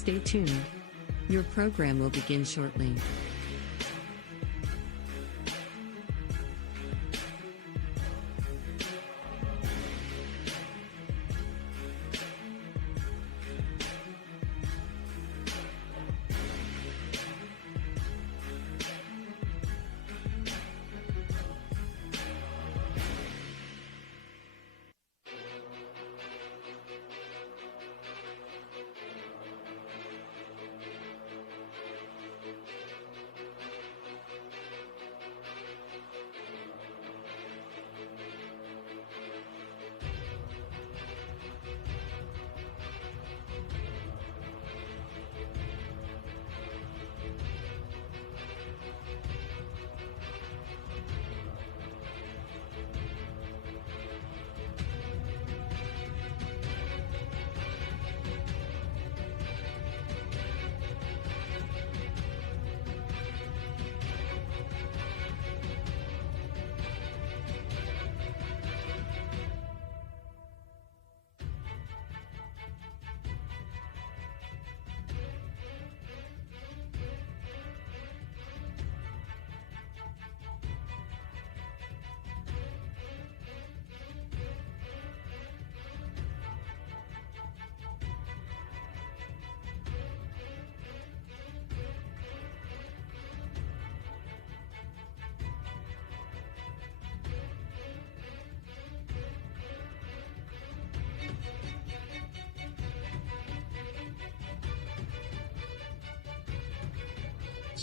Stay tuned. Your program will begin shortly.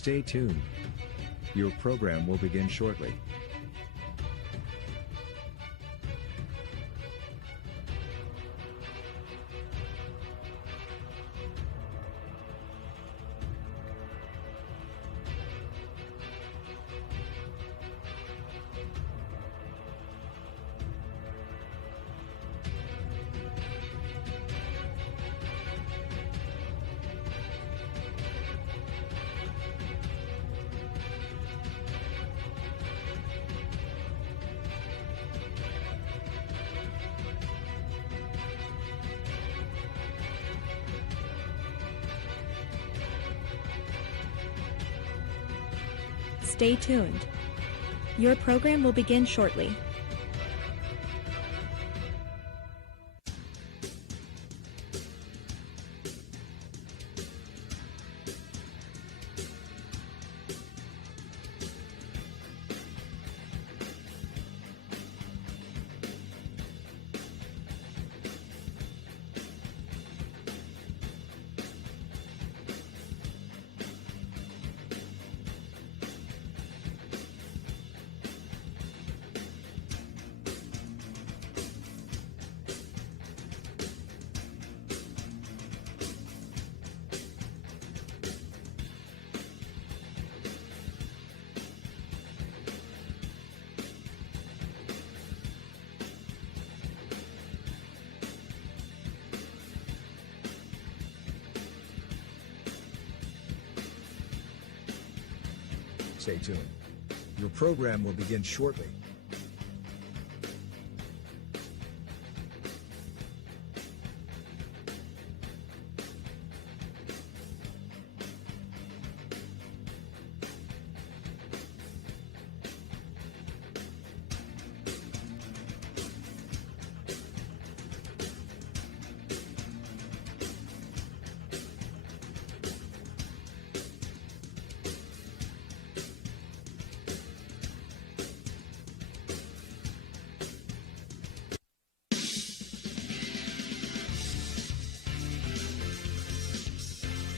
Stay tuned. Your program will begin shortly. Stay tuned. Your program will begin shortly. Stay tuned. Your program will begin shortly.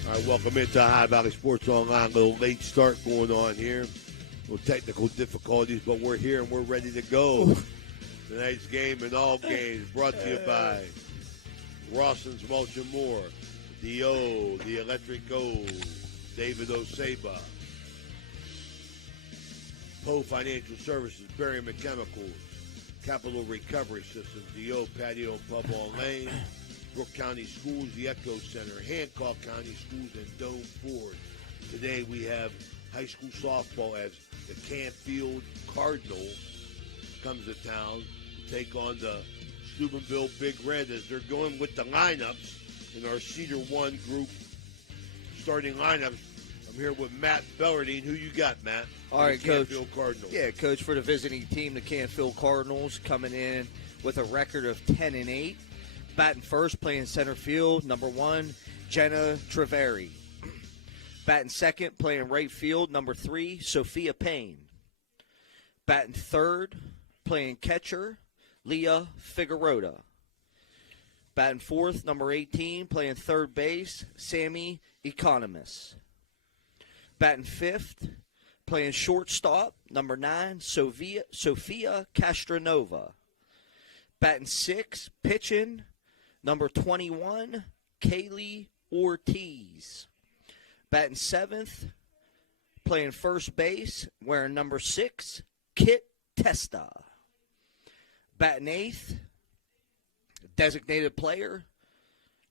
All right, welcome into High Valley Sports Online. A little late start going on here. A little technical difficulties, but we're here and we're ready to go. Tonight's game and all games brought to you by Rawson's Mulch and More, D.O., The Electric Gold, David Oseba, Poe Financial Services, Berryman Chemicals, Capital Recovery Systems, D.O., Patio and Pub on Lane, Brooke County Schools, the Echo Center, Hancock County Schools, and Dome Ford. Today we have high school softball as the Canfield Cardinals comes to town to take on the Steubenville Big Red as they're going with the lineups in our Cedar 1 Group starting lineups. I'm here with Matt Bellardine. Who you got, Matt? All right, Coach. Canfield Cardinals. Yeah, Coach, for the visiting team, the Canfield Cardinals, coming in with a record of 10-8. Batting first, playing center field, number 1, Jenna Treveri. Batting second, playing right field, number 3, Sophia Payne. Batting third, playing catcher, Leah Figueroa. Batting fourth, number 18, playing third base, Sammy Economist. Batting fifth, playing shortstop, number 9, Sophia Castronova. Batting sixth, pitching, number 21, Kaylee Ortiz. Batting seventh, playing first base, wearing number 6, Kit Testa. Batting eighth, designated player,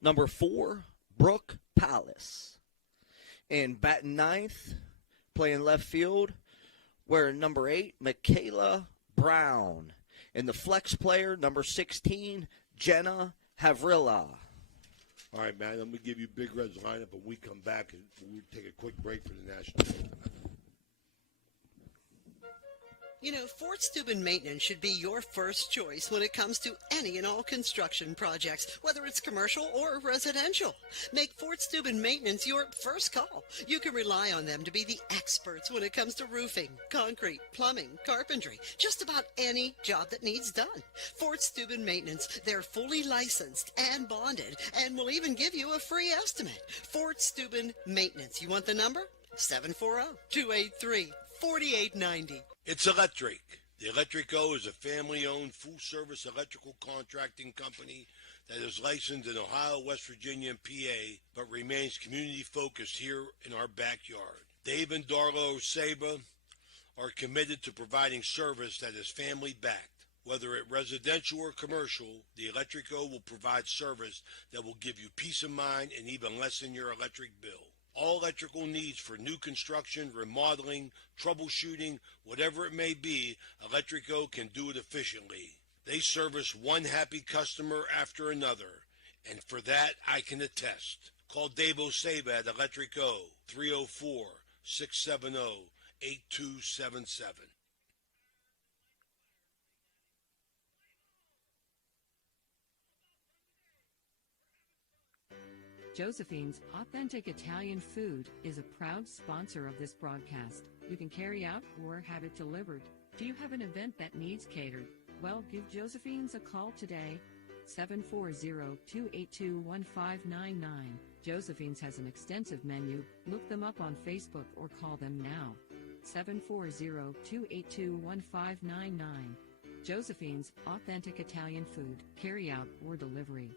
number 4, Brooke Palace. And batting ninth, playing left field, wearing number 8, Michaela Brown. And the flex player, number 16, Jenna Havrilla. All right, man, I'm going to give you Big Red's lineup, and we come back and we'll take a quick break for the national. You know, Fort Steuben Maintenance should be your first choice when it comes to any and all construction projects, whether it's commercial or residential. Make Fort Steuben Maintenance your first call. You can rely on them to be the experts when it comes to roofing, concrete, plumbing, carpentry, just about any job that needs done. Fort Steuben Maintenance, they're fully licensed and bonded and will even give you a free estimate. Fort Steuben Maintenance. You want the number? 740-283-4890. It's Electric. The Electric O is a family-owned, full-service electrical contracting company that is licensed in Ohio, West Virginia, and PA, but remains community-focused here in our backyard. Dave and Darlo Saba are committed to providing service that is family-backed. Whether it residential or commercial, the Electric O will provide service that will give you peace of mind and even lessen your electric bill. All electrical needs for new construction, remodeling, troubleshooting, whatever it may be, Electrico can do it efficiently. They service one happy customer after another, and for that I can attest. Call Dave Osaba at Electrico, 304-670-8277. Josephine's Authentic Italian Food is a proud sponsor of this broadcast. You can carry out or have it delivered. Do you have an event that needs catered? Well, give Josephine's a call today, 740-282-1599. Josephine's has an extensive menu. Look them up on Facebook or call them now, 740-282-1599. Josephine's Authentic Italian Food, carry out or delivery.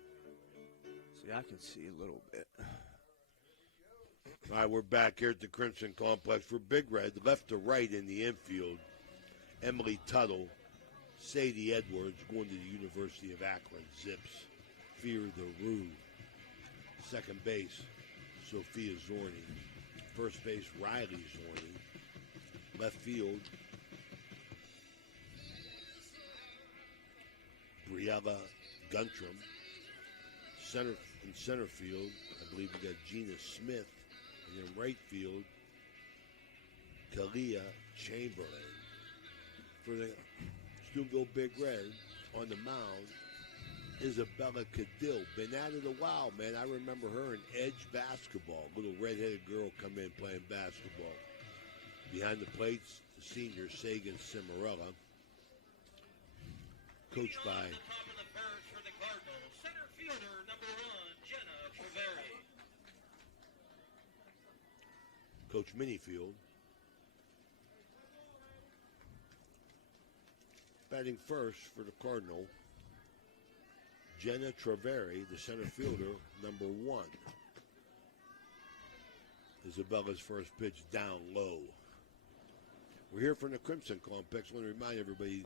See, I can see a little bit. All right, we're back here at the Crimson Complex for Big Red. Left to right in the infield, Emily Tuttle, Sadie Edwards going to the University of Akron, Zips, Fear the Rue. Second base, Sophia Zorni. First base, Riley Zorni. Left field, Briella Guntram. In center field, I believe we got Gina Smith. And in right field, Kalia Chamberlain. For the Steubenville Big Red, on the mound, Isabella Cadill. Been at it a while, man. I remember her in Edge basketball. Little redheaded girl come in playing basketball. Behind the plates, the senior Sagan Cimarella. Coached by Coach Minifield. Batting first for the Cardinal, Jenna Treveri, the center fielder, number 1. Isabella's first pitch down low. We're here from the Crimson Complex. I want to remind everybody,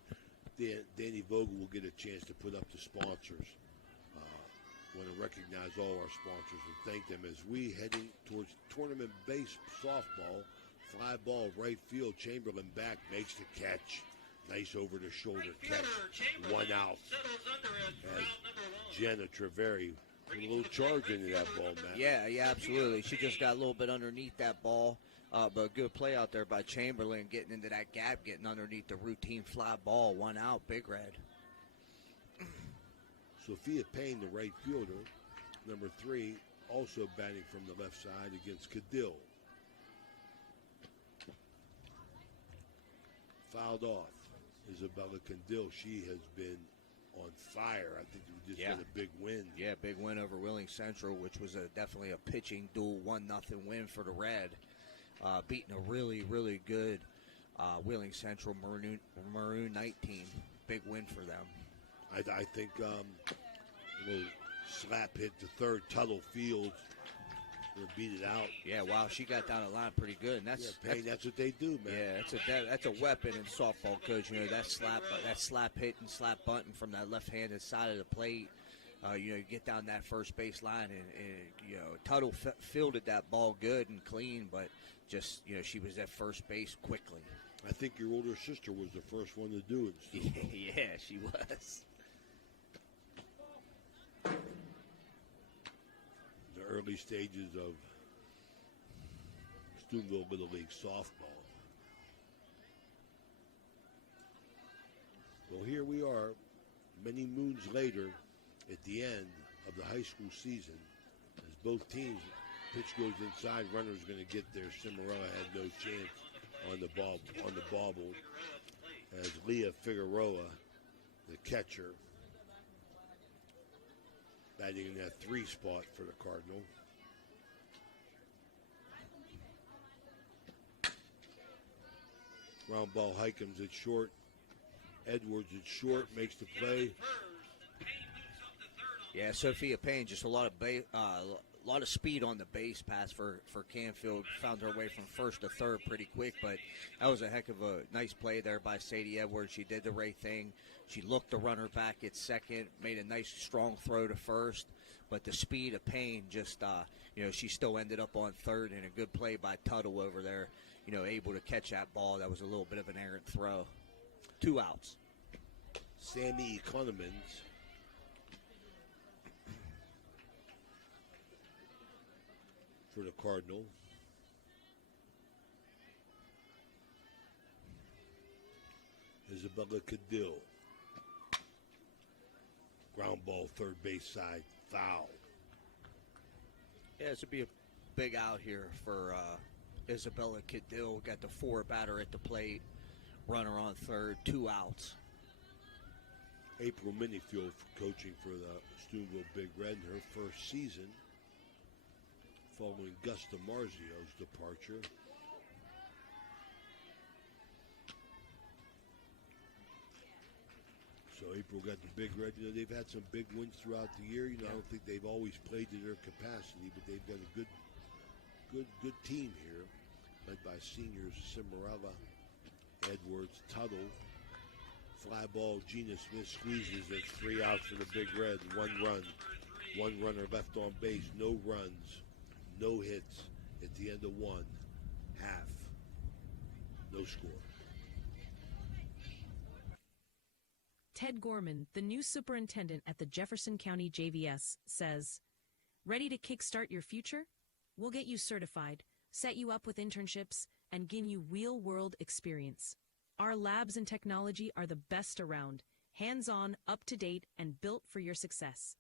Danny Vogel will get a chance to put up the sponsors. I want to recognize all our sponsors and thank them as we heading towards tournament-based softball. Fly ball right field. Chamberlain back, makes the catch. Nice over-the-shoulder catch. One out. As Jenna Treveri Put a little charge into that ball, Matt. Yeah, absolutely. She just got a little bit underneath that ball. But a good play out there by Chamberlain, getting into that gap, getting underneath the routine fly ball. 1 out, Big Red. Sophia Payne, the right fielder, number 3, also batting from the left side against Cadill. Fouled off. Isabella Cadill, she has been on fire. I think we just got a big win. Yeah, big win over Wheeling Central, which was definitely a pitching duel, 1-0 win for the Red. Beating a really, really good Wheeling Central Maroon Knight team. Big win for them. I think a little slap hit to third. Tuttle Fields beat it out. Yeah, wow, she got down the line pretty good. And that's what they do, man. Yeah, that's a weapon in softball, Coach. You know, that slap hit and slap bunting from that left-handed side of the plate. You get down that first base line, and Tuttle fielded that ball good and clean, but just, she was at first base quickly. I think your older sister was the first one to do it. Yeah, she was. The early stages of Steubenville Little League softball. Well, here we are, many moons later, at the end of the high school season, as both teams, pitch goes inside, runner's going to get there. Cimarella had no chance on the bobble, as Leah Figueroa, the catcher, batting in that 3 spot for the Cardinal. Ground ball, Heikens at short. Edwards at short, makes the play. Yeah, Sophia Payne, just a lot of speed on the base pass for Canfield. Found her way from first to third pretty quick, but that was a heck of a nice play there by Sadie Edwards. She did the right thing. She looked the runner back at second, made a nice strong throw to first, but the speed of Payne just, she still ended up on third, and a good play by Tuttle over there, able to catch that ball. That was a little bit of an errant throw. 2 outs. Sammy Economans for the Cardinal. Isabella Cadill. Ground ball, third base side, foul. Yeah, this would be a big out here for Isabella Cadill. Got the 4 batter at the plate. Runner on third, 2 outs. April Minifield coaching for the Steubenville Big Red in her first season, following Gus DiMarzio's departure. So April got the Big Red. They've had some big wins throughout the year. I don't think they've always played to their capacity, but they've got a good team here, led by seniors Cimarella, Edwards, Tuttle. Fly ball, Gina Smith squeezes. That's 3 outs for the Big Red. 1 run. 1 runner left on base. No runs. No hits. At the end of 1. Half. No score. Ted Gorman, the new superintendent at the Jefferson County JVS, says, "Ready to kickstart your future? We'll get you certified, set you up with internships, and give you real-world experience. Our labs and technology are the best around, hands-on, up-to-date, and built for your success.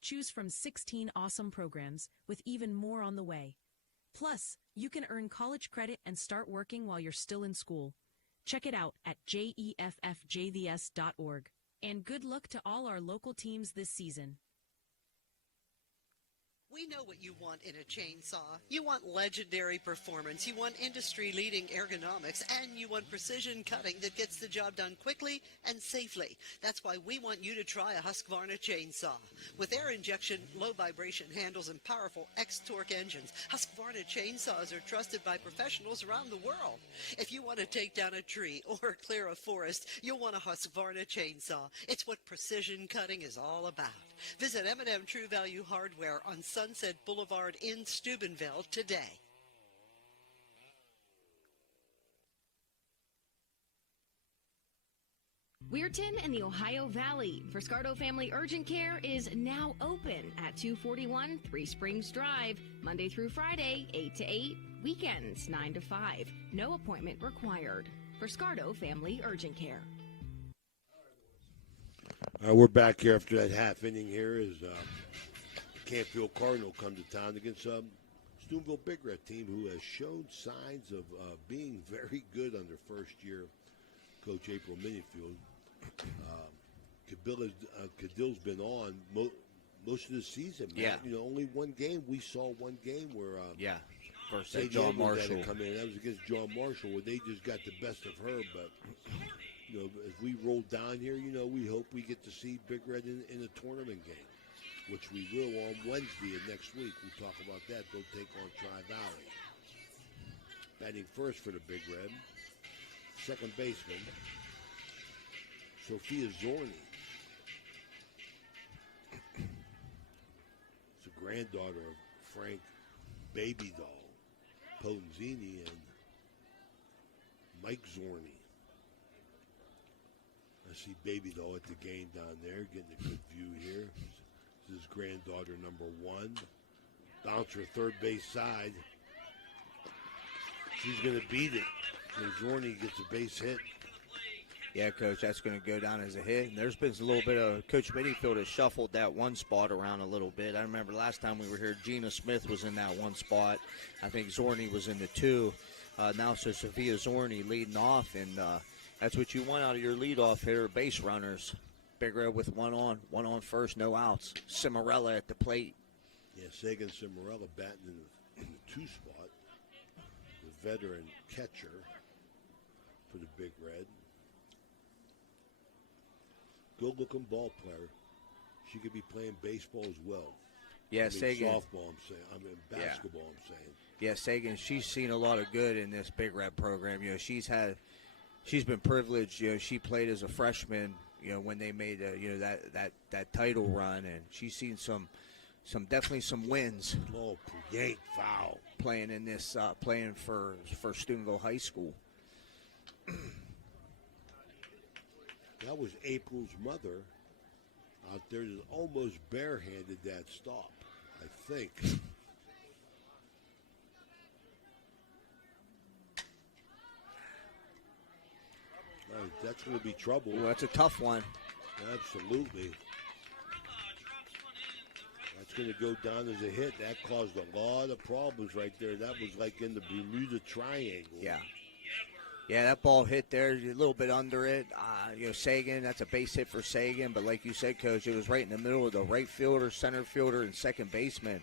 Choose from 16 awesome programs, with even more on the way. Plus, you can earn college credit and start working while you're still in school. Check it out at jeffjvs.org. And good luck to all our local teams this season." We know what you want in a chainsaw. You want legendary performance, you want industry-leading ergonomics, and you want precision cutting that gets the job done quickly and safely. That's why we want you to try a Husqvarna chainsaw. With air injection, low vibration handles, and powerful X-Torque engines, Husqvarna chainsaws are trusted by professionals around the world. If you want to take down a tree or clear a forest, you'll want a Husqvarna chainsaw. It's what precision cutting is all about. Visit M&M True Value Hardware on Sunset Boulevard in Steubenville today. Weirton and the Ohio Valley. Friscardo Family Urgent Care is now open at 241 Three Springs Drive, Monday through Friday, 8 to 8, weekends 9 to 5. No appointment required. Friscardo Family Urgent Care. We're back here after that half inning here as Canfield Cardinal come to town against Steubenville Big Red team who has shown signs of being very good under first-year coach April Minifield. Cadill's been on most of the season. Yeah. Only one game. We saw one game where versus John Marshall. Come in. That was against John Marshall where they just got the best of her. But, as we roll down here, we hope we get to see Big Red in a tournament game, which we will on Wednesday of next week. We'll talk about that. They'll take on Tri-Valley. Batting first for the Big Red. Second baseman, Sophia Zorni. It's a granddaughter of Frank Baby Doll Potenzini and Mike Zorni. I see Baby Doll at the game down there, getting a good view here. This is granddaughter number 1. Bouncer third base side. She's going to beat it. And Zorni gets a base hit. Yeah, Coach, that's going to go down as a hit. And there's been a little bit of Coach Minifield has shuffled that one spot around a little bit. I remember last time we were here, Gina Smith was in that one spot. I think Zorni was in the 2. Now, so Sophia Zorni leading off, and that's what you want out of your leadoff hitter, base runners. Big Red with one on first, no outs. Cimarella at the plate. Yeah, Sagan Cimarella batting in the 2 spot. The veteran catcher for the Big Red. Good-looking ball player. She could be playing baseball as well. Yeah, Sagan. Softball, I'm saying. Basketball, I'm saying. Yeah, Sagan, she's seen a lot of good in this Big Red program. She's been privileged. She played as a freshman, when they made that title run, and she's seen some definitely some wins. Oh, yank foul. Playing in this, playing for Steubenville High School. That was April's mother out there that almost barehanded that stop, I think. That's going to be trouble. Well, that's a tough one. Absolutely. That's going to go down as a hit. That caused a lot of problems right there. That was like in the Bermuda Triangle. Yeah. Yeah, that ball hit there, a little bit under it. Sagan, that's a base hit for Sagan. But like you said, Coach, it was right in the middle of the right fielder, center fielder, and second baseman.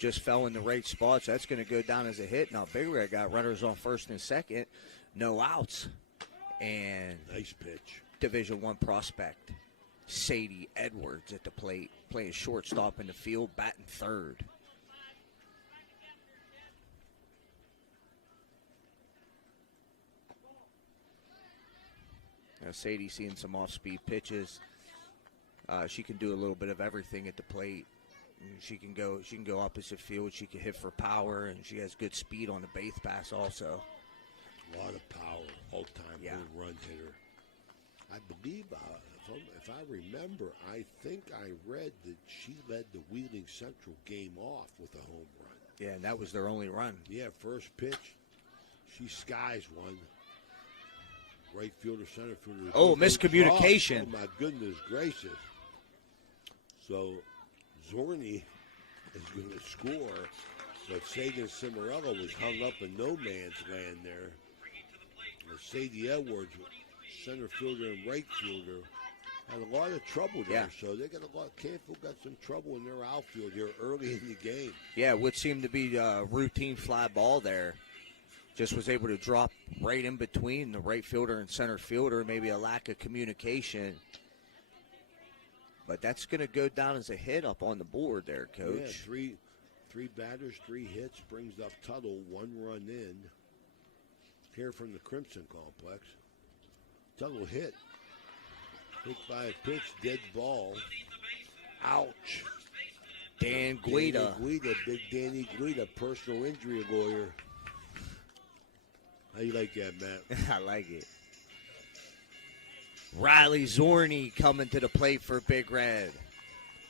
Just fell in the right spots. That's going to go down as a hit. Now, Big Red got runners on first and second. No outs. And nice pitch. Division I prospect, Sadie Edwards at the plate, playing shortstop in the field, batting third. Now, Sadie seeing some off-speed pitches. She can do a little bit of everything at the plate. She can go opposite field. She can hit for power, and she has good speed on the base pass also. A lot of power, all-time home run hitter. I believe, if I remember, I think I read that she led the Wheeling Central game off with a home run. Yeah, and that was their only run. Yeah, first pitch, she skies one. Right fielder, center fielder. Oh, miscommunication. Oh, my goodness gracious. So, Zorni is going to score, but Sagan Cimarella was hung up in no man's land there. Sadie Edwards, center fielder and right fielder, had a lot of trouble there. Yeah. So they got a lot. Canfield got some trouble in their outfield here early in the game. Yeah, what seemed to be a routine fly ball there. Just was able to drop right in between the right fielder and center fielder. Maybe a lack of communication. But that's going to go down as a hit up on the board there, Coach. Yeah, three batters, 3 hits, brings up Tuttle, 1 run in. Here from the Crimson Complex. Tuttle hit. Hit by a pitch, dead ball. Ouch. Dan Guida. Big Danny Guida, personal injury lawyer. How you like that, Matt? I like it. Riley Zorney coming to the plate for Big Red.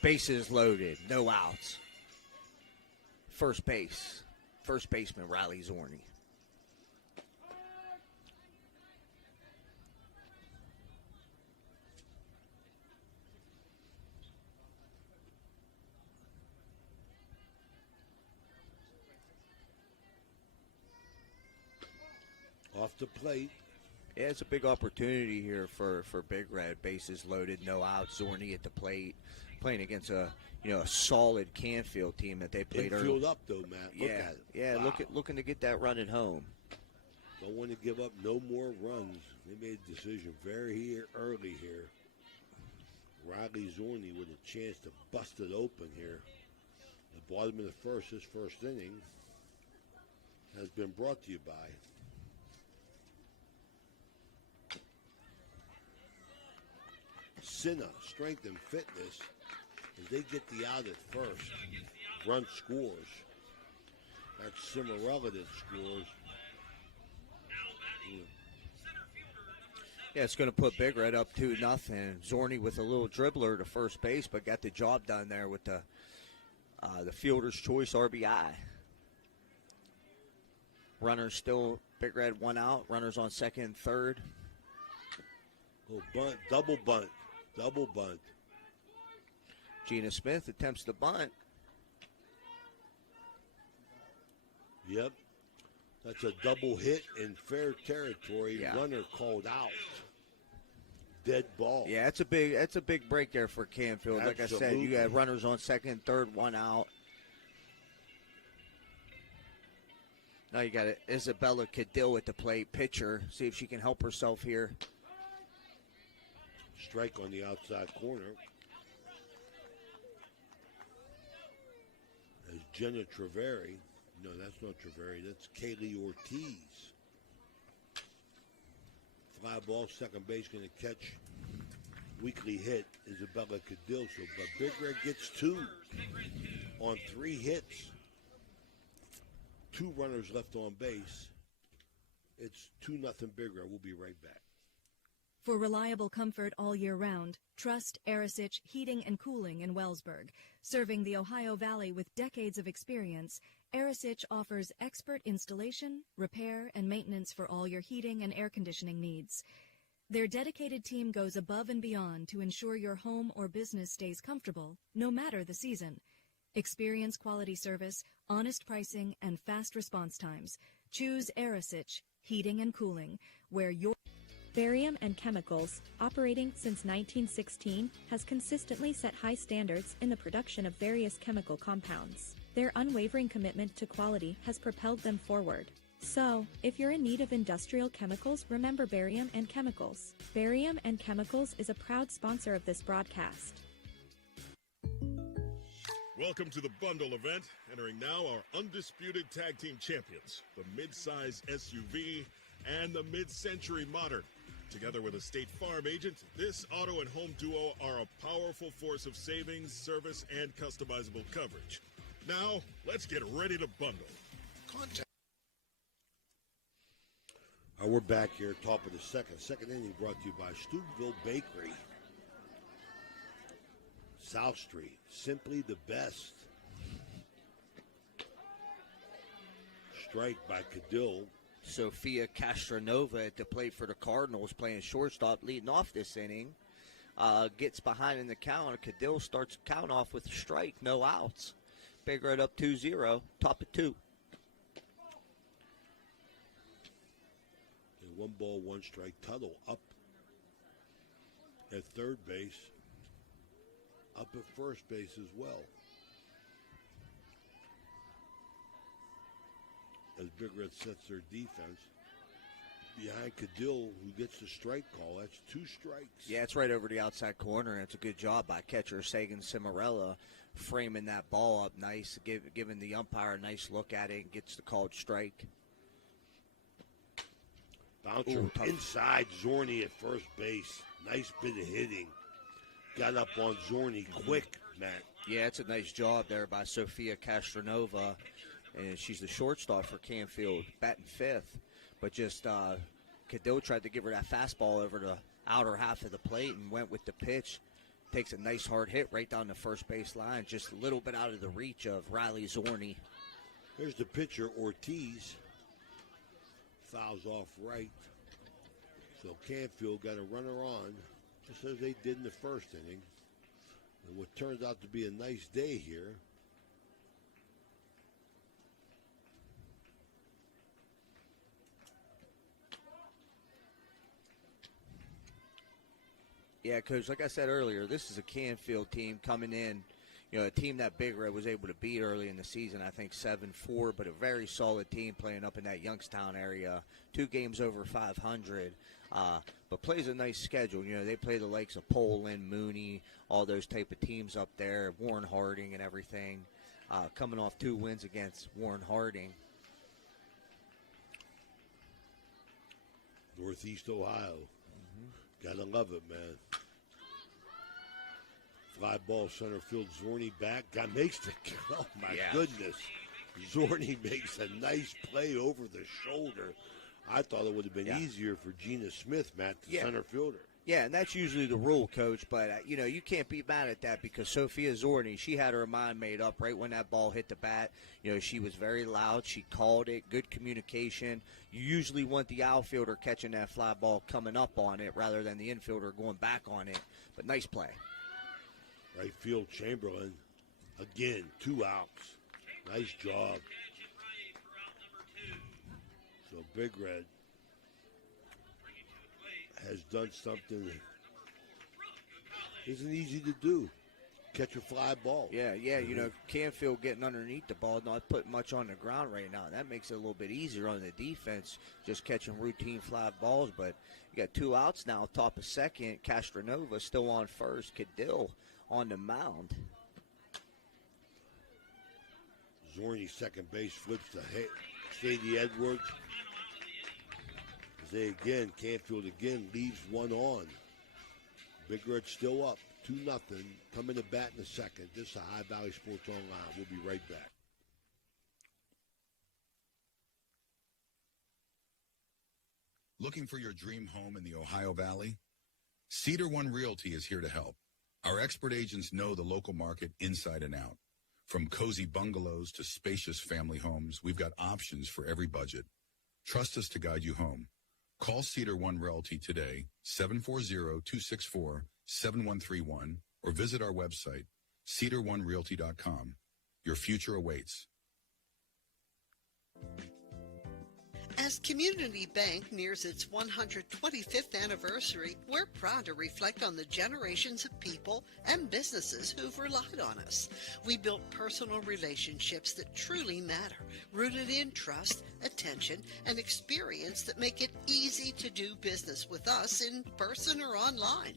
Bases loaded, no outs. First baseman Riley Zorney. Off the plate. Yeah, it's a big opportunity here for Big Red. Bases loaded, no outs. Zorney at the plate, playing against a solid Canfield team that they played early. Infield up though, Matt. Look at it. Yeah, Wow. looking to get that run at home. Don't want to give up no more runs. They made a decision very early here. Riley Zorney with a chance to bust it open here. The bottom of the first, his first inning, has been brought to you by Cinna Strength and Fitness. As they get the out at first, run scores. That's Cimarella that scores. Yeah, it's going to put Big Red up 2-0. Zorney with a little dribbler to first base, but got the job done there with the fielder's choice RBI. Runners still, Big Red 1 out. Runners on second and third. Oh, bunt, double bunt. Gina Smith attempts the bunt. Yep. That's a double hit in fair territory. Yeah. Runner called out. Dead ball. Yeah, that's a big break there for Canfield. Like I said, you had runners on second and third, 1 out. Now you got Isabella Cadill at the plate, pitcher. See if she can help herself here. Strike on the outside corner. As Jenna Treveri. No, that's not Treveri. That's Kaylee Ortiz. Fly ball, second base going to catch. Weekly hit, Isabella Cadill. So, but Big Red gets 2 on 3 hits. 2 runners left on base. It's 2-0 Big Red. We'll be right back. For reliable comfort all year round, trust Arisich Heating and Cooling in Wellsburg. Serving the Ohio Valley with decades of experience, Arisich offers expert installation, repair, and maintenance for all your heating and air conditioning needs. Their dedicated team goes above and beyond to ensure your home or business stays comfortable, no matter the season. Experience quality service, honest pricing, and fast response times. Choose Arisich Heating and Cooling, where your Barium and Chemicals, operating since 1916, has consistently set high standards in the production of various chemical compounds. Their unwavering commitment to quality has propelled them forward. So, if you're in need of industrial chemicals, remember Barium and Chemicals. Barium and Chemicals is a proud sponsor of this broadcast. Welcome to the bundle event. Entering now our undisputed tag team champions, the mid-size SUV and the mid-century modern. Together with a State Farm agent, this auto and home duo are a powerful force of savings, service, and customizable coverage. Now, let's get ready to bundle. Contact. We're back here, top of the second. Second inning brought to you by Steubenville Bakery. South Street, simply the best. Strike by Cadill. Sophia Castronova at the plate for the Cardinals, playing shortstop, leading off this inning. Gets behind in the count. Cadill starts the count off with a strike, no outs. Big Red up 2-0, top of 2. And 1 ball, 1 strike. Tuttle up at third base, up at first base as well. As Big Red sets their defense. Behind Cadill, who gets the strike call. That's 2 strikes. Yeah, it's right over the outside corner. It's a good job by catcher Sagan Cimarella, framing that ball up nice, giving the umpire a nice look at it, and gets the called strike. Bouncer inside Zorney at first base. Nice bit of hitting. Got up on Zorney quick, Matt. Yeah, it's a nice job there by Sophia Castronova. And she's the shortstop for Canfield, batting 5th. But just Cadill tried to give her that fastball over the outer half of the plate and went with the pitch. Takes a nice hard hit right down the first base line, just a little bit out of the reach of Riley Zorney. Here's the pitcher, Ortiz. Fouls off right. So Canfield got a runner on, just as they did in the first inning. And what turns out to be a nice day here. Yeah, Coach, like I said earlier, this is a Canfield team coming in, a team that Big Red was able to beat early in the season, I think 7-4, but a very solid team playing up in that Youngstown area. 2 games over 500, but plays a nice schedule. They play the likes of Poland, Mooney, all those type of teams up there, Warren Harding and everything, coming off 2 wins against Warren Harding. Northeast Ohio. Gotta love it, man. Fly ball center field. Zorney back. Guy makes the. Oh my goodness. Zorney makes a nice play over the shoulder. I thought it would have been easier for Gina Smith, Matt, the center fielder. Yeah, and that's usually the rule, Coach. But, you can't be mad at that because Sophia Zorney, she had her mind made up right when that ball hit the bat. She was very loud. She called it. Good communication. You usually want the outfielder catching that fly ball coming up on it rather than the infielder going back on it. But nice play. Right field, Chamberlain. Again, 2 outs. Nice job. So Big Red has done something that isn't easy to do. Catch a fly ball. Yeah, Canfield getting underneath the ball, not putting much on the ground right now. That makes it a little bit easier on the defense, just catching routine fly balls. But you got 2 outs now, top of second. Castronova still on first. Cadill on the mound. Zorney, second base, flips to Sadie Edwards. Canfield again leaves 1 on. Big Red still up, 2-0. Coming to bat in the second. This is High Valley Sports Online. We'll be right back. Looking for your dream home in the Ohio Valley? Cedar One Realty is here to help. Our expert agents know the local market inside and out. From cozy bungalows to spacious family homes, we've got options for every budget. Trust us to guide you home. Call Cedar One Realty today, 740-264-7131, or visit our website, cedaronerealty.com. Your future awaits. As Community Bank nears its 125th anniversary, we're proud to reflect on the generations of people and businesses who've relied on us. We built personal relationships that truly matter, rooted in trust, attention, and experience that make it easy to do business with us in person or online.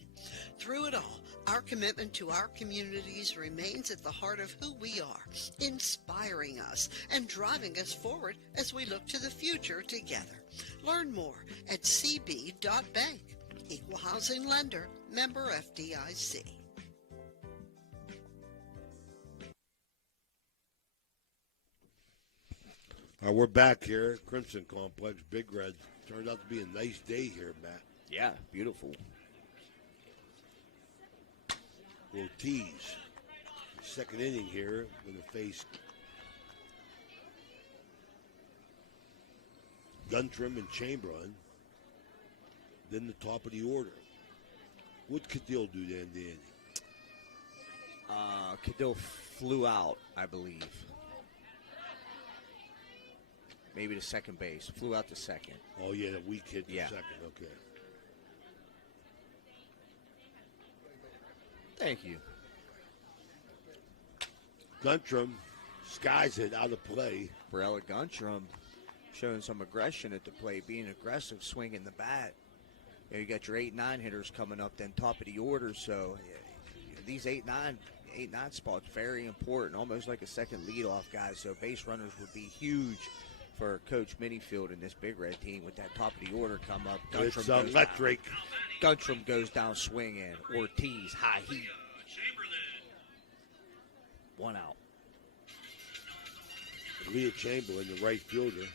Through it all, our commitment to our communities remains at the heart of who we are, inspiring us and driving us forward as we look to the future together. Learn more at cb.bank. Equal housing lender, member FDIC. All right, we're back here at Crimson Complex. Big Red. Turned out to be a nice day here, Matt. Yeah, beautiful. Ortiz, second inning here, going to face Guntram and Chamberlain. Then the top of the order. What'd Cadill do to end the inning? Cadill flew out, I believe. Maybe to second base. Flew out to second. Oh, yeah, the weak hit to second. Okay. Thank you. Guntram skies it out of play. Barella Guntram showing some aggression at the plate, being aggressive, swinging the bat. You got your 8-9 hitters coming up, then top of the order. So these 8-9 spots very important, almost like a second leadoff guy. So base runners would be huge for Coach Minifield and this Big Red team with that top of the order come up. It's electric. Guntram goes down swinging. Ortiz, high heat. 1 out. Leah Chamberlain, the right fielder.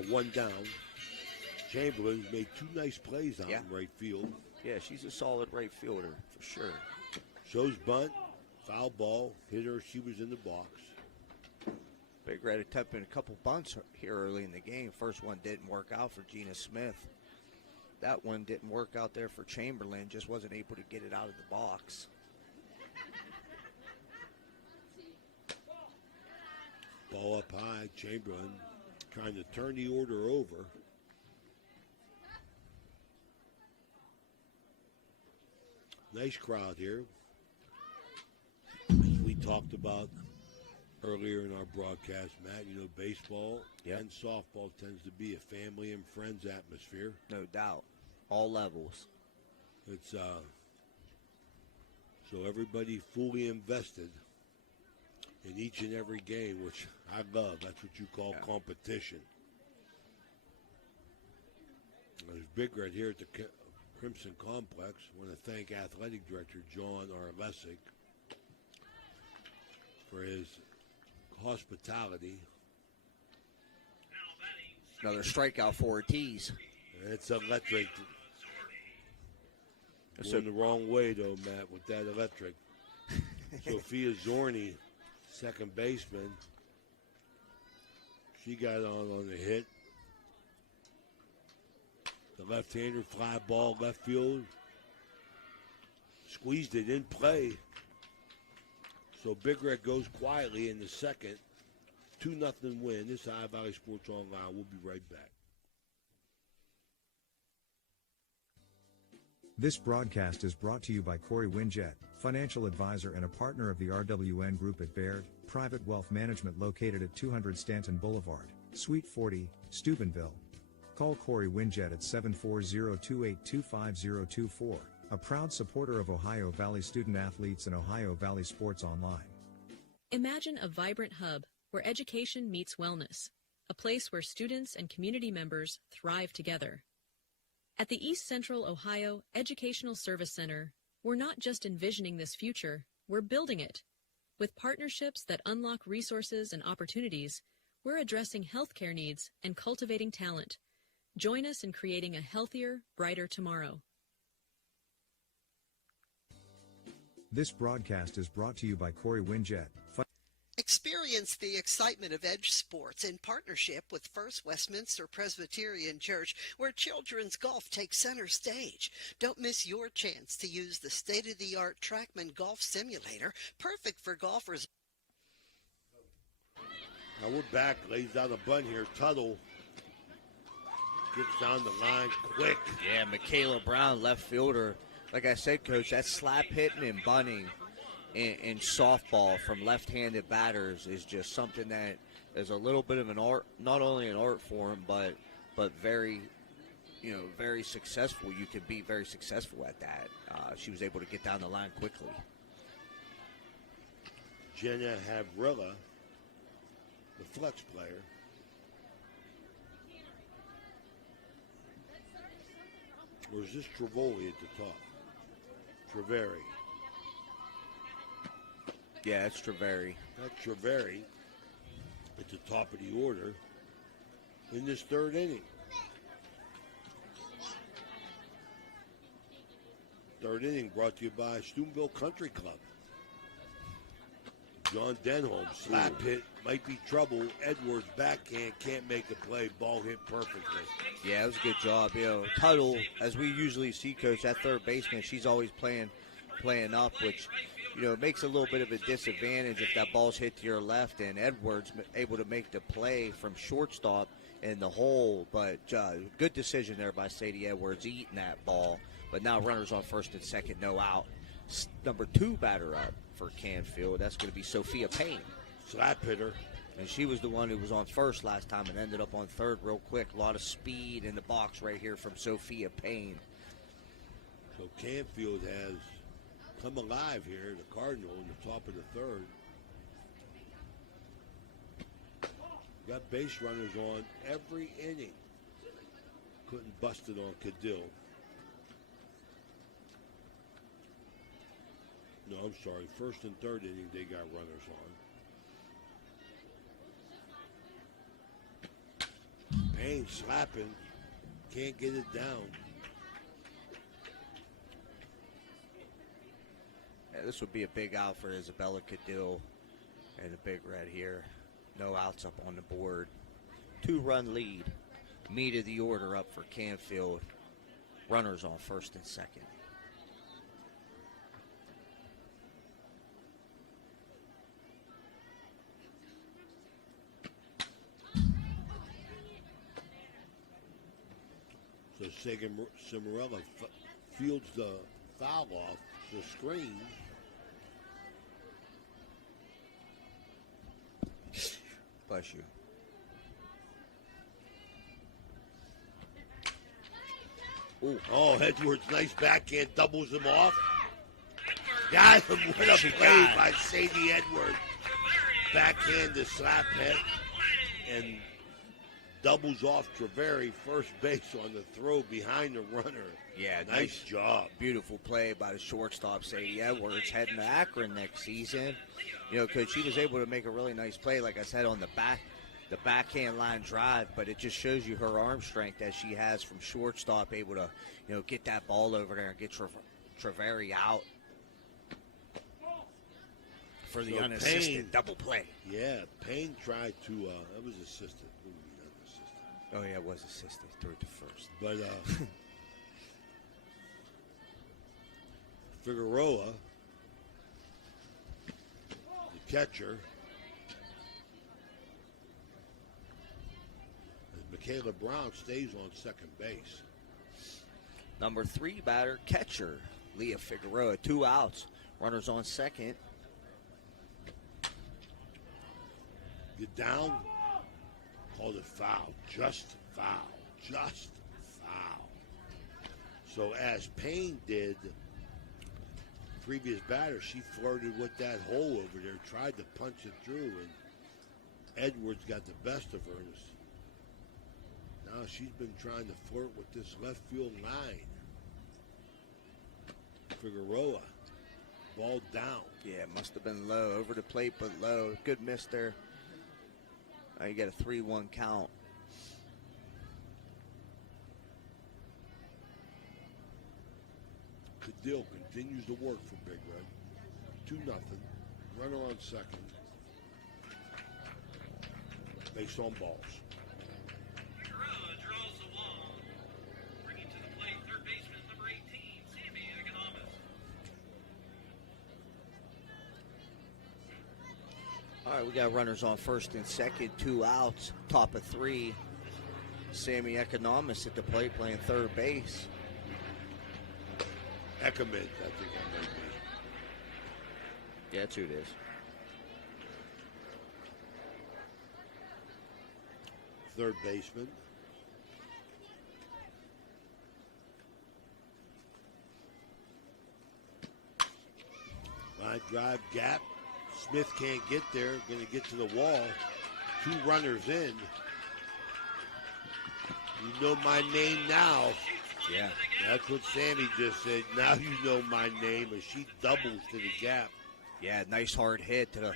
one down. Chamberlain made 2 nice plays out in right field. Yeah, she's a solid right fielder for sure. Shows bunt, foul ball, hit her. She was in the box. Big Red attempting a couple bunts here early in the game. First one didn't work out for Gina Smith. That one didn't work out there for Chamberlain. Just wasn't able to get it out of the box. Ball up high. Chamberlain trying to turn the order over. Nice crowd here. As we talked about earlier in our broadcast, Matt, you know, baseball and softball tends to be a family and friends atmosphere. No doubt. All levels. It's so everybody fully invested in each and every game, which I love. That's what you call competition. There's Big Red here at the Crimson Complex. I want to thank Athletic Director John R. Lessig for his hospitality. Another strikeout for Ortiz. It's electric. Going the wrong way, though, Matt, with that electric. Sophia Zorni, second baseman. She got on the hit. The left-hander, fly ball, left field. Squeezed it in play. So Big Red goes quietly in the second. 2-0 win. This is Ohio Valley Sports Online. We'll be right back. This broadcast is brought to you by Corey Winjet, financial advisor and a partner of the RWN Group at Baird, Private Wealth Management located at 200 Stanton Boulevard, Suite 40, Steubenville. Call Corey Winjet at 740-2825024, a proud supporter of Ohio Valley student athletes and Ohio Valley Sports Online. Imagine a vibrant hub where education meets wellness, a place where students and community members thrive together. At the East Central Ohio Educational Service Center, we're not just envisioning this future, we're building it. With partnerships that unlock resources and opportunities, we're addressing healthcare needs and cultivating talent. Join us in creating a healthier, brighter tomorrow. This broadcast is brought to you by Corey Winjet. Experience the excitement of Edge Sports in partnership with First Westminster Presbyterian Church, where children's golf takes center stage. Don't miss your chance to use the state-of-the-art TrackMan Golf Simulator, perfect for golfers. Now we're back. Lays out a bunt here. Tuttle gets down the line quick. Yeah, Michaela Brown, left fielder. Like I said, Coach, that slap hitting and bunting in softball from left-handed batters is just something that is a little bit of an art, not only an art form, but very, very successful. You can be very successful at that. She was able to get down the line quickly. Jenna Havrilla, the flex player. Or is this Trevoli at the top? Treveri. Yeah, it's Treveri. That's Treveri at the top of the order in this third inning. Third inning brought to you by Steubenville Country Club. John Denholm, slap hit, might be trouble. Edwards backhand, can't make the play. Ball hit perfectly. Yeah, it was a good job. Tuttle, as we usually see, Coach, that third baseman, she's always playing up, which makes a little bit of a disadvantage if that ball's hit to your left, and Edwards able to make the play from shortstop in the hole. But good decision there by Sadie Edwards, eating that ball. But now runners on first and second, no out. Number 2 batter up for Canfield. That's going to be Sophia Payne. Slap hitter. And she was the one who was on first last time and ended up on third real quick. A lot of speed in the box right here from Sophia Payne. So Canfield has come alive here, the Cardinal, in the top of the third. Got base runners on every inning. Couldn't bust it on Cadill. No, I'm sorry. First and third inning, they got runners on. Payne slapping. Can't get it down. Yeah, this would be a big out for Isabella Cadil and the Big Red here. No outs up on the board. 2-run lead. Meat of the order up for Canfield. Runners on first and second. So Cimarella fields the foul off the screen. Bless you. Ooh. Oh, Edwards, nice backhand, doubles him off. Got him. What a play by Sadie Edwards. Backhand to slap head and doubles off Treveri, first base on the throw behind the runner. Yeah, nice job. Beautiful play by the shortstop, Sadie Edwards, heading to Akron next season. You know, because she was able to make a really nice play, like I said, on the backhand line drive, but it just shows you her arm strength as she has from shortstop, able to, you know, get that ball over there and get Treveri out for the unassisted Payne, double play. Yeah, Payne tried to, that was assisted. Oh, yeah, it was assisted. Threw it to first. But Figueroa, the catcher, and Michaela Brown stays on second base. Number 3 batter, catcher, Leah Figueroa. 2 outs. Runners on second. Get down. Called it foul. Just foul. Just foul. So as Payne did, previous batter, she flirted with that hole over there, tried to punch it through, and Edwards got the best of her. Now she's been trying to flirt with this left field line. Figueroa, ball down. Yeah, it must have been low. Over the plate, but low. Good miss there. Now you got a 3-1 count. Cadil continues to work for Big Red. 2-0. Runner on second. Base on balls. Draws the wall. Bringing to the plate, third baseman number 18, Sammy Economist. All right, we got runners on first and second, 2 outs, top of 3. Sammy Economist at the plate playing third base. Eckerman, I think that might be. Yeah, that's who it is. Third baseman. Line drive gap. Smith can't get there. Going to get to the wall. 2 runners in. You know my name now. Yeah. That's what Sammy just said. Now you know my name, as she doubles to the gap. Yeah, nice hard hit to the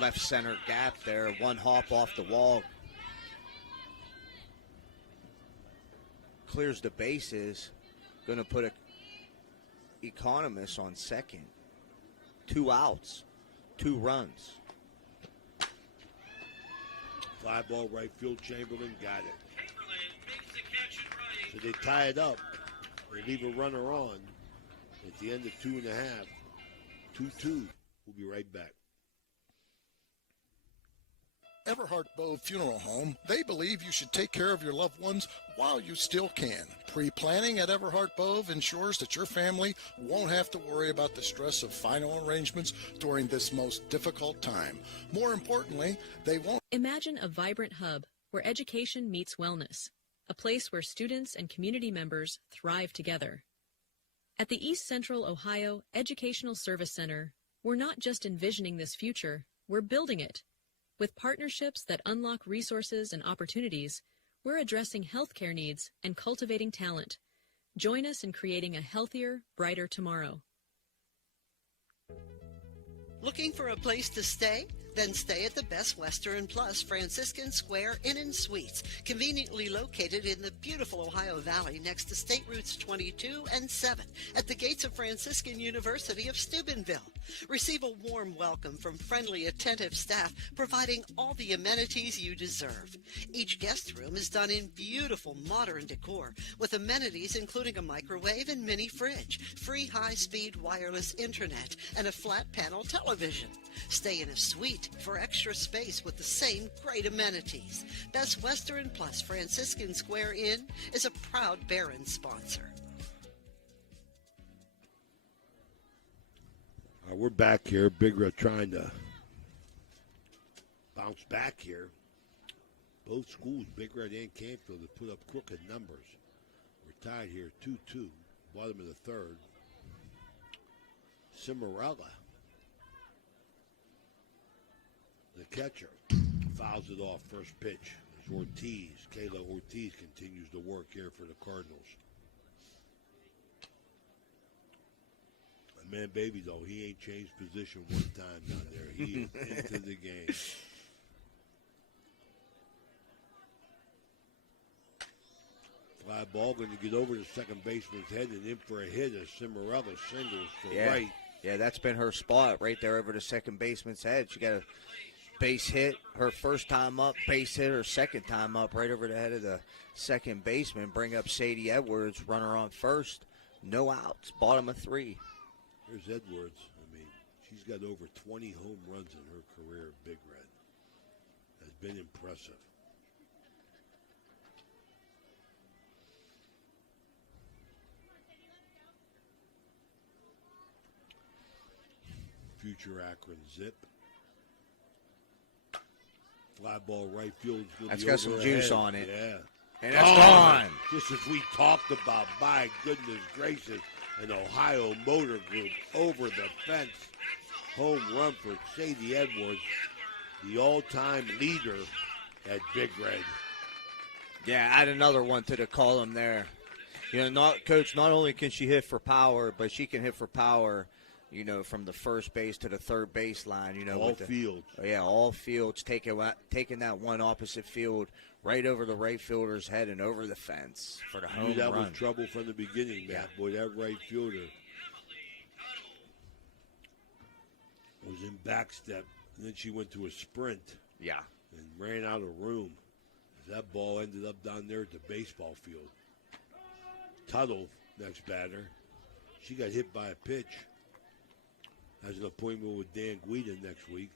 left center gap there. 1 hop off the wall. Clears the bases. Going to put a Economist on second. 2 outs. 2 runs. Fly ball right field. Chamberlain got it. So they tie it up. They leave a runner on at the end of 2.5. 2-2. We'll be right back. Everhart Bove Funeral Home, they believe you should take care of your loved ones while you still can. Pre-planning at Everhart Bove ensures that your family won't have to worry about the stress of final arrangements during this most difficult time. More importantly, they won't. Imagine a vibrant hub where education meets wellness, a place where students and community members thrive together. At the East Central Ohio Educational Service Center, we're not just envisioning this future, we're building it. With partnerships that unlock resources and opportunities, we're addressing healthcare needs and cultivating talent. Join us in creating a healthier, brighter tomorrow. Looking for a place to stay? Then stay at the Best Western Plus Franciscan Square Inn and Suites, conveniently located in the beautiful Ohio Valley next to State Routes 22 and 7 at the gates of Franciscan University of Steubenville. Receive a warm welcome from friendly, attentive staff, providing all the amenities you deserve. Each guest room is done in beautiful modern decor, with amenities including a microwave and mini fridge, free high-speed wireless internet, and a flat-panel television. Stay in a suite for extra space with the same great amenities. Best Western Plus Franciscan Square Inn is a proud Barron sponsor. We're back here. Big Red trying to bounce back here. Both schools, Big Red and Canfield, have put up crooked numbers. We're tied here 2-2, bottom of the third. Cimarella, the catcher, fouls it off first pitch. As Kayla Ortiz continues to work here for the Cardinals. Man, baby, though, he ain't changed position one time down there. He is into the game. Fly ball going to get over the second baseman's head and in for a hit as Cimarella singles to right. Yeah, that's been her spot right there over the second baseman's head. She got a base hit her first time up, base hit her second time up right over the head of the second baseman. Bring up Sadie Edwards, runner on first. No outs, bottom of 3. Here's Edwards. I mean, she's got over 20 home runs in her career at Big Red. Has been impressive. Future Akron Zip. Fly ball right field. That's got some juice on it. Yeah. And that's gone. Just as we talked about, my goodness gracious. An Ohio Motor Group over the fence. Home run for Sadie Edwards, the all-time leader at Big Red. Yeah, add another one to the column there. You know, Coach, not only can she hit for power, but she can hit for power, you know, from the first base to the third base line. You know, all fields. Yeah, all fields, taking that one opposite field right over the right fielder's head and over the fence for the home run. That was trouble from the beginning, Matt. Yeah. Boy, that right fielder was in backstep, and then she went to a sprint. Yeah. And ran out of room. That ball ended up down there at the baseball field. Tuttle, next batter. She got hit by a pitch. Has an appointment with Dan Guida next week.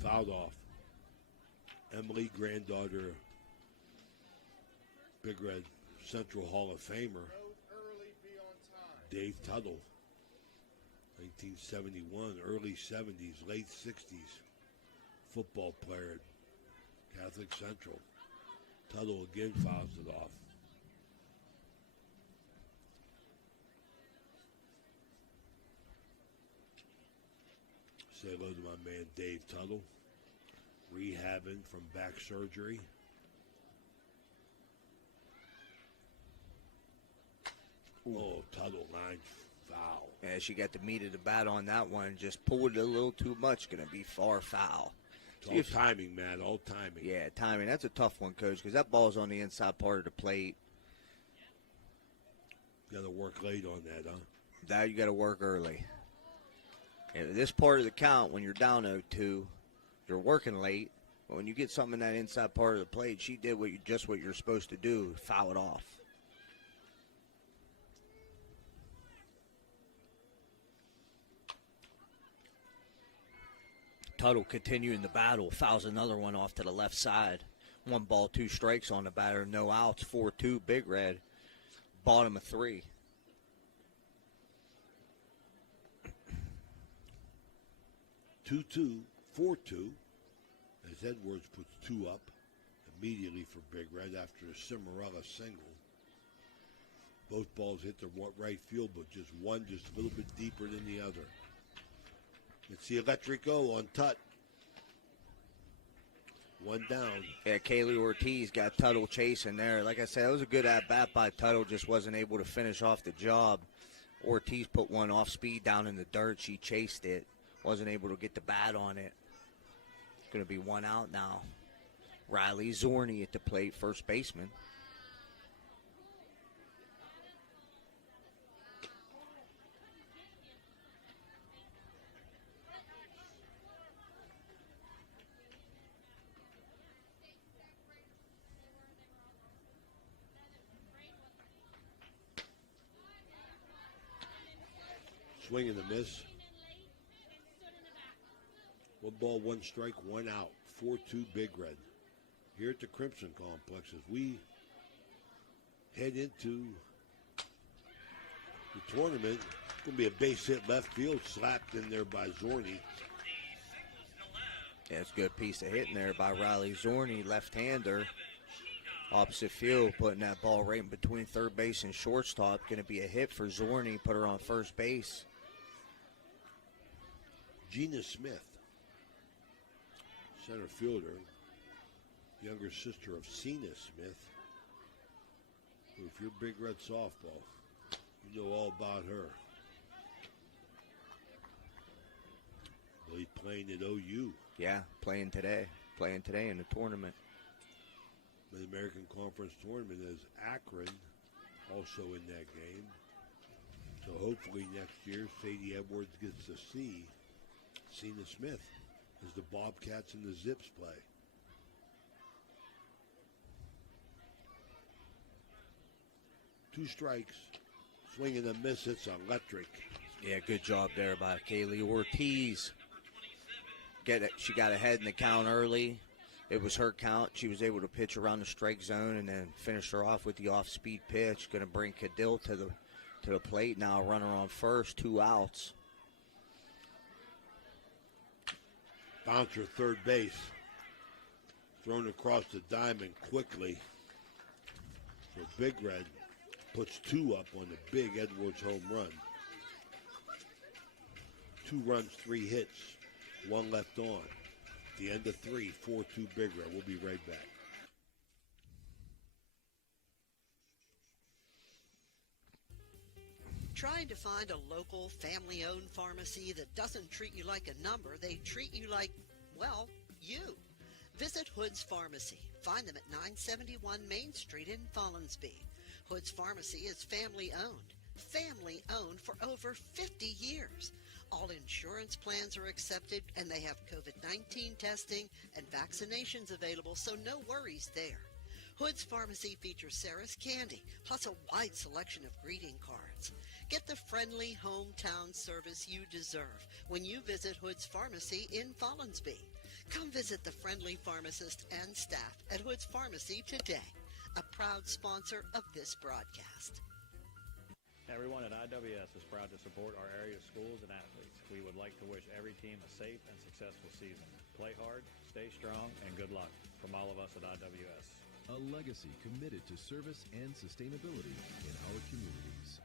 Fouled off. Emily, granddaughter, Big Red Central Hall of Famer. Dave Tuttle. 1971, early 70s, late 60s. Football player at Catholic Central. Tuttle again fouls it off. Say hello to my man Dave Tuttle, rehabbing from back surgery. Oh, Tuttle, line foul. Yeah, she got the meat of the bat on that one. Just pulled it a little too much. Going to be far foul. It's all timing, man. All timing. Yeah, timing. That's a tough one, Coach, because that ball's on the inside part of the plate. Got to work late on that, huh? Now you got to work early. And this part of the count, when you're down 0-2, you're working late. But when you get something in that inside part of the plate, she did what you're supposed to do, foul it off. Tuttle continuing the battle, fouls another one off to the left side. 1 ball, 2 strikes on the batter, no outs, 4-2, Big Red, bottom of 3. Two, 4-2, as Edwards puts 2 up immediately for Big Red after the Cimarella single. Both balls hit the right field, but just one just a little bit deeper than the other. It's the Electrico on Tut. One down. Yeah, Kaylee Ortiz got Tuttle chasing there. Like I said, it was a good at-bat by Tuttle, just wasn't able to finish off the job. Ortiz put one off speed down in the dirt. She chased it, wasn't able to get the bat on it. Going to be one out now. Riley Zorney at the plate, first baseman. Swing and a miss. 1 ball, 1 strike, 1 out. 4-2 Big Red. Here at the Crimson Complex as we head into the tournament. It's going to be a base hit left field, slapped in there by Zorney. Yeah, it's a good piece of hitting there by Riley Zorney, left-hander. Opposite field, putting that ball right in between third base and shortstop. Going to be a hit for Zorney, put her on first base. Gina Smith, center fielder, younger sister of Cena Smith. If you're Big Red softball, you know all about her. Well, he's playing at OU. Yeah, playing today in the tournament. The American Conference Tournament is Akron also in that game. So hopefully next year Sadie Edwards gets to see Cena Smith as the Bobcats and the Zips play. Two strikes, swing and a miss, it's electric. Yeah, good job there by Kaylee Ortiz. She got ahead in the count early. It was her count. She was able to pitch around the strike zone and then finish her off with the off-speed pitch. Going to bring Cadill to the plate now. Runner on first, 2 outs. Bouncer third base. Thrown across the diamond quickly. So Big Red puts 2 up on the big Edwards home run. 2 runs, 3 hits, 1 left on. The end of 3, 4-2 Big Red. We'll be right back. Trying to find a local family-owned pharmacy that doesn't treat you like a number, they treat you like, well, you. Visit Hood's Pharmacy. Find them at 971 Main Street in Follinsby. Hood's Pharmacy is family-owned. Family-owned for over 50 years. All insurance plans are accepted, and they have COVID-19 testing and vaccinations available, so no worries there. Hood's Pharmacy features Sarah's Candy, plus a wide selection of greeting cards. Get the friendly hometown service you deserve when you visit Hood's Pharmacy in Follinsby. Come visit the friendly pharmacist and staff at Hood's Pharmacy today, a proud sponsor of this broadcast. Everyone at IWS is proud to support our area schools and athletes. We would like to wish every team a safe and successful season. Play hard, stay strong, and good luck from all of us at IWS. A legacy committed to service and sustainability in our communities.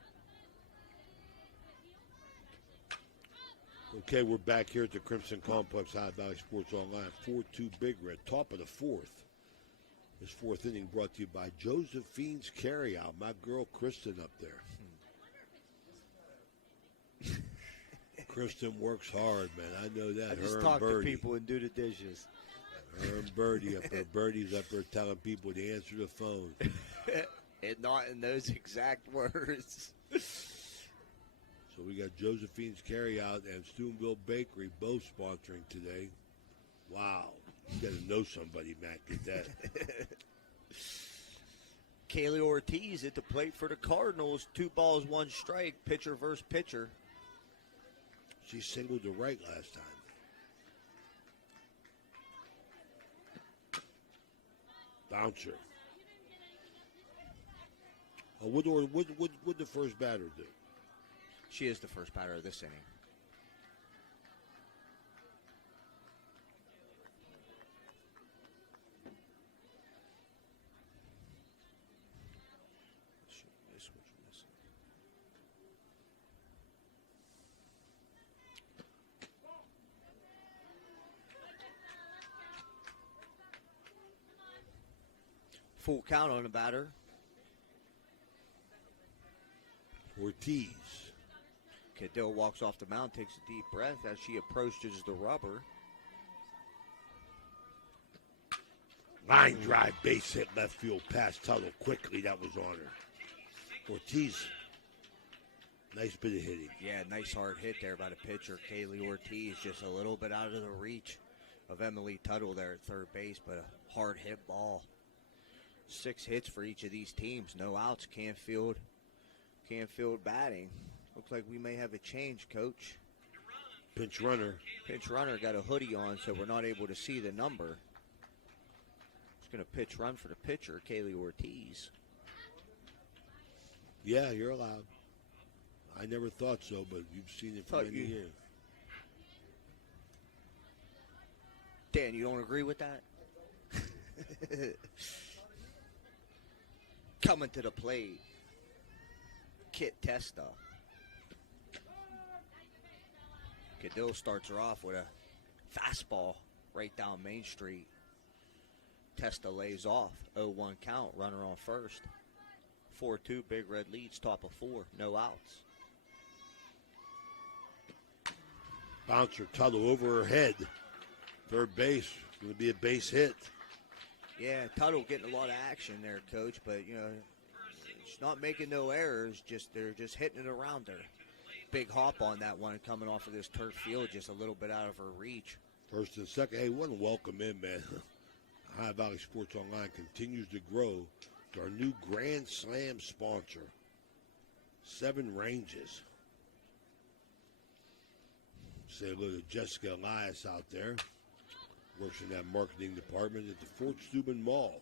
Okay, we're back here at the Crimson Complex, High Valley Sports Online. 4-2 Big Red, top of the 4th. This 4th inning brought to you by Josephine's Carryout. My girl Kristen up there. Kristen works hard, man. I know that. I just her talk and Birdie. to people and do the dishes. Her and Birdie up there. Birdie's up there telling people to answer the phone. And not in those exact words. So we got Josephine's Carryout and Steubenville Bakery both sponsoring today. Wow. You got to know somebody, Matt, get that. Kaylee Ortiz at the plate for the Cardinals. 2 balls, 1 strike. Pitcher versus pitcher. She singled to right last time. Bouncer. Oh, what the first batter do? She is the first batter of this inning. Full count on the batter. Ortiz. Cadell walks off the mound, takes a deep breath as she approaches the rubber. Line drive, base hit, left field, past Tuttle quickly. That was on her. Ortiz. Nice bit of hitting. Yeah, nice hard hit there by the pitcher, Kaylee Ortiz. Just a little bit out of the reach of Emily Tuttle there at third base, but a hard hit ball. 6 hits for each of these teams. No outs. Canfield batting. Looks like we may have a change, Coach. Pinch runner. Pinch runner got a hoodie on, so we're not able to see the number. It's going to pitch run for the pitcher, Kaylee Ortiz. Yeah, you're allowed. I never thought so, but you've seen it for many years. Dan, you don't agree with that? Coming to the plate, Kit Testa. Cadell starts her off with a fastball right down Main Street. Testa lays off. 0-1 count, runner on first. 4-2, Big Red leads, top of 4, no outs. Bouncer, Tuttle over her head. Third base, going to be a base hit. Yeah, Tuttle getting a lot of action there, Coach, but, she's not making no errors. They're just hitting it around her. Big hop on that one coming off of this turf field, just a little bit out of her reach. First and second. Hey, what a welcome in, man. Ohio Valley Sports Online continues to grow to our new Grand Slam sponsor, 7 Ranges. Say hello to Jessica Elias out there. Works in that marketing department at the Fort Steuben Mall.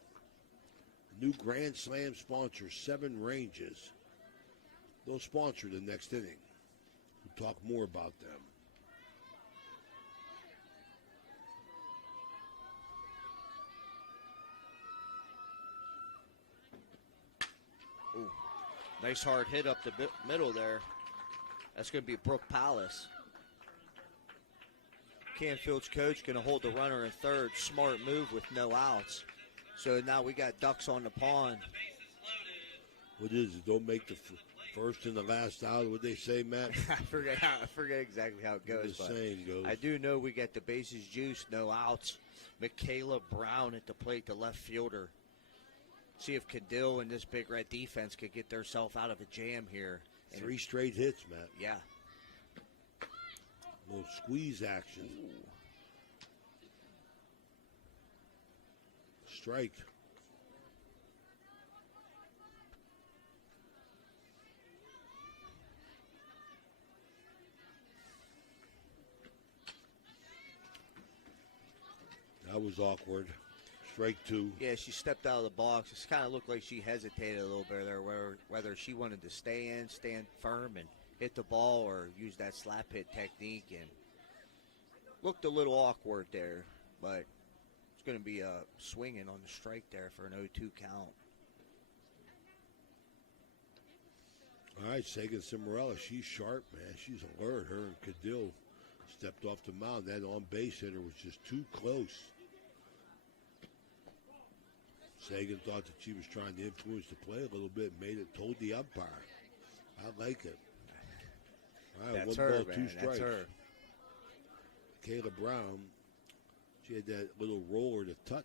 New Grand Slam sponsor, 7 Ranges. They'll sponsor the next inning. We'll talk more about them. Ooh, nice hard hit up the middle there. That's going to be Brooke Palace. Canfield's coach going to hold the runner in third. Smart move with no outs. So now we got ducks on the pond. What is it? Don't make the first and the last out. What they say, Matt? I forget exactly how it goes. The saying goes. I do know we got the bases juiced, no outs. Michaela Brown at the plate, the left fielder. See if Cadell and this Big Red defense could get themselves out of a jam here. 3 straight hits, Matt. Yeah. A little squeeze action. Ooh. Strike. That was awkward. Strike 2. Yeah, she stepped out of the box. It kind of looked like she hesitated a little bit there, whether she wanted to stand firm and hit the ball or use that slap hit technique, and looked a little awkward there, but it's going to be a swinging on the strike there for an 0-2 count. All right, Sagan Cimarella, she's sharp, man. She's alert. Her and Cadell stepped off the mound. That on-base hitter was just too close. Sagan thought that she was trying to influence the play a little bit, told the umpire. I like it. All right, That's 1 her, ball, 2 man. strikes. That's her. Kayla Brown, she had that little roller to Tut.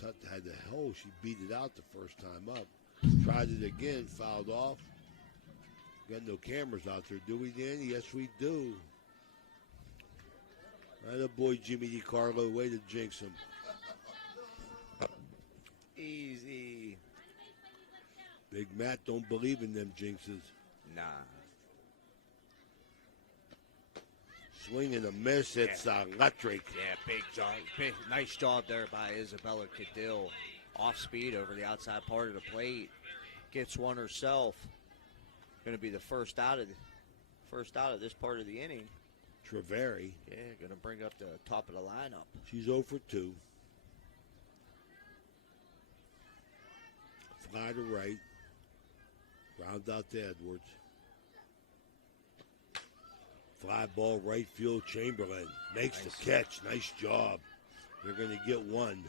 Tut had the hole. She beat it out the first time up. Tried it again, fouled off. Got no cameras out there, do we, Danny? Yes, we do. Right, the boy Jimmy DiCarlo, way to jinx him. Easy. Big Matt don't believe in them jinxes. Nah. Swing and a miss. It's electric. Yeah, big job. Nice job there by Isabella Cadell. Off speed over the outside part of the plate. Gets one herself. Going to be the first out of this part of the inning. Treveri. Yeah, going to bring up the top of the lineup. She's 0 for 2. Fly to right. Ground out to Edwards. Fly ball right field. Chamberlain makes the catch. Nice job. They're going to get one.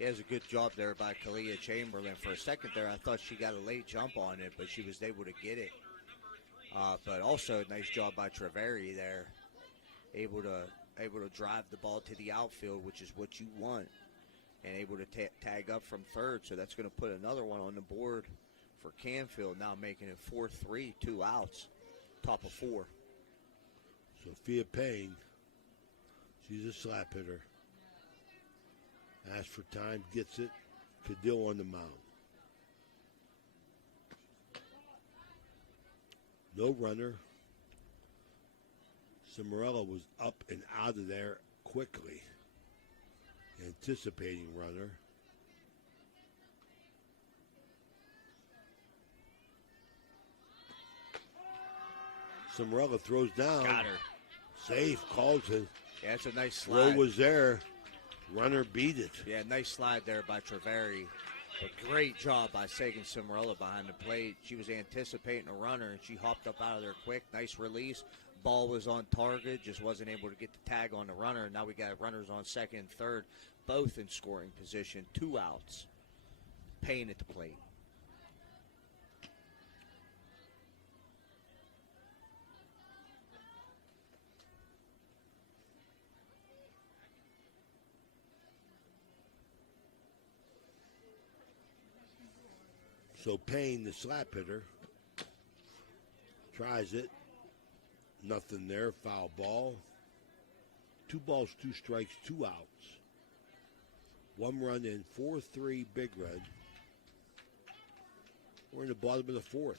Yeah, it was a good job there by Kalia Chamberlain. For a second there, I thought she got a late jump on it, but she was able to get it. But also, nice job by Treveri there, able to drive the ball to the outfield, which is what you want, and able to tag up from third. So that's going to put another one on the board for Canfield, now making it 4-3, 2 outs, top of 4. Sophia Payne, she's a slap hitter. Asks for time, gets it. Cadil on the mound. No runner. Cimarella was up and out of there quickly, anticipating runner. Cimarella throws down. Got her. Safe, calls it. Yeah, it's a nice slide. Throw was there. Runner beat it. Yeah, nice slide there by Treveri. A great job by Sagan Cimarella behind the plate. She was anticipating a runner, and she hopped up out of there quick. Nice release. Ball was on target, just wasn't able to get the tag on the runner. Now we got runners on second and third, both in scoring position. 2 outs. Payne at the plate. So Payne, the slap hitter, tries it. Nothing there. Foul ball. 2 balls, 2 strikes, 2 outs. 1 run in, 4-3 Big Red. We're in the bottom of the 4th.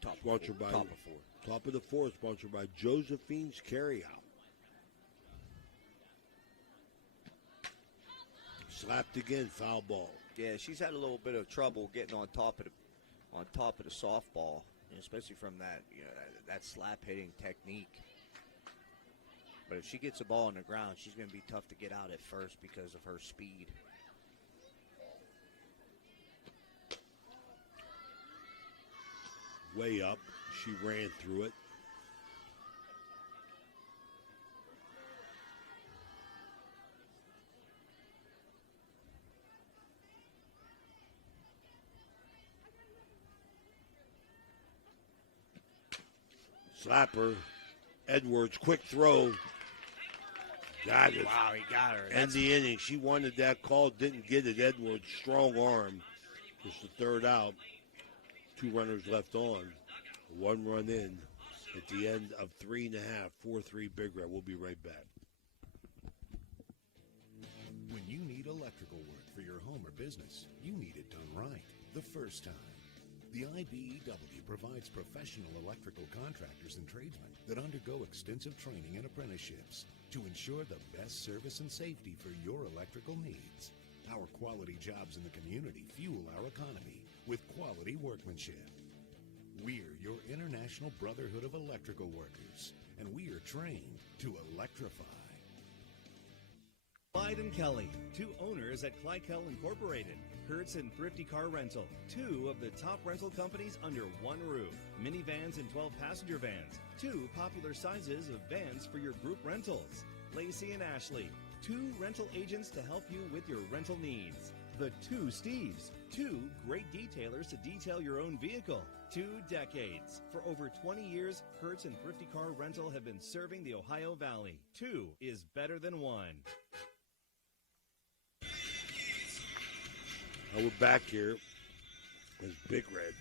Top of 4. Top of the 4th, sponsored by Josephine's Carryout. Slapped again, foul ball. Yeah, she's had a little bit of trouble getting on top of the softball, especially from that that slap hitting technique. But if she gets the ball on the ground, she's going to be tough to get out at first because of her speed. Way up, she ran through it. Slapper. Edwards, quick throw. Got it. Wow, he got her. End the inning. She wanted that call, didn't get it. Edwards, strong arm. Just the 3rd out. 2 runners left on. 1 run in at the end of 3.5. 4-3 Big Red. We'll be right back. When you need electrical work for your home or business, you need it done right the first time. The IBEW provides professional electrical contractors and tradesmen that undergo extensive training and apprenticeships to ensure the best service and safety for your electrical needs. Our quality jobs in the community fuel our economy with quality workmanship. We're your International Brotherhood of Electrical Workers, and we are trained to electrify. Clyde and Kelly, 2 owners at Clykel Incorporated. Hertz and Thrifty Car Rental, 2 of the top rental companies under one roof. Minivans and 12-passenger vans, 2 popular sizes of vans for your group rentals. Lacey and Ashley, 2 rental agents to help you with your rental needs. The 2 Steves, 2 great detailers to detail your own vehicle. 2 decades. For over 20 years, Hertz and Thrifty Car Rental have been serving the Ohio Valley. 2 is better than 1. Now we're back here as Big Red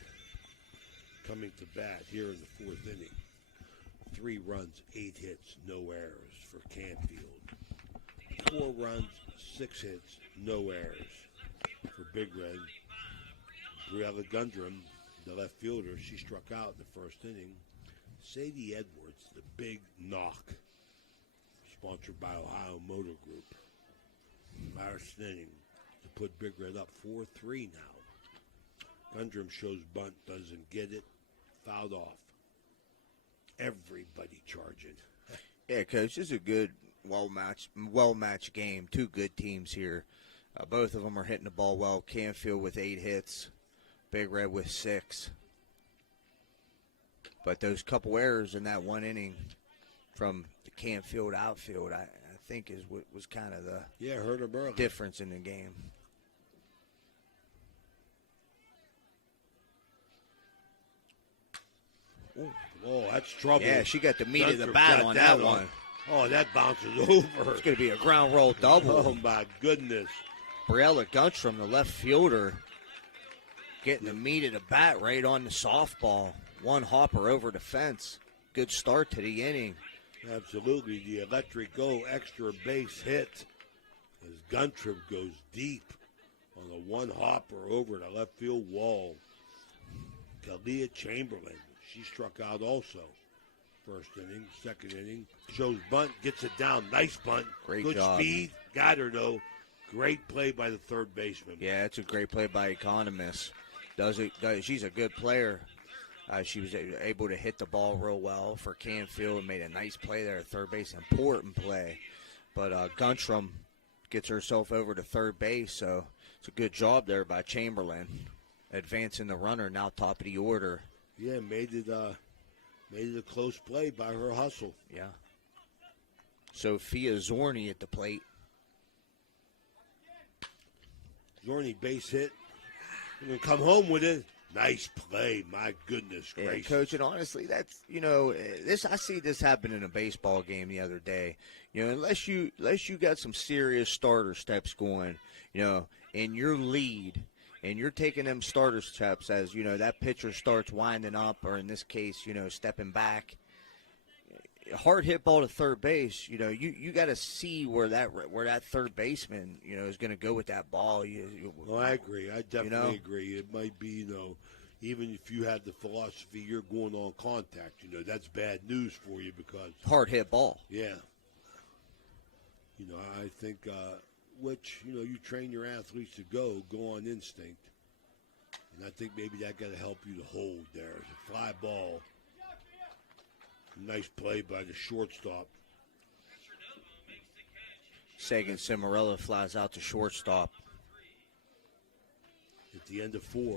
coming to bat here in the 4th inning. 3 runs, 8 hits, no errors for Canfield. 4 runs, 6 hits, no errors for Big Red. Briella Gundrum, the left fielder, she struck out in the 1st inning. Sadie Edwards, the big knock, sponsored by Ohio Motor Group. Last inning to put Big Red up 4-3 now. Gundrum shows bunt, doesn't get it, fouled off. Everybody charging. Yeah, Coach, this is a good, well-matched game. 2 good teams here. Both of them are hitting the ball well. Canfield with 8 hits, Big Red with 6. But those couple errors in that 1 inning from the Canfield outfield, I think is what was kind of the hurt him early. difference in the game. Ooh. Oh, that's trouble. Yeah, she got the meat of the bat on that one. Oh, that bounces over. It's going to be a ground roll double. Oh, my goodness. Briella Guntram, the left fielder, getting the meat of the bat right on the softball. One hopper over the fence. Good start to the inning. Absolutely. The electric go extra base hit as Guntram goes deep on a one hopper over the left field wall. Kalia Chamberlain, she struck out also. First inning, second inning. Shows bunt, gets it down. Nice bunt. Great Good job. Speed. Got her, though. Great play by the third baseman. Yeah, it's a great play by Economist. She's a good player. She was able to hit the ball real well for Canfield and made a nice play there at third base. Important play. But Guntram gets herself over to third base, so it's a good job there by Chamberlain. Advancing the runner, now top of the order. Yeah, made it a close play by her hustle. Yeah. Sophia Zorni at the plate. Zorni base hit. And then come home with it. Nice play. My goodness gracious. Yeah, Coach, and honestly, that's, I see this happen in a baseball game the other day. Unless you got some serious starter steps going, in your lead, and you're taking them starter steps as, that pitcher starts winding up, or in this case, stepping back. Hard hit ball to third base, you got to see where that third baseman, is going to go with that ball. I agree. I definitely agree. It might be, even if you had the philosophy you're going on contact, that's bad news for you because hard hit ball. Yeah. I think which you train your athletes to go on instinct, and I think maybe that got to help you to hold there. It's a fly ball. Nice play by the shortstop. Sagan Cimarella flies out to shortstop. At the end of 4,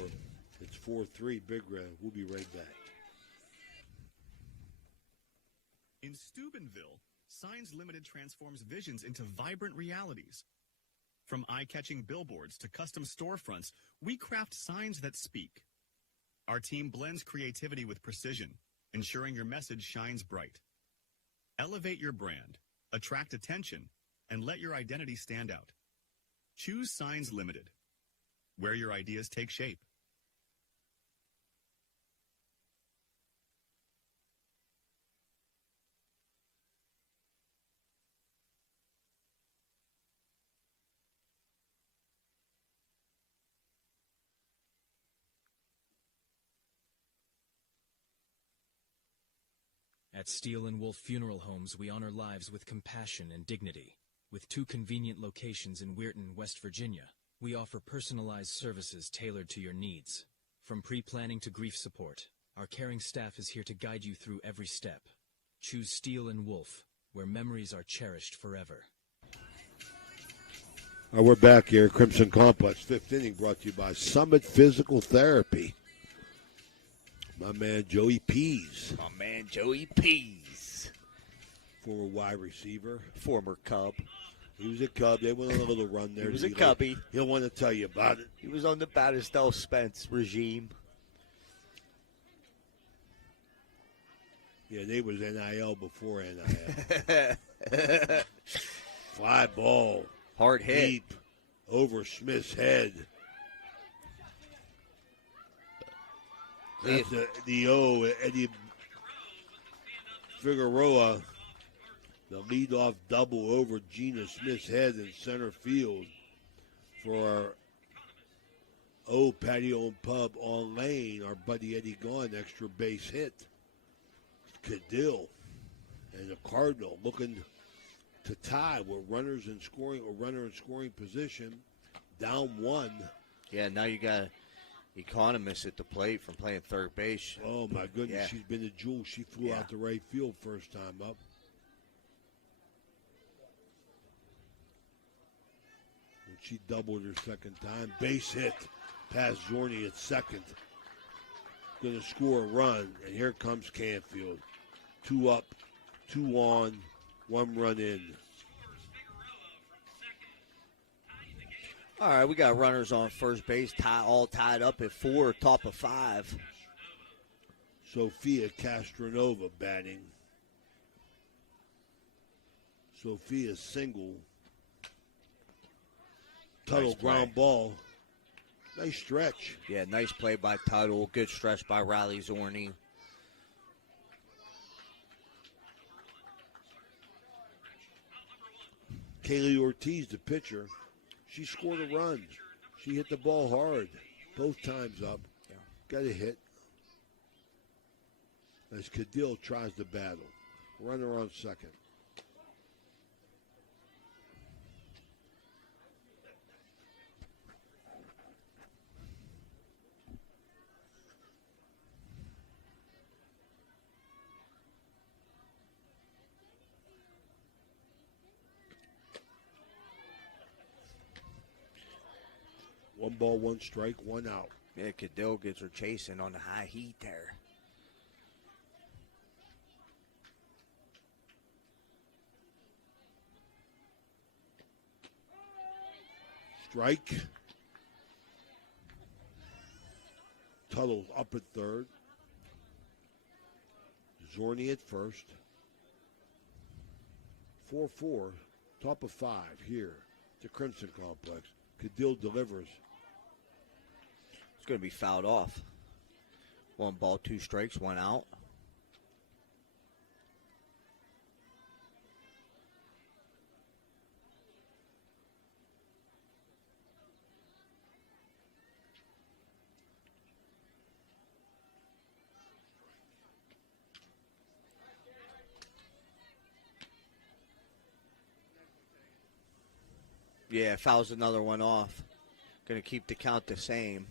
it's 4-3 Big Red. We'll be right back. In Steubenville, Signs Limited transforms visions into vibrant realities. From eye-catching billboards to custom storefronts, we craft signs that speak. Our team blends creativity with precision, ensuring your message shines bright. Elevate your brand, attract attention, and let your identity stand out. Choose Signs Limited, where your ideas take shape. At Steel & Wolf Funeral Homes, we honor lives with compassion and dignity. With 2 convenient locations in Weirton, West Virginia, we offer personalized services tailored to your needs. From pre-planning to grief support, our caring staff is here to guide you through every step. Choose Steel & Wolf, where memories are cherished forever. We're back here, Crimson Complex, 5th inning, brought to you by Summit Physical Therapy. My man Joey Pease. Former wide receiver. Former Cub. He was a Cub. They went on a little run there. He was a Cubby. He'll want to tell you about it. He was on the Battistel Spence regime. Yeah, they was NIL before NIL. Fly ball. Hard hit. Deep over Smith's head. That's the Eddie Figueroa, the leadoff double over Gina Smith's head in center field for our Patio and Pub on lane. Our buddy Eddie Gahn, extra base hit. Cadill and the Cardinal looking to tie with runner in scoring position, down 1. Yeah, now you got Economist at the plate from playing third base. Oh, my goodness. Yeah. She's been a jewel. She flew out the right field first time up. And she doubled her second time. Base hit past Zorni at second. Going to score a run, and here comes Canfield. 2 up, 2 on, 1 run in. All right, we got runners on first base, all tied up at 4, top of 5. Sophia Castronova batting. Sophia single. Tuttle Nice play. ground ball. Nice stretch. Yeah, nice play by Tuttle. Good stretch by Riley Zorni. Kaylee Ortiz, the pitcher, she scored a run. She hit the ball hard, both times up. Yeah. Got a hit. As Cadil tries to battle. Runner on second. One ball, one strike, one out. Yeah, Cadell gets her chasing on the high heat there. Strike. Tuttle up at third. Zorni at first. 4-4, top of 5 here. The Crimson Complex. Cadil delivers. It's going to be fouled off. 1 ball, 2 strikes, 1 out. Yeah, fouls another one off. Going to keep the count the same.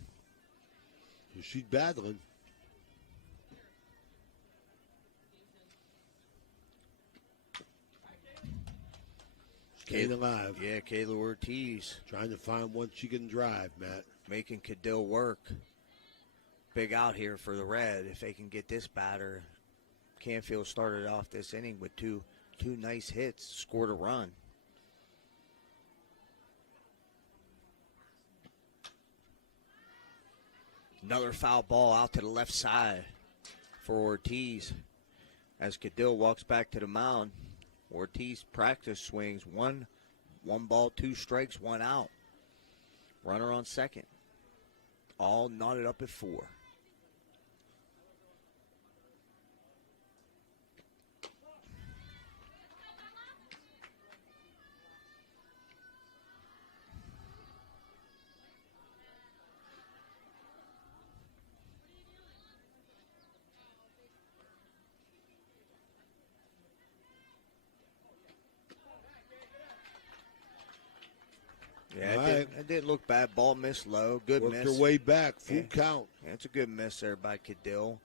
She's battling. Staying alive. Yeah, Kayla Ortiz. Trying to find one she can drive, Matt. Making Cadell work. Big out here for the Red. If they can get this batter. Canfield started off this inning with two nice hits. Scored a run. Another foul ball out to the left side for Ortiz. As Cadell walks back to the mound, Ortiz practice swings. One ball, 2 strikes, 1 out. Runner on second. All knotted up at 4. Yeah, it didn't look bad. Ball missed low. Good Worked miss. her way back. Full count. Yeah, it's a good miss there by Cadell.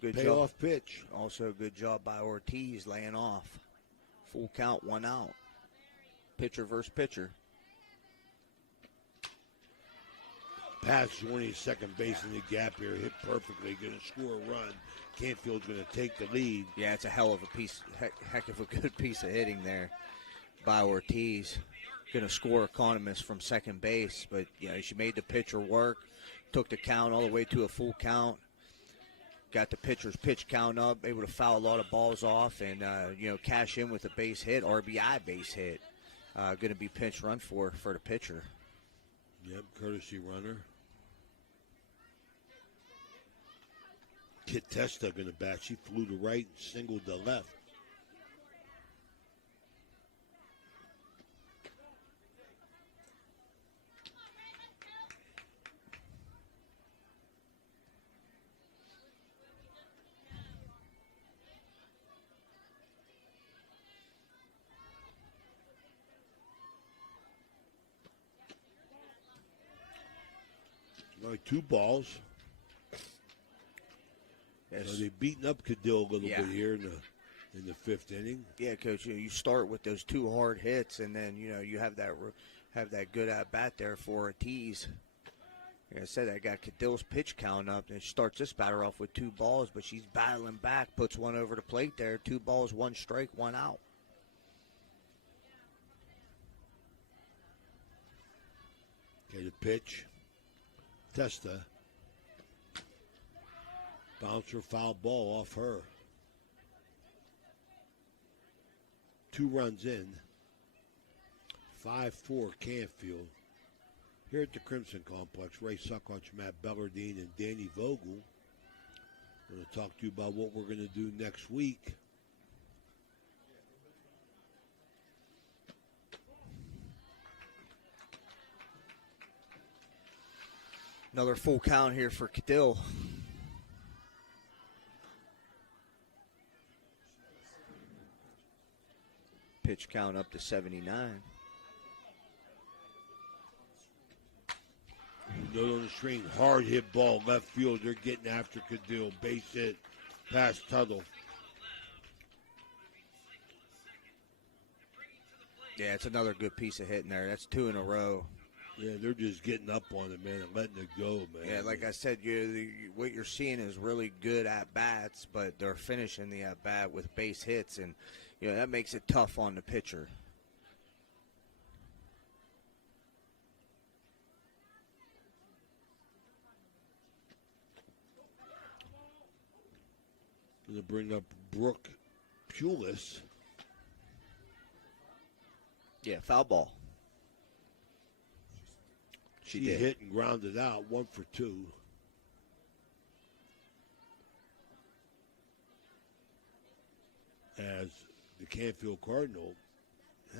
Good Payoff job. pitch. Also a good job by Ortiz laying off. Full count, 1 out. Pitcher versus pitcher. Pass Zorni, second base in the gap here. Hit perfectly. Going to score a run. Canfield's going to take the lead. Yeah, it's a hell of a heck of a good piece of hitting there by Ortiz. Going to score economist from second base, but she made the pitcher work, took the count all the way to a full count, got the pitcher's pitch count up, able to foul a lot of balls off, and cash in with a base hit, RBI base hit. Going to be pinch run for the pitcher. Yep, courtesy runner. Kit Testa going to bat. She flew to right and singled to left. Like 2 balls. Yes. So they've beaten up Cadell a little bit here in the 5th inning. Yeah, Coach. You start with those 2 hard hits, and then you have that good at bat there for Ortiz. Like I said, I got Cadell's pitch count up, and she starts this batter off with 2 balls, but she's battling back, puts one over the plate there. 2 balls, 1 strike, 1 out. Okay, the pitch. Testa. Bouncer, foul ball off her. 2 runs in. 5-4 Canfield. Here at the Crimson Complex, Ray Suckoch, Matt Bellardine, and Danny Vogel. I'm going to talk to you about what we're going to do next week. Another full count here for Cadill. Pitch count up to 79. Note on the string, hard hit ball, left field. They're getting after Cadill. Base hit, past Tuttle. Yeah, it's another good piece of hitting there. That's 2 in a row. Yeah, they're just getting up on it, man, and letting it go, man. Yeah, like I said, what you're seeing is really good at-bats, but they're finishing the at-bat with base hits, and that makes it tough on the pitcher. Going to bring up Brooke Pulis. Yeah, foul ball. She hit and grounded out, 1 for 2. As the Canfield Cardinal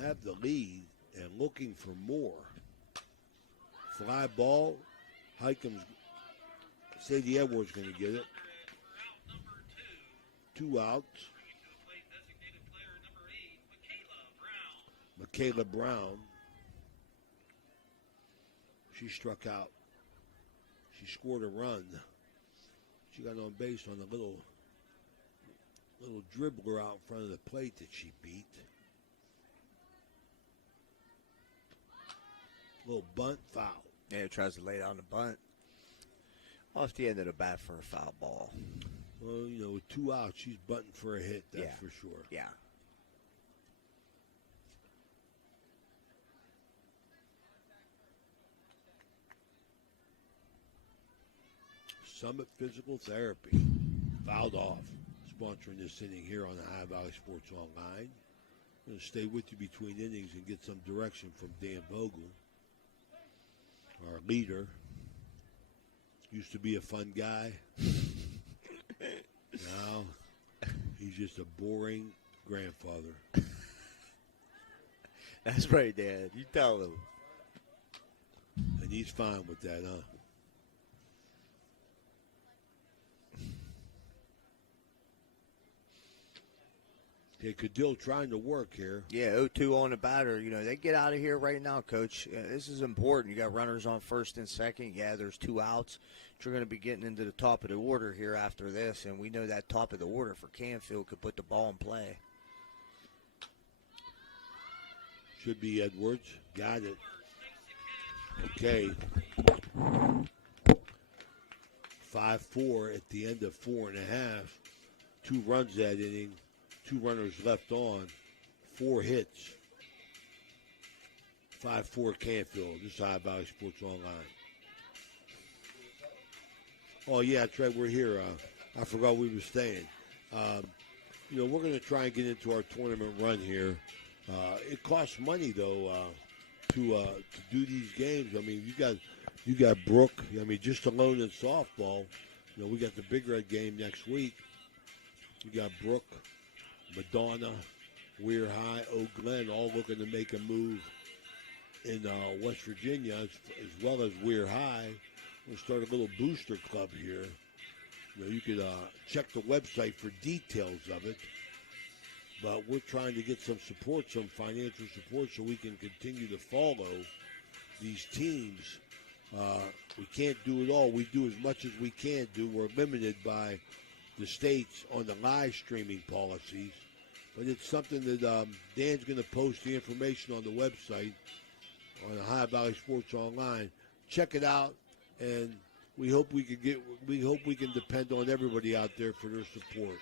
have the lead and looking for more. Fly ball, Heikem's, Sadie Edwards going to get it. 2 outs. Michaela Brown. She struck out. She scored a run. She got on base on a little dribbler out in front of the plate that she beat. Little bunt, foul. Yeah, it tries to lay down the bunt. Off the end of the bat for a foul ball. Well, with 2 outs, she's bunting for a hit, that's for sure. Yeah. Summit Physical Therapy, fouled off. Sponsoring this inning here on the High Valley Sports Online. I'm going to stay with you between innings and get some direction from Dan Vogel, our leader. Used to be a fun guy. Now he's just a boring grandfather. That's right, Dad. You tell him. And he's fine with that, huh? Okay, Cadill trying to work here. Yeah, 0-2 on the batter. They get out of here right now, Coach. This is important. You got runners on first and second. Yeah, there's 2 outs. You're going to be getting into the top of the order here after this, and we know that top of the order for Canfield could put the ball in play. Should be Edwards. Got it. Okay. 5-4 at the end of 4.5. 2 runs that inning. 2 runners left on. 4 hits. 5-4 Canfield. This is High Valley Sports Online. Oh, yeah, that's right. We're here. I forgot we were staying. We're going to try and get into our tournament run here. It costs money, though, to do these games. I mean, you got Brooke. I mean, just alone in softball. We got the Big Red game next week. You got Brooke, Madonna, Weir High, Oak Glen, all looking to make a move in West Virginia, as well as Weir High. We'll start a little booster club here. You could check the website for details of it. But we're trying to get some support, some financial support, so we can continue to follow these teams. We can't do it all. We do as much as we can do. We're limited by the states on the live streaming policies. But it's something that Dan's going to post the information on the website on the High Valley Sports Online. Check it out, and we hope we can depend on everybody out there for their support.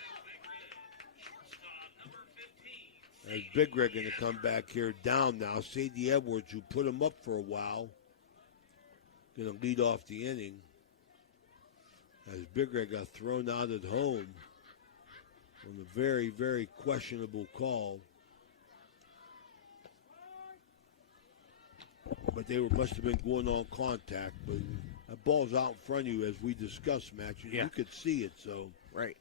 As Big Red going to come back here down now. Sadie Edwards, who put him up for a while, going to lead off the inning as Big Red got thrown out at home on a very, very questionable call. But they must have been going on contact. But that ball's out in front of you, as we discussed, Matt. You could see it, so right.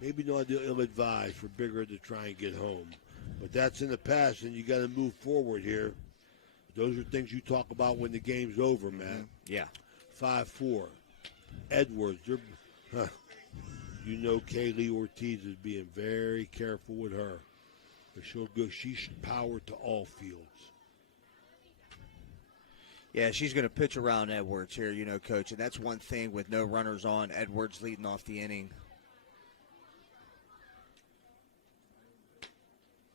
Maybe not ill-advised for Big Red to try and get home. But that's in the past, and you got to move forward here. Those are things you talk about when the game's over, man. Yeah. 5-4. Edwards, you know Kaylee Ortiz is being very careful with her. But she's powered to all fields. Yeah, she's going to pitch around Edwards here, Coach. And that's one thing with no runners on. Edwards leading off the inning.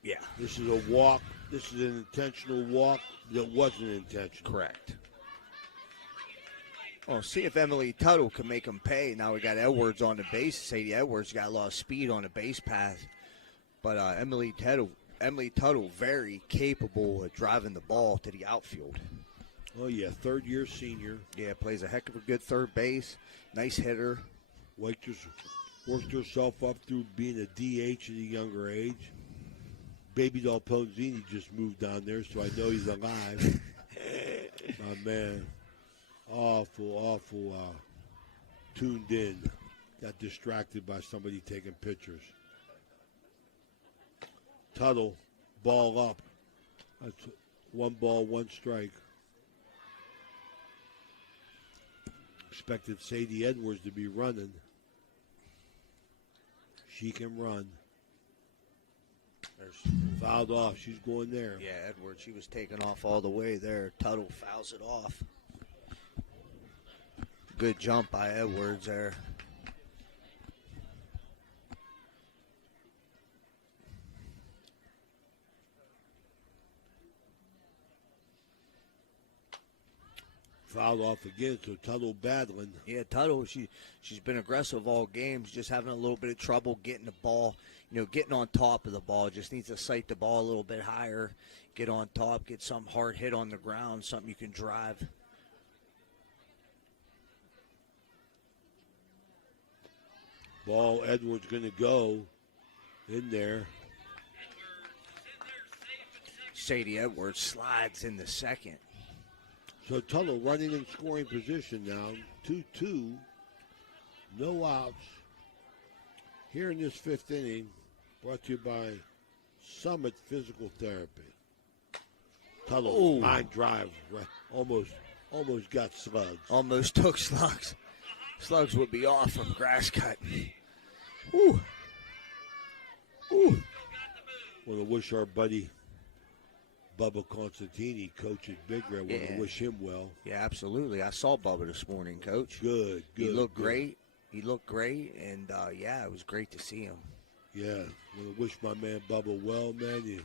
Yeah. This is a walk. This is an intentional walk that wasn't intentional. Correct. Well, see if Emily Tuttle can make them pay. Now we got Edwards on the base. Sadie Edwards got a lot of speed on the base path. But Emily Tuttle, very capable of driving the ball to the outfield. Oh, yeah, third-year senior. Yeah, plays a heck of a good third base. Nice hitter. Worked herself up through being a DH at a younger age. Baby doll Ponzini just moved down there, so I know he's alive. My man, awful, tuned in. Got distracted by somebody taking pictures. Tuttle, ball up. That's 1 ball, 1 strike. Expected Sadie Edwards to be running. She can run. There's fouled off. She's going there. Yeah, Edwards, she was taken off all the way there. Tuttle fouls it off. Good jump by Edwards there. Fouled off again, so Tuttle battling. Yeah, Tuttle, she's been aggressive all games, just having a little bit of trouble getting the ball, getting on top of the ball. Just needs to sight the ball a little bit higher, get on top, get some hard hit on the ground, something you can drive. Ball, Edwards going to go in there. Sadie Edwards slides in the second. So Tuttle running in scoring position now. 2-2. No outs. Here in this 5th inning, brought to you by Summit Physical Therapy. Tuttle, line drive. Right. Almost got slugs. Almost took slugs. Slugs would be off from grass cutting. Woo. Want to wish our buddy Bubba Constantini, coach at Big Red, want to wish him well. Yeah, absolutely. I saw Bubba this morning, Coach. Good. He looked great. He looked great, and, it was great to see him. Yeah, want to wish my man Bubba well, man. You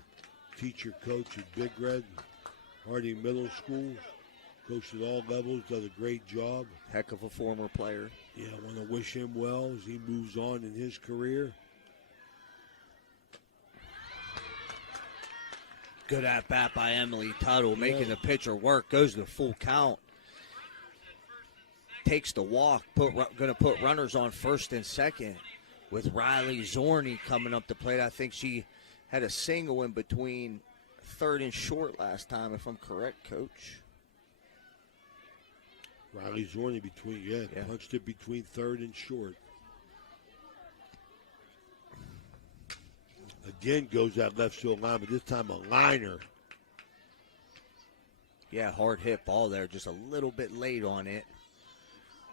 teacher coach at Big Red, Harding Middle School. Coached at all levels, does a great job. Heck of a former player. Yeah, I want to wish him well as he moves on in his career. Good at bat by Emily Tuttle, making the pitcher work. Goes to full count. Takes the walk. Going to put runners on first and second with Riley Zorney coming up to plate. I think she had a single in between third and short last time, if I'm correct, Coach. Riley Zorney punched it between third and short. Again goes that left field line, but this time a liner. Yeah, hard hit ball there, just a little bit late on it.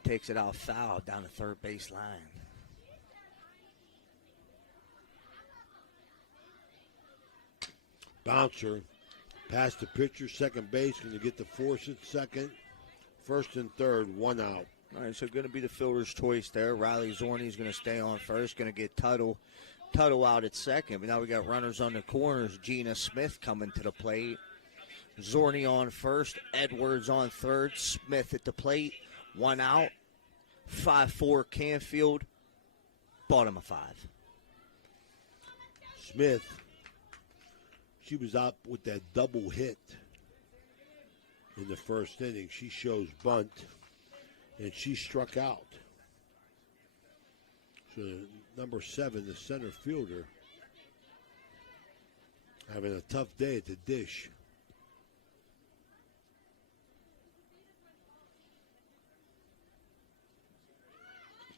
Takes it out foul down the third base line. Bouncer, past the pitcher, second base, going to get the force at second. First and third, 1 out. All right, so going to be the fielder's choice there. Riley Zorney is going to stay on first, going to get Tuttle out at second. But now we got runners on the corners. Gina Smith coming to the plate. Zorney on first, Edwards on third, Smith at the plate. 1 out. 5-4 Canfield. Bottom of 5. Smith, she was out with that double hit in the first inning. She shows bunt. and she struck out. So number 7, the center fielder, having a tough day at the dish.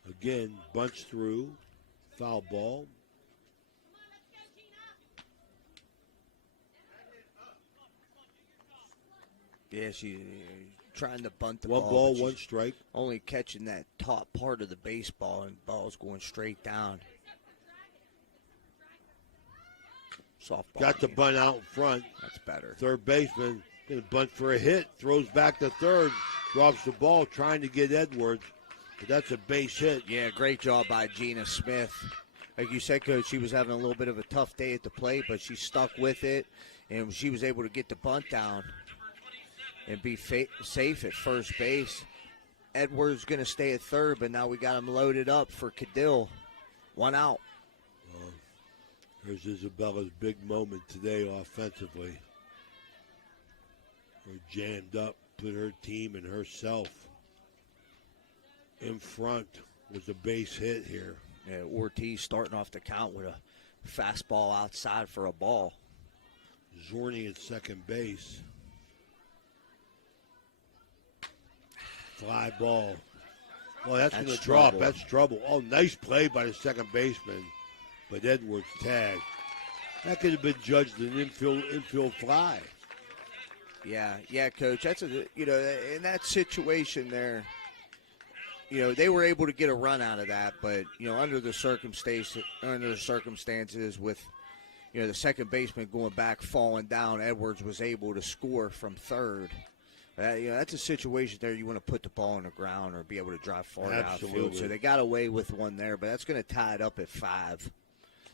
Again, bunch through, foul ball. Yeah, she's trying to bunt the One ball. ball, but one she's strike. Only catching that top part of the baseball, and ball's going straight down. Softball. Got the bunt out in front. That's better. Third baseman going to bunt for a hit. Throws back to third. Drops the ball trying to get Edwards. But that's a base hit. Yeah, great job by Gina Smith. Like you said, Coach, she was having a little bit of a tough day at the plate, but she stuck with it, and she was able to get the bunt down and be safe at first base. Edwards going to stay at third, but now we got him loaded up for Cadill. 1 out. Here's Isabella's big moment today offensively. Her jammed up, put her team and herself in front with a base hit here. Yeah, Ortiz starting off the count with a fastball outside for a ball. Zorni at second base. Fly ball. Oh, that's going to drop. That's trouble. Oh, nice play by the second baseman. But Edwards tagged. That could have been judged an infield fly. Yeah, Coach. That's in that situation there. They were able to get a run out of that, but under the circumstances with the second baseman going back, falling down, Edwards was able to score from third. That's a situation there you want to put the ball on the ground or be able to drive far outfield. So they got away with one there, but that's going to tie it up at 5.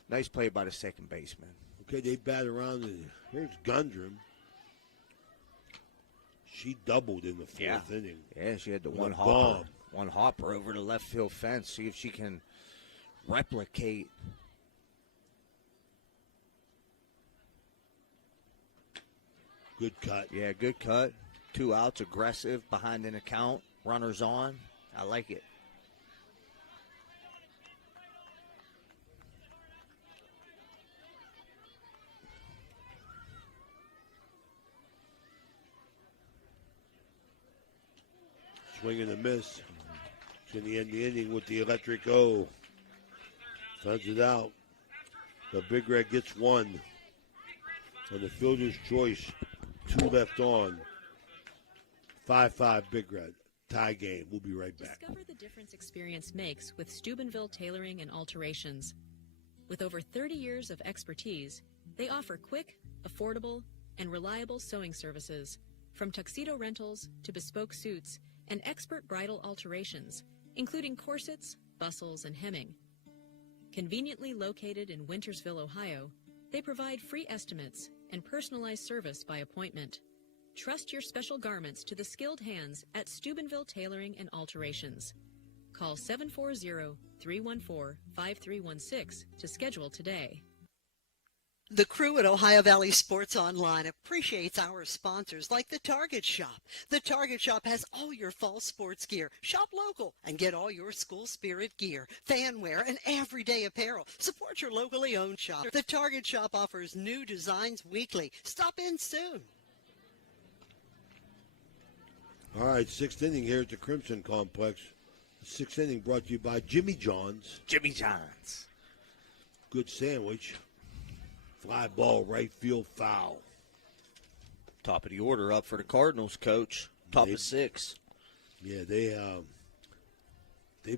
Nice play by the second baseman. Okay, they bat around. Here's Gundrum. She doubled in the fourth inning. Yeah, she had the one hopper over the left field fence. See if she can replicate. Good cut. Yeah, good cut. 2 outs, aggressive, behind an account. Runners on. I like it. Swing and a miss. It's going to end the inning with the electric O. Sends it out. The Big Red gets 1. On the fielder's choice, 2 left on. 5-5 Big Red. Tie game. We'll be right back. Discover the difference experience makes with Steubenville Tailoring and Alterations. With over 30 years of expertise, they offer quick, affordable, and reliable sewing services, from tuxedo rentals to bespoke suits and expert bridal alterations, including corsets, bustles, and hemming. Conveniently located in Wintersville, Ohio, they provide free estimates and personalized service by appointment. Trust your special garments to the skilled hands at Steubenville Tailoring and Alterations. Call 740-314-5316 to schedule today. The crew at Ohio Valley Sports Online appreciates our sponsors like the Target Shop. The Target Shop has all your fall sports gear. Shop local and get all your school spirit gear, fan wear, and everyday apparel. Support your locally owned shop. The Target Shop offers new designs weekly. Stop in soon. All right, 6th inning here at the Crimson Complex. The 6th inning brought to you by Jimmy John's. Jimmy John's. Good sandwich. Fly ball, right field foul. Top of the order up for the Cardinals, Coach. Top of 6. Yeah, they've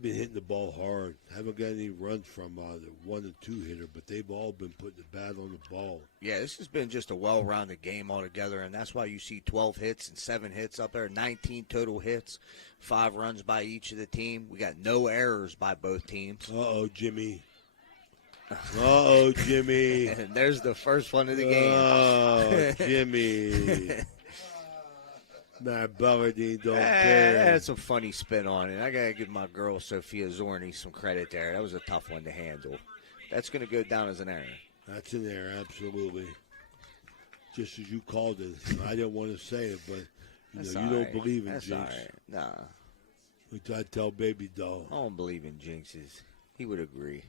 been hitting the ball hard. Haven't got any runs from the 1 and 2 hitter, but they've all been putting the bat on the ball. Yeah, this has been just a well-rounded game altogether, and that's why you see 12 hits and 7 hits up there, 19 total hits, 5 runs by each of the team. We got no errors by both teams. Uh-oh, Jimmy. Uh-oh, Jimmy. And there's the first one of the game. Oh, Jimmy. Nah, Ballardine don't care. That's a funny spin on it. I got to give my girl, Sophia Zorni, some credit there. That was a tough one to handle. That's going to go down as an error. That's an error, absolutely. Just as you called it. I didn't want to say it, but you don't believe in That's jinx. all right. Nah. Which I tell Baby Doll. I don't believe in jinxes. He would agree.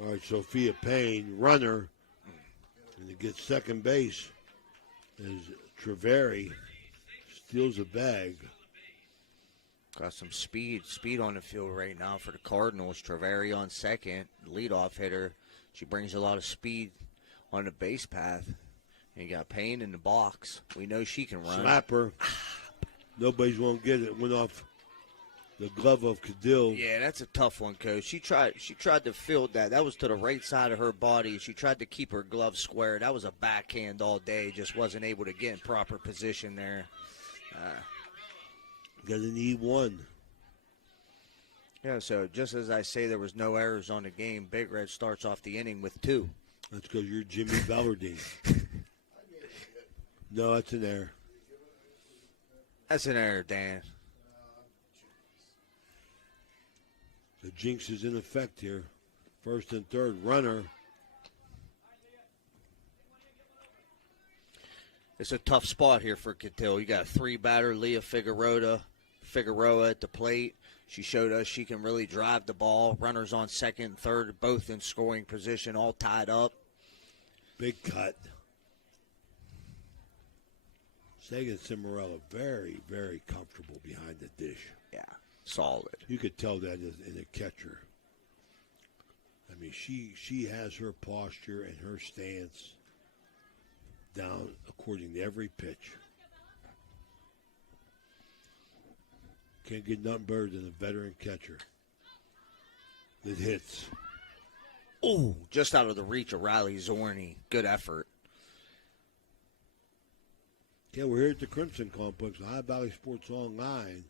All right, Sophia Payne, runner, and to get second base is Treveri. Steals a bag. Got some speed on the field right now for the Cardinals. Treveri on second, leadoff hitter. She brings a lot of speed on the base path. And you got Payne in the box. We know she can run. Slapper. Nobody's going to get it. Went off the glove of Cadill. Yeah, that's a tough one, Coach. She tried to field that. That was to the right side of her body. She tried to keep her glove square. That was a backhand all day. Just wasn't able to get in proper position there. Got an E1. Yeah, so just as I say there was no errors on the game, Big Red starts off the inning with 2. That's because you're Jimmy Ballardine. No, that's an error. That's an error, Dan. The jinx is in effect here. First and third, runner. It's a tough spot here for Catil. You got a 3-batter, Leah Figueroa at the plate. She showed us she can really drive the ball. Runners on second and third, both in scoring position, all tied up. Big cut. Sagan Cimarella, very, very comfortable behind the dish. Yeah, solid. You could tell that in a catcher. I mean, she has her posture and her stance down according to every pitch. Can't get nothing better than a veteran catcher that hits. Oh, just out of the reach of Riley Zorni. Good effort. Yeah, we're here at the Crimson Complex, Ohio Valley Sports Online.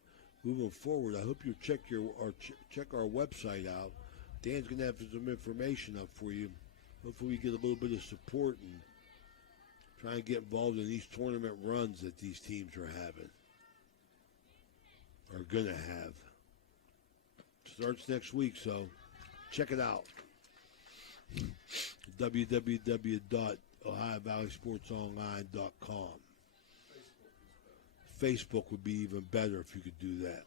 Moving forward, I hope you check our website out. Dan's going to have some information up for you. Hopefully we get a little bit of support and try and get involved in these tournament runs that these teams are having. Are going to have. Starts next week, so check it out. www.OhioValleySportsOnline.com. Facebook would be even better if you could do that.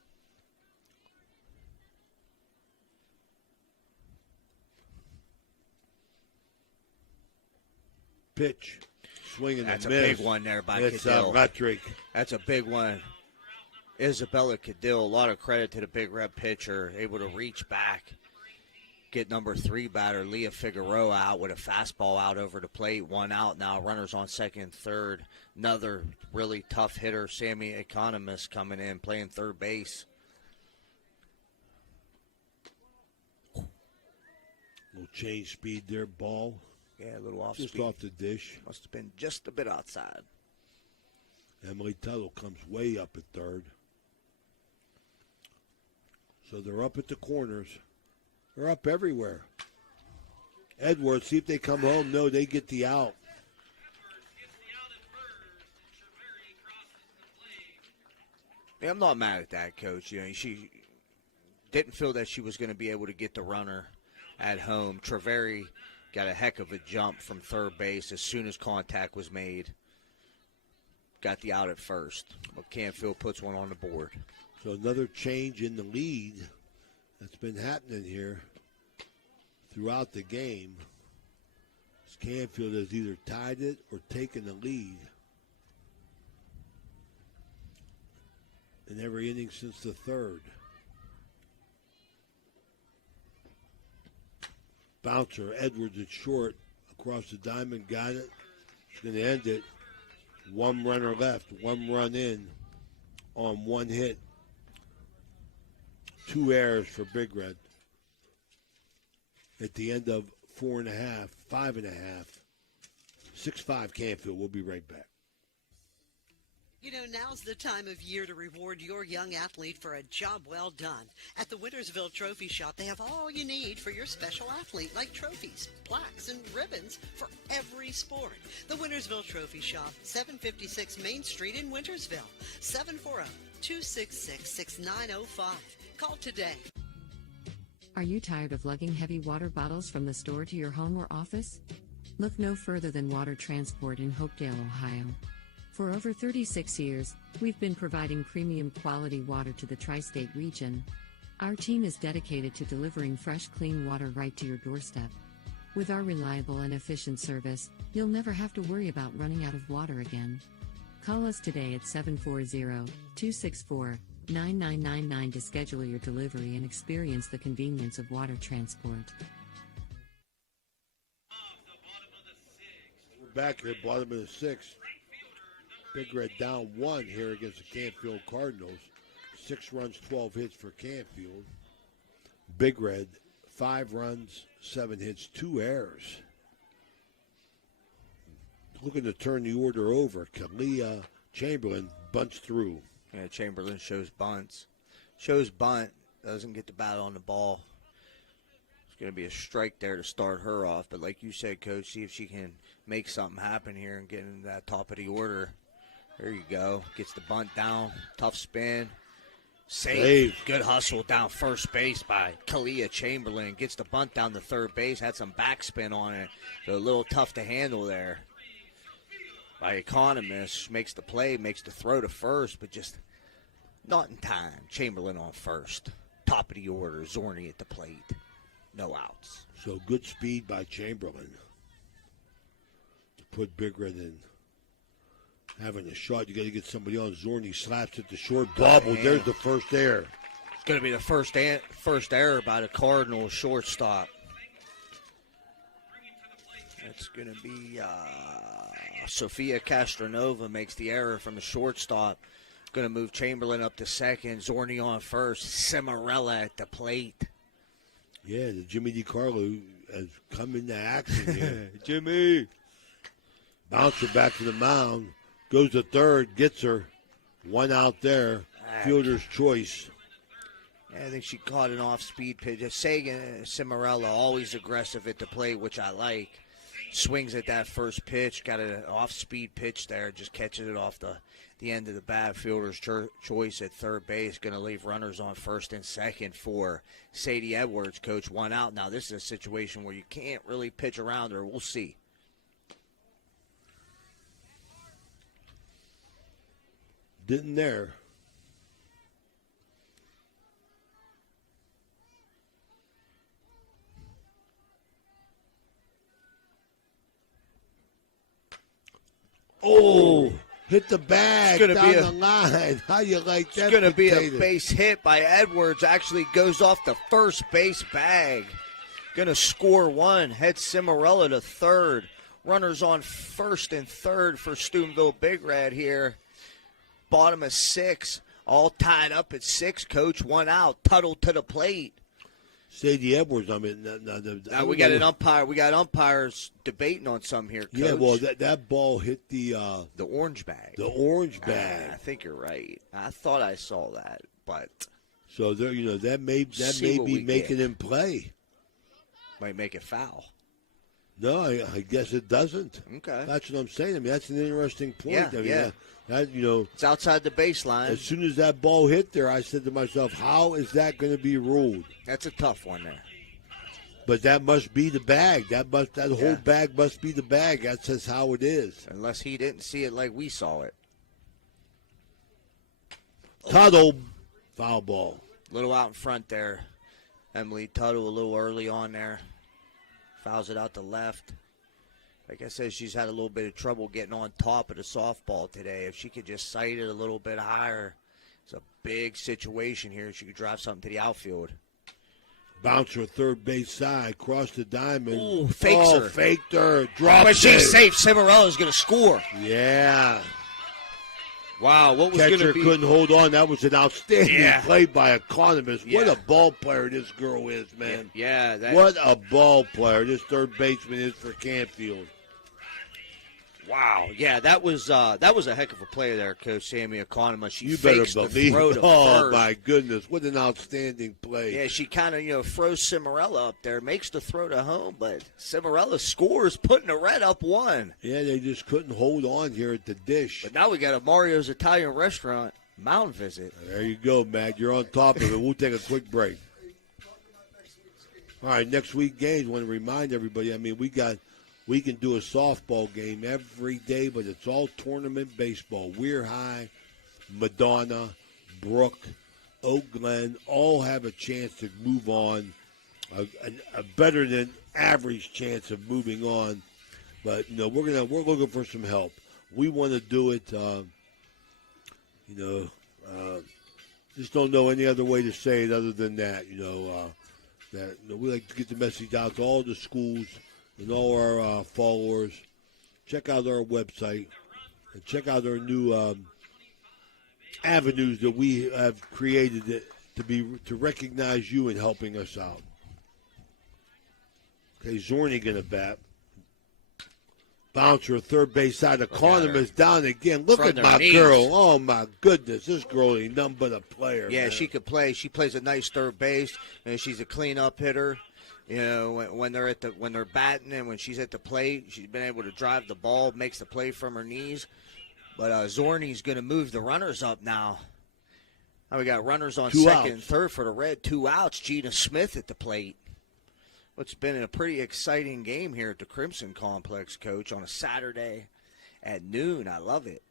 Pitch. Swinging That's and a miss. big one there by It's Cadill. electric. That's a big one. Isabella Cadill, a lot of credit to the Big Red pitcher, able to reach back, get number 3 batter Leah Figueroa out with a fastball out over the plate. 1 out now, runners on second and third. Another really tough hitter, Sammy Economist, coming in, playing third base. Little change speed there, ball. Yeah, a little off Just speed. off the dish. Must have been just a bit outside. Emily Tuttle comes way up at third. So they're up at the corners. They're up everywhere. Edwards, see if they come home. No, they get the out. Yeah, I'm not mad at that, Coach. You know, she didn't feel that she was going to be able to get the runner at home. Treveri got a heck of a jump from third base as soon as contact was made. Got the out at first, but Canfield puts one on the board. So another change in the lead that's been happening here throughout the game. Canfield has either tied it or taken the lead in every inning since the third. Bouncer, Edwards at short, across the diamond, got it. It's going to end it. 1 runner left, 1 run in on 1 hit. 2 errors for Big Red. At the end of 4.5, 5.5, 6-5 Canfield. We'll be right back. You know, now's the time of year to reward your young athlete for a job well done. At the Wintersville Trophy Shop, they have all you need for your special athlete, like trophies, plaques, and ribbons for every sport. The Wintersville Trophy Shop, 756 Main Street in Wintersville, 740-266-6905. Call today. Are you tired of lugging heavy water bottles from the store to your home or office? Look no further than Water Transport in Hopedale, Ohio. For over 36 years, we've been providing premium quality water to the tri-state region. Our team is dedicated to delivering fresh, clean water right to your doorstep. With our reliable and efficient service, you'll never have to worry about running out of water again. Call us today at 740-264-9999 to schedule your delivery and experience the convenience of water transport. We're back here, bottom of the sixth. Big Red down 1 here against the Canfield Cardinals. 6 runs, 12 hits for Canfield. Big Red, 5 runs, 7 hits, 2 errors. Looking to turn the order over. Kalia Chamberlain bunts through. Yeah, Chamberlain shows bunts. Shows bunt, doesn't get the bat on the ball. It's going to be a strike there to start her off. But like you said, Coach, see if she can make something happen here and get into that top of the order. There you go. Gets the bunt down. Tough spin. Save. Good hustle down first base by Kalia Chamberlain. Gets the bunt down to third base. Had some backspin on it. So a little tough to handle there by Economist. Makes the play, makes the throw to first, but just not in time. Chamberlain on first. Top of the order. Zorni at the plate. No outs. So good speed by Chamberlain to put Big Red in. Having a shot, you got to get somebody on. Zorni slaps at the short bobble. There's the first error. It's going to be the first error by the Cardinals shortstop. It's going to be Sophia Castronova makes the error from the shortstop. Going to move Chamberlain up to second. Zorni on first. Cimarella at the plate. Yeah, the Jimmy DiCarlo has come into action here. Jimmy. Bouncer back to the mound. Goes to third, gets her. 1 out there. Fielder's choice. Yeah, I think she caught an off-speed pitch. Sagan, Cimarella, always aggressive at the plate, which I like. Swings at that first pitch. Got an off-speed pitch there. Just catches it off the end of the bat. Fielder's choice at third base. Going to leave runners on first and second for Sadie Edwards. Coach, 1 out. Now, this is a situation where you can't really pitch around her. We'll see. Didn't there. Oh, hit the bag down the line. How you like that? It's going to be a base hit by Edwards. Actually goes off the first base bag. Going to score 1. Head Cimarella to third. Runners on first and third for Steubenville Big Red here. Bottom of 6, all tied up at 6, Coach. 1 out. Tuttle to the plate. Sadie Edwards, I mean. Now we got an umpire. We got umpires debating on some here, Coach. Yeah, well, that ball hit the orange bag. The orange bag. I think you're right. I thought I saw that, but so there, that may be making him play. Might make it foul. No, I guess it doesn't. Okay, that's what I'm saying. I mean, that's an interesting point. Yeah, I mean, yeah. It's outside the baseline. As soon as that ball hit there, I said to myself, how is that going to be ruled? That's a tough one there. But that must be the bag. That whole bag must be the bag. That's just how it is. Unless he didn't see it like we saw it. Tuttle, foul ball. Little out in front there. Emily Tuttle a little early on there. Fouls it out to left. Like I said, she's had a little bit of trouble getting on top of the softball today. If she could just sight it a little bit higher, it's a big situation here. She could drive something to the outfield. Bouncer third base side, cross the diamond. Ooh, fakes her. Faked her. Dropped but it. She's safe. Cimarella's going to score. Yeah. Wow, what was going to Catcher be? Couldn't hold on. That was an outstanding play by Economist. Yeah. What a ball player this girl is, man. Yeah. What a ball player this third baseman is for Canfield. Wow, yeah, that was a heck of a play there, Coach Sammy Economist. She You better fakes the believe. throw to Oh first. my goodness, what an outstanding play! Yeah, she kind of throws Cimarella up there, makes the throw to home, but Cimarella scores, putting the Red up 1. Yeah, they just couldn't hold on here at the dish. But now we got a Mario's Italian Restaurant mound visit. There you go, Matt. You're on top of it. We'll take a quick break. All right, next week games. Want to remind everybody. I mean, we got We can do a softball game every day, but it's all tournament baseball. Weir High, Madonna, Brook, Oak Glen all have a chance to move on, a better than average chance of moving on. But we're looking for some help. We want to do it. Just don't know any other way to say it other than that. We like to get the message out to all the schools and all our followers. Check out our website and check out our new avenues that we have created to recognize you in helping us out. Okay, Zorni gonna bat. Bouncer, third base side. Economist down again. Look at my girl. Oh, my goodness. This girl ain't nothing but a player. Yeah, man. she could play. She plays a nice third base, and she's a cleanup hitter. When they're batting and when she's at the plate, she's been able to drive the ball, makes the play from her knees. But Zorni's going to move the runners up now. Now we got runners on second and third for the Red. 2 outs. Gina Smith at the plate. It's been a pretty exciting game here at the Crimson Complex, Coach, on a Saturday at noon. I love it.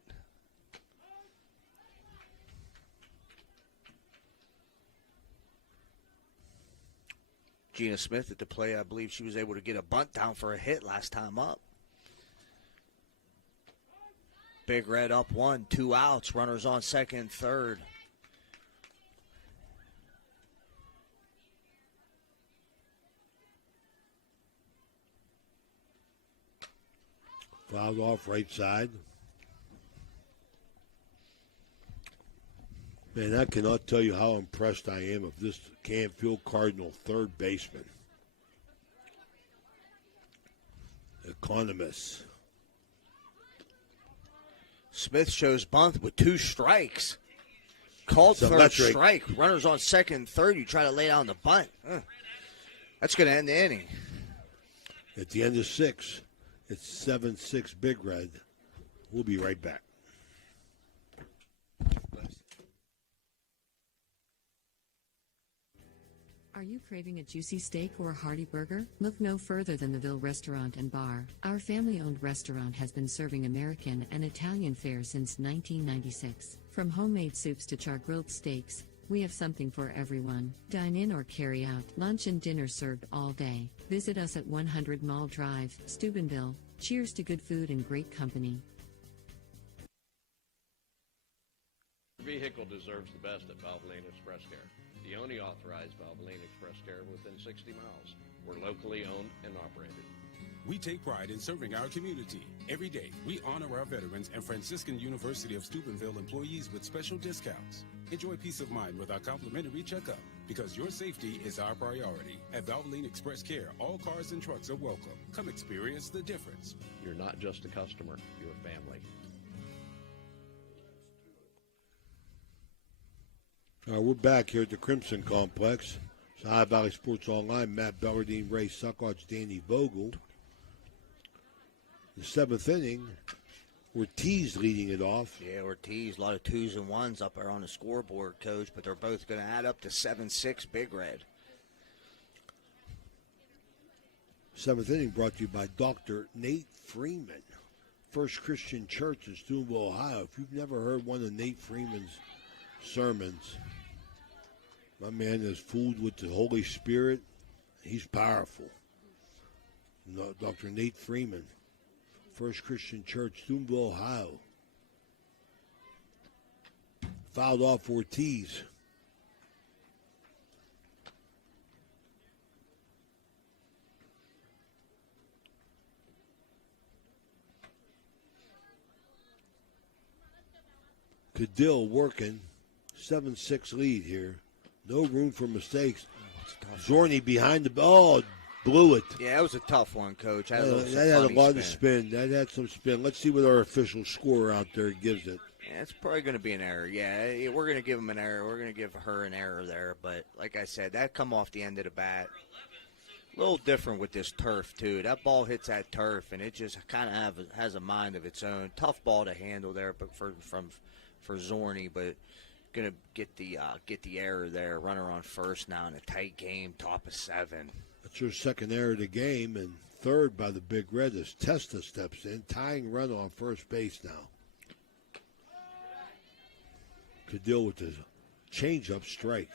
Gina Smith at the plate. I believe she was able to get a bunt down for a hit last time up. Big Red up 1, 2 outs. Runners on second and third. Fouled off right side. Man, I cannot tell you how impressed I am of this Canfield Cardinal third baseman. Economist. Smith shows bunt with 2 strikes. Called third strike. Runners on second and third. You try to lay down the bunt. That's going to end the inning. At the end of 6. It's 7-6 Big Red. We'll be right back. Are you craving a juicy steak or a hearty burger? Look no further than the Ville Restaurant and Bar. Our family-owned restaurant has been serving American and Italian fare since 1996. From homemade soups to char-grilled steaks, we have something for everyone. Dine in or carry out. Lunch and dinner served all day. Visit us at 100 Mall Drive, Steubenville. Cheers to good food and great company. Your vehicle deserves the best at Valvoline Express Care. The only authorized Valvoline Express Care within 60 miles. We're locally owned and operated. We take pride in serving our community. Every day, we honor our veterans and Franciscan University of Steubenville employees with special discounts. Enjoy peace of mind with our complimentary checkup, because your safety is our priority. At Valvoline Express Care, all cars and trucks are welcome. Come experience the difference. You're not just a customer, you're a family. We're back here at the Crimson Complex. It's High Valley Sports Online. Matt Bellardine, Ray Suckots, Danny Vogel. The 7th inning, Ortiz leading it off. Yeah, Ortiz, a lot of 2s and 1s up there on the scoreboard, Coach, but they're both going to add up to 7-6 Big Red. 7th inning brought to you by Dr. Nate Freeman, First Christian Church in Steubenville, Ohio. If you've never heard one of Nate Freeman's sermons, my man is fooled with the Holy Spirit. He's powerful. Dr. Nate Freeman, First Christian Church, Steubenville, Ohio. Fouled off Ortiz. Cadill working. 7-6 lead here. No room for mistakes. Zorni behind the ball. Blew it. Yeah, it was a tough one, Coach. That had a lot of spin. That had some spin. Let's see what our official score out there gives it. Yeah, it's probably going to be an error. Yeah, we're going to give him an error. We're going to give her an error there. But like I said, that come off the end of the bat. A little different with this turf, too. That ball hits that turf, and it just kind of has a mind of its own. Tough ball to handle there, but for Zorni, but going to get the error there. Runner on first now in a tight game, top of 7. That's your second error of the game, and third by the Big Red as Testa steps in, tying run on first base now. Could deal with the change-up strike.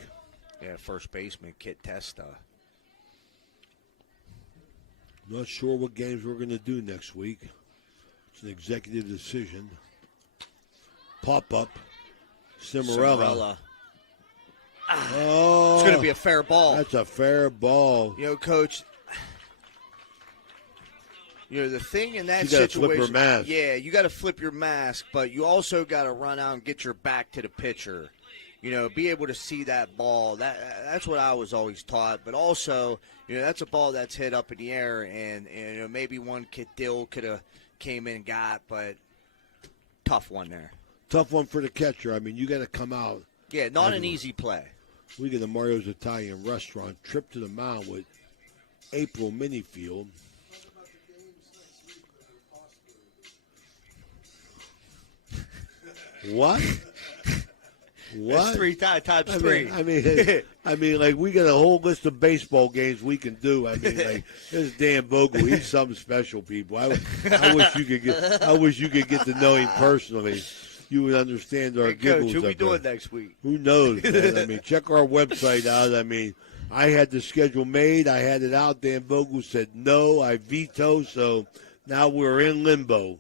Yeah, first baseman Kit Testa. Not sure what games we're going to do next week. It's an executive decision. Pop-up. Cimarella. Oh, it's going to be a fair ball. That's a fair ball. You know, Coach, the thing in that you gotta situation, flip her mask. Yeah, you got to flip your mask, but you also got to run out and get your back to the pitcher. Be able to see that ball. That's what I was always taught. But also, that's a ball that's hit up in the air, and maybe one Kit Dill could have came in and got, but tough one there. Tough one for the catcher. I mean, you got to come out. Yeah, not an easy play. We get the Mario's Italian Restaurant trip to the mound with April Minifield. What? What? That's three times three. I mean, like, we got a whole list of baseball games we can do. I mean, like, this Dan Vogel, he's something special, people. I wish you could get to know him personally. You would understand our giggles. Coach, who we doing next week? Who knows, man? I mean, check our website out. I mean, I had the schedule made. I had it out. Dan Vogel said no. I veto. So now we're in limbo.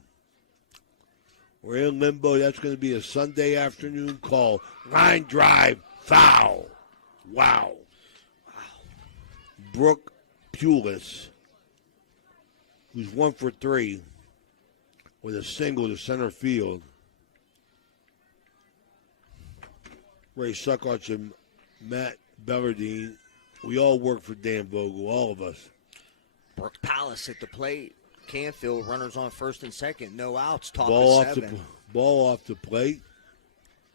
We're in limbo. That's going to be a Sunday afternoon call. Line drive, foul. Wow. Brooke Pulis, who's 1 for 3 with a single to center field. Ray Suckots and Matt Bellardine, we all work for Dan Vogel, all of us. Brooke Palace at the plate. Canfield, runners on first and second, no outs, top Ball of 7. Ball off the plate.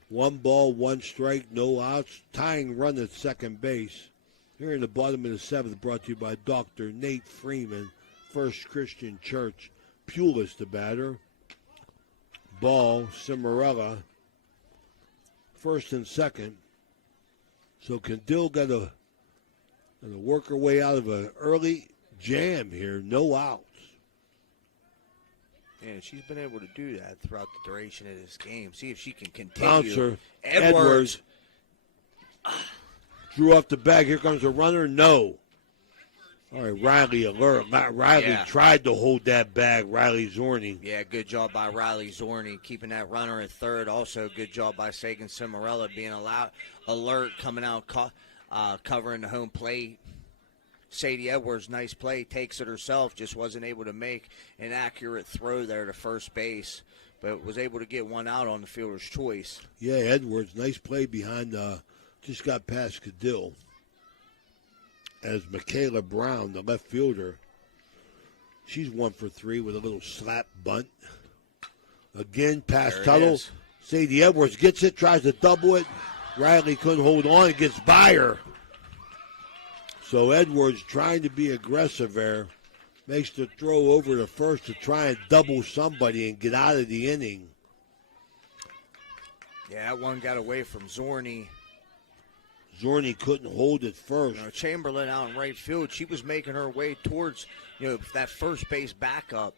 1 ball, 1 strike, no outs. Tying run at second base. Here in the bottom of the 7th, brought to you by Dr. Nate Freeman, First Christian Church. Pulis, the batter. Ball, Cimarella. First and second. So Candill got to work her way out of an early jam here. No outs. Yeah, she's been able to do that throughout the duration of this game. See if she can continue. Bouncer. Edwards. Drew off the bag. Here comes a runner. No. All right, Riley alert. Riley tried to hold that bag, Riley Zorni. Yeah, good job by Riley Zorni keeping that runner at third. Also, good job by Sagan Cimarella being alert, coming out, covering the home plate. Sadie Edwards, nice play, takes it herself, just wasn't able to make an accurate throw there to first base, but was able to get one out on the fielder's choice. Yeah, Edwards, nice play behind, just got past Cadill. As Michaela Brown, the left fielder, she's 1 for 3 with a little slap bunt. Again, past Tuttle. Sadie Edwards gets it, tries to double it. Riley couldn't hold on, it gets by her. So Edwards trying to be aggressive there. Makes the throw over to first to try and double somebody and get out of the inning. Yeah, that one got away from Zorni. Zorni couldn't hold it first. Chamberlain out in right field. She was making her way towards, that first base backup.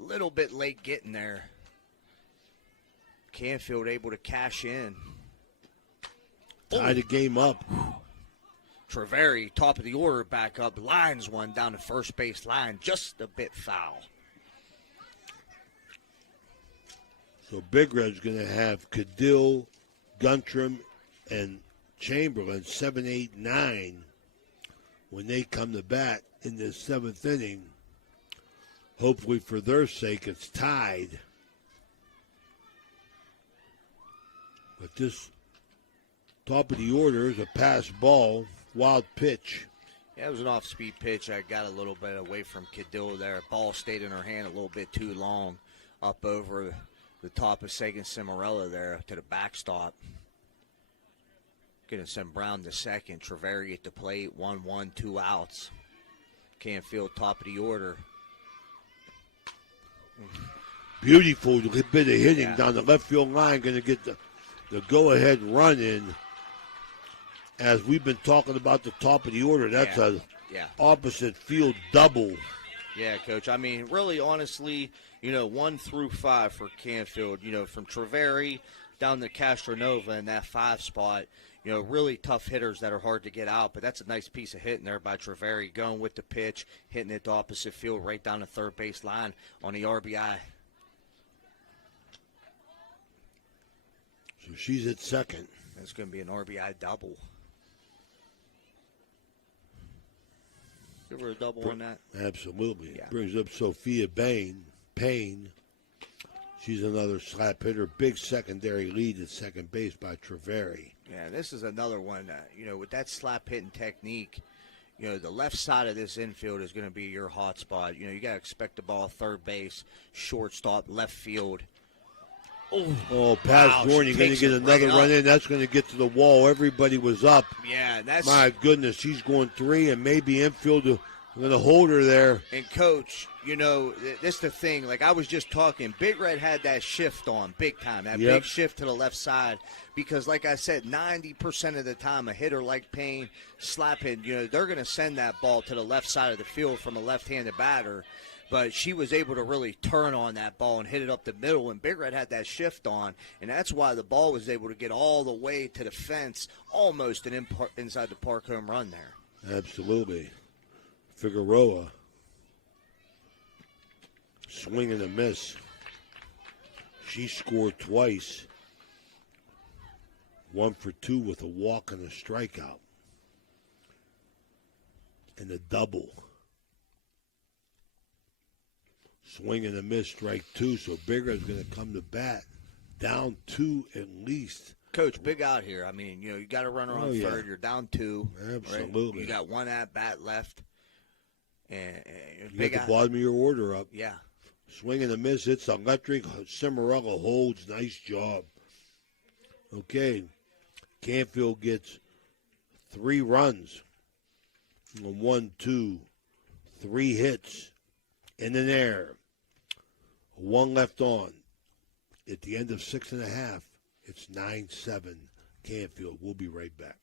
A little bit late getting there. Canfield able to cash in. Tie the game up. Treveri, top of the order, back up. Lines one down the first base line. Just a bit foul. So Big Red's going to have Cadill, Guntram, and Chamberlain, 7, 8, 9, when they come to bat in the 7th inning. Hopefully for their sake it's tied. But this top of the order is a pass ball, wild pitch. Yeah, it was an off-speed pitch. I got a little bit away from Cadill there. Ball stayed in her hand a little bit too long up over the top of Sagan Cimarella there to the backstop. Going to send Brown to second. Treveri at the plate. 1-1, 2 outs. Canfield top of the order. Beautiful bit of hitting down the left field line. Going to get the go-ahead run in. As we've been talking about the top of the order, that's a opposite field double. Yeah, Coach. I mean, really, honestly, 1 through 5 for Canfield, from Treveri down to Castronova in that 5 spot, really tough hitters that are hard to get out. But that's a nice piece of hitting there by Treveri, going with the pitch, hitting it to opposite field right down the third base line on the RBI. So she's at second. That's going to be an RBI double. Give her a double on that. Absolutely. Yeah. Brings up Sophia Payne. She's another slap hitter. Big secondary lead at second base by Treveri. Yeah, this is another one, with that slap hitting technique, the left side of this infield is going to be your hot spot. You got to expect the ball third base, shortstop, left field. Oh, pass Jordan, you're going to get another run in. That's going to get to the wall. Everybody was up. Yeah, that's... My goodness, she's going 3, and maybe infield going to hold her there. And, Coach, this is the thing. Like I was just talking, Big Red had that shift on big time, that big shift to the left side. Because, like I said, 90% of the time a hitter like Payne, slap hit, they're going to send that ball to the left side of the field from a left-handed batter. But she was able to really turn on that ball and hit it up the middle, and Big Red had that shift on, and that's why the ball was able to get all the way to the fence, almost an inside the park home run there. Absolutely. Figueroa, swing and a miss. She scored twice. 1 for 2 with a walk and a strikeout. And a double. Swing and a miss, strike 2. So Big Red's going to come to bat. Down 2 at least. Coach, big out here. I mean, you got a runner on third. You're down 2. Absolutely. Right? You got 1 at bat left. And you big got the bottom of your order up. Yeah. Swing and a miss. It's electric. Cimarella holds. Nice job. Okay. Canfield gets 3 runs. 1, 2, 3 hits. In an air. 1 left on. At the end of 6.5, it's 9-7 Canfield. We'll be right back.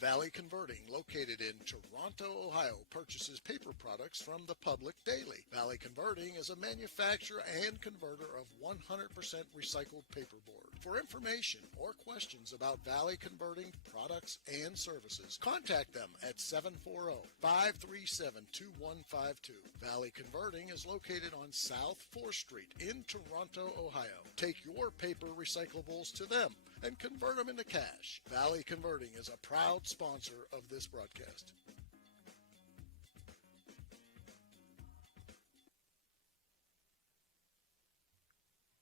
Valley Converting, located in Toronto, Ohio, purchases paper products from the public daily. Valley Converting is a manufacturer and converter of 100% recycled paperboard. For information or questions about Valley Converting products and services, contact them at 740-537-2152. Valley Converting is located on South 4th Street in Toronto, Ohio. Take your paper recyclables to them and convert them into cash. Valley Converting is a proud sponsor of this broadcast.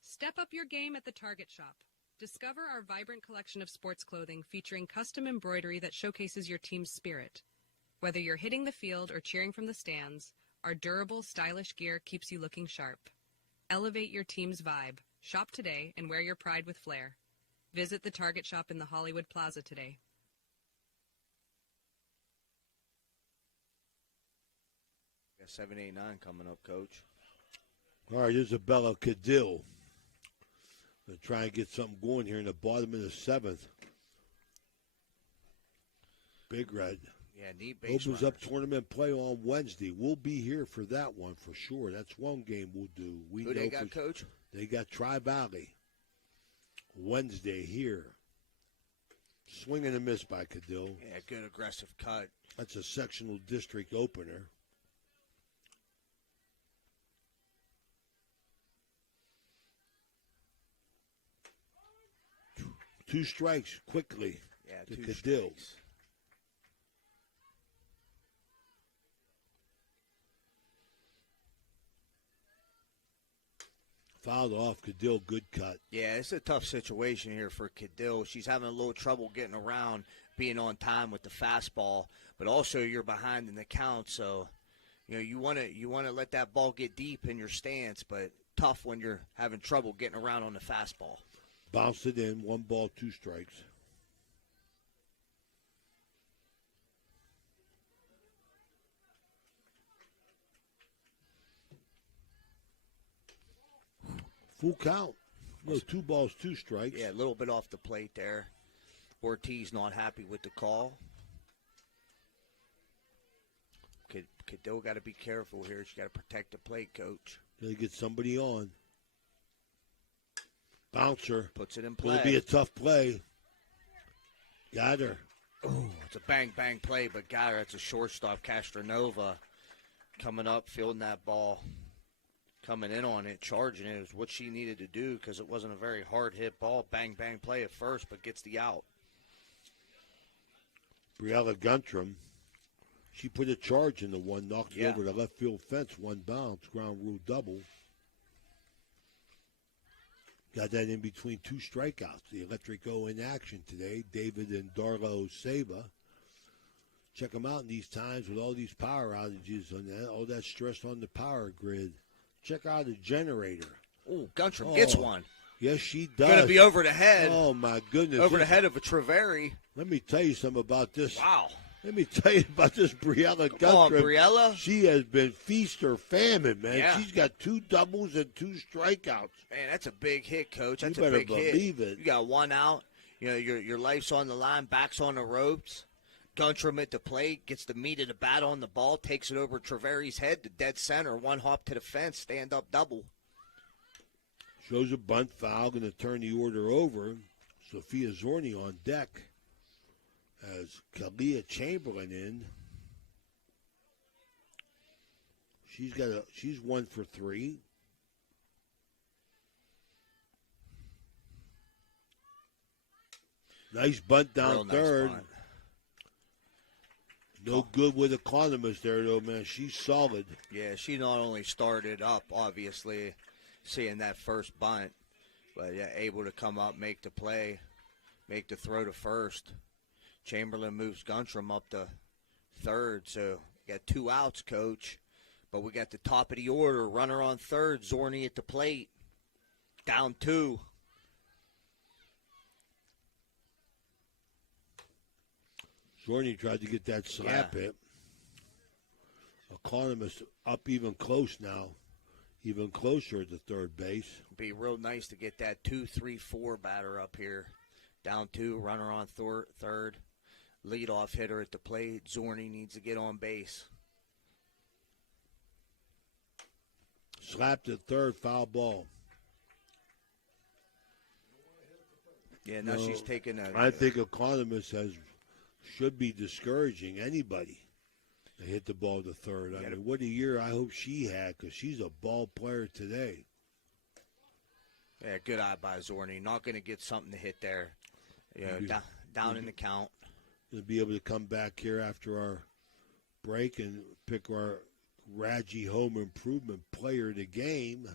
Step up your game at the Target Shop. Discover our vibrant collection of sports clothing featuring custom embroidery that showcases your team's spirit. Whether you're hitting the field or cheering from the stands, our durable, stylish gear keeps you looking sharp. Elevate your team's vibe. Shop today and wear your pride with flair. Visit the Target Shop in the Hollywood Plaza today. 7-8-9 coming up, Coach. All right, Isabella Cadill. Going to try and get something going here in the bottom of the 7th. Big Red. Yeah, neat base opens runners. up tournament play on Wednesday. We'll be here for that one for sure. That's one game we'll do. Who they got, Coach? They got Tri-Valley. Wednesday here. Swing and a miss by Cadill. Yeah, good aggressive cut. That's a sectional district opener. Two strikes quickly to Cadill. Strikes. Fouled off Cadill, good cut. Yeah, it's a tough situation here for Cadill. She's having a little trouble getting around, being on time with the fastball, but also you're behind in the count, so you want to let that ball get deep in your stance, but tough when you're having trouble getting around on the fastball. Bounced it in, 1 ball, 2 strikes. Full count. Well, 2 balls, 2 strikes. Yeah, a little bit off the plate there. Ortiz not happy with the call. Cadeau got to be careful here. She's got to protect the plate, Coach. Got to get somebody on. Bouncer. Puts it in play. It'll be a tough play. Got her. Oh, it's a bang play, but got her. It's a shortstop, Castronova, coming up, fielding that ball, coming in on it, charging it. It was what she needed to do because it wasn't a very hard hit ball. Bang play at first, but gets the out. Briella Guntram, she put a charge in the one, knocked it over the left field fence, 1 bounce, ground rule double. Got that in between 2 strikeouts. The Electrico in action today, David and Darlo Saba. Check them out in these times with all these power outages and all that stress on the power grid. Check out a generator. Oh, Guntram gets one. Yes, she does. Going to be over the head. Oh, my goodness. Over the head of a Treveri. Let me tell you something about this. Wow. Let me tell you about this Briella Guntram. Come on, Briella. She has been feast or famine, man. Yeah. She's got 2 doubles and 2 strikeouts. Man, that's a big hit, Coach. That's You a better big hit. believe it. You got 1 out. You know, your life's on the line, back's on the ropes. Guntram at the plate, gets the meat of the bat on the ball, takes it over Treveri's head to dead center, 1 hop to the fence, stand-up double. Shows a bunt foul, going to turn the order over. Sophia Zorni on deck as Kalia Chamberlain in. She's 1 for 3. Nice bunt down third. Bunt. No good with Economist there, though, man. She's solid. Yeah, she not only started up, obviously, seeing that first bunt, but yeah, able to come up, make the play, make the throw to first. Chamberlain moves Guntram up to third, so got 2 outs, Coach. But we got the top of the order, runner on third, Zorni at the plate, down 2. Zorni tried to get that slap hit. Economist up even close now. Even closer at the third base. Be real nice to get that 2-3-4 batter up here. Down 2, runner on third. Leadoff hitter at the plate. Zorni needs to get on base. Slapped at third, foul ball. Yeah, now she's taking a... I think Economist should be discouraging anybody to hit the ball to third. I mean, what a year I hope she had, because she's a ball player today. Yeah, good eye by Zorni. Not going to get something to hit there. Down in the count. To be able to come back here after our break and pick our Radji Home Improvement player of the game.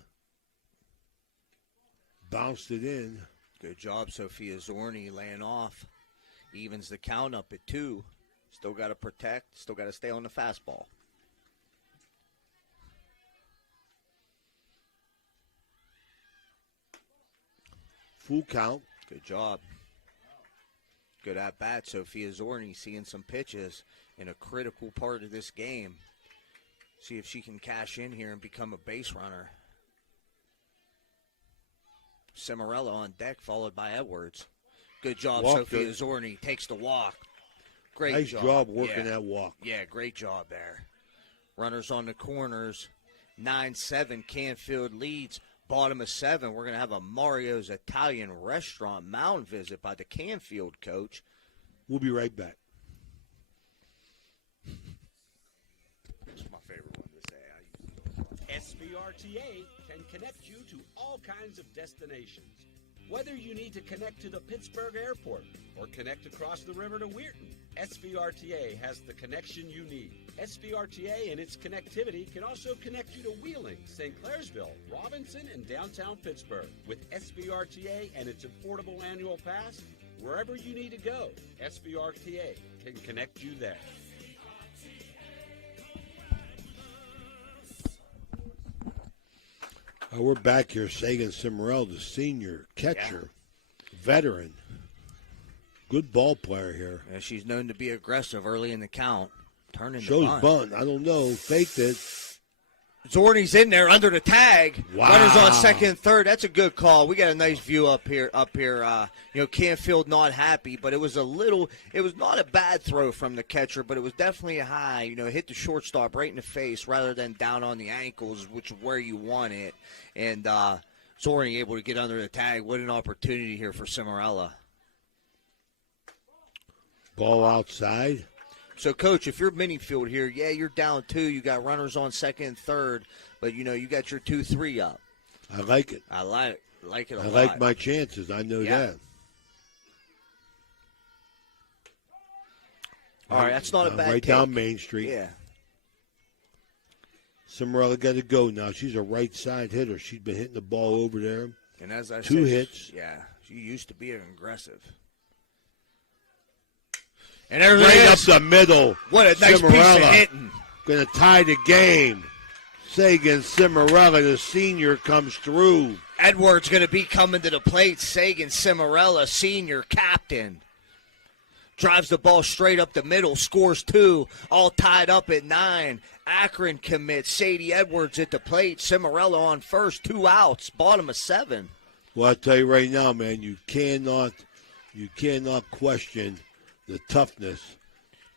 Bounced it in. Good job, Sophia Zorni, laying off. Evens the count up at 2. Still got to protect. Still got to stay on the fastball. Full count. Good job. Good at bat, Sophia Zorni, seeing some pitches in a critical part of this game. See if she can cash in here and become a base runner. Cimarella on deck, followed by Edwards. Good job, Sophia Zorni. Takes the walk. Great job. Nice job working that walk. Yeah, great job there. Runners on the corners. 9-7, Canfield leads. Bottom of 7, we're going to have a Mario's Italian Restaurant mound visit by the Canfield coach. We'll be right back. It's my favorite one to say. SVRTA can connect you to all kinds of destinations. Whether you need to connect to the Pittsburgh Airport or connect across the river to Weirton, SVRTA has the connection you need. SVRTA and its connectivity can also connect you to Wheeling, St. Clairsville, Robinson, and downtown Pittsburgh. With SVRTA and its affordable annual pass, wherever you need to go, SVRTA can connect you there. We're back here. Sagan Cimarella, the senior catcher, veteran. Good ball player here. Yeah, she's known to be aggressive early in the count. Turning Shows the bunt. I don't know. Faked it. Zorni's in there under the tag. Wow. Runners on second and third. That's a good call. We got a nice view up here. Canfield not happy, but it was not a bad throw from the catcher, but it was definitely a high. Hit the shortstop right in the face rather than down on the ankles, which is where you want it. And Zorni able to get under the tag. What an opportunity here for Cimarella. Ball outside. So, Coach, if you're Minifield here, yeah, you're down 2. You got runners on second and third, but, you got your 2-3 up. I like it. I like it a lot. I like my chances. I know that. All right, that's not a bad right take. Down Main Street. Yeah. Cimarella got to go now. She's a right side hitter. She's been hitting the ball over there. And as I 2 said, hits. Yeah, she used to be an aggressive. And there right it up is. the middle. What a nice piece of hitting. Going to tie the game. Sagan Cimarella, the senior, comes through. Edwards going to be coming to the plate. Sagan Cimarella, senior captain. Drives the ball straight up the middle, scores 2, all tied up at 9. Akron commits. Sadie Edwards at the plate. Cimarella on first, 2 outs, bottom of 7. Well, I'll tell you right now, man, you cannot question the toughness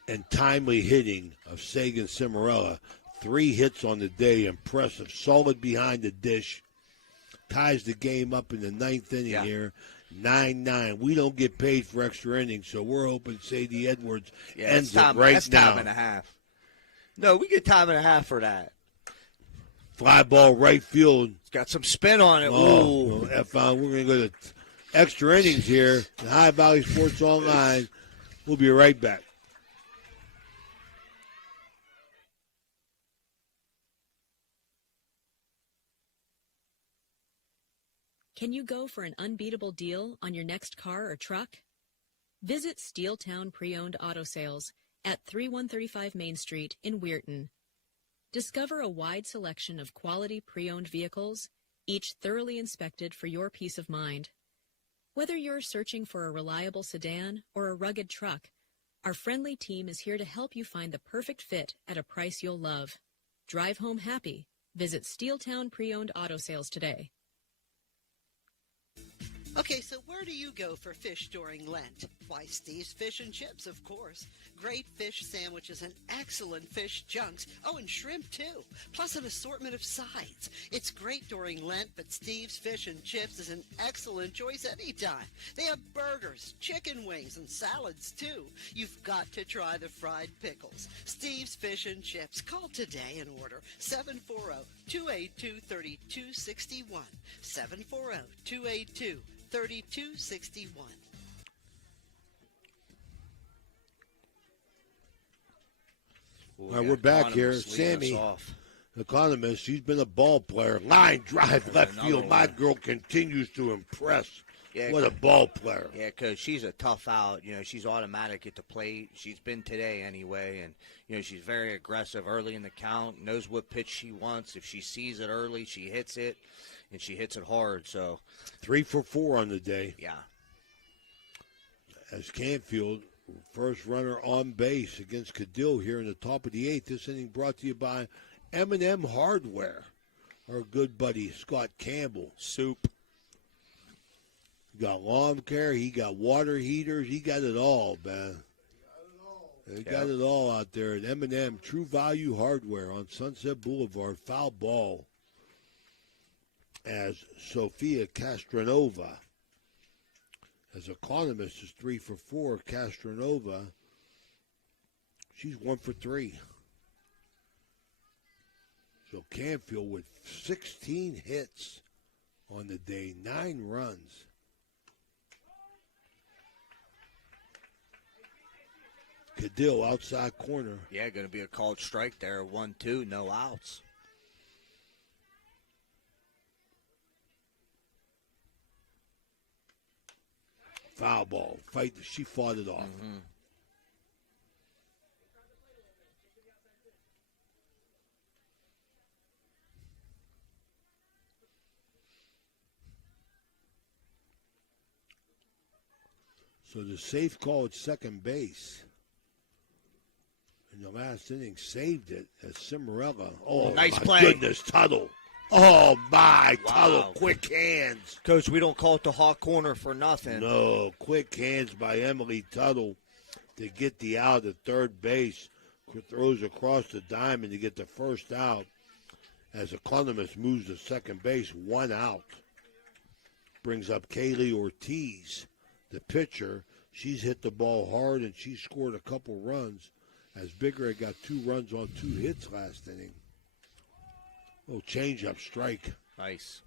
and timely hitting of Sagan Cimarella. 3 hits on the day, impressive, solid behind the dish. Ties the game up in the 9th inning here. 9-9. We don't get paid for extra innings, so we're hoping Sadie Edwards ends it right that's now. Time and a half. No, we get time and a half for that. Fly ball right field. It's got some spin on it. Oh, we're going to go to extra innings here. The High Valley Sports Online. We'll be right back. Can you go for an unbeatable deal on your next car or truck? Visit Steeltown Pre-Owned Auto Sales at 3135 Main Street in Weirton. Discover a wide selection of quality pre-owned vehicles, each thoroughly inspected for your peace of mind. Whether you're searching for a reliable sedan or a rugged truck, our friendly team is here to help you find the perfect fit at a price you'll love. Drive home happy. Visit Steeltown Pre-Owned Auto Sales today. Okay, so where do you go for fish during Lent? Why, Steve's Fish and Chips, of course. Great fish sandwiches and excellent fish junks. Oh, and shrimp, too. Plus an assortment of sides. It's great during Lent, but Steve's Fish and Chips is an excellent choice anytime. They have burgers, chicken wings, and salads, too. You've got to try the fried pickles. Steve's Fish and Chips. Call today and order 740-282-3261. 740-282-3261. All right, we're back here. Sammy, economist, she's been a ball player. Line drive left field. My girl continues to impress. Yeah, what a ball player. Yeah, because she's a tough out. She's automatic at the plate. She's been today anyway. And, she's very aggressive early in the count, knows what pitch she wants. If she sees it early, she hits it, and she hits it hard. So 3 for 4 on the day. Yeah. As Canfield, first runner on base against Cadill here in the top of the 8th. This inning brought to you by M&M Hardware. Our good buddy Scott Campbell. Soup. He got lawn care. He got water heaters. He got it all, man. He got it all out there at M&M True Value Hardware on Sunset Boulevard. Foul ball as Sofia Castronova. As economist is 3 for 4. Castronova, she's 1 for 3. So Canfield with 16 hits on the day, 9 runs. Cadill outside corner. Yeah, going to be a called strike there. 1-2, no outs. Foul ball. Fight. She fought it off. Mm-hmm. So the safe call at second base. in the last inning saved it as Cimarella. Oh, nice my play. goodness, Tuttle. Oh, my, Wow. Tuttle, quick hands. Coach, we don't call it the hot corner for nothing. No, quick hands by Emily Tuttle to get the out at third base. Throws across the diamond to get the first out as Economist moves to second base, 1 out. Brings up Kaylee Ortiz, the pitcher. She's hit the ball hard, and she scored a couple runs as Big Red got 2 runs on 2 hits last inning. Little change-up strike. Nice.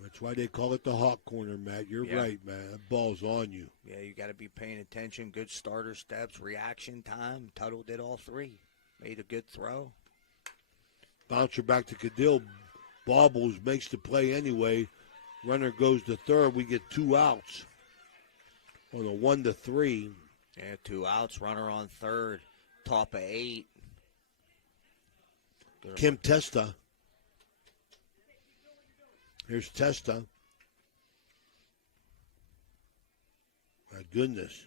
That's why they call it the hot corner, Matt. You're right, man. That ball's on you. Yeah, you got to be paying attention. Good starter steps, reaction time. Tuttle did all 3. Made a good throw. Bouncer back to Cadill. Baubles makes the play anyway. Runner goes to third. We get 2 outs on a 1-3. Yeah, 2 outs. Runner on third. Top of 8. Kim Testa. Here's Testa. My goodness.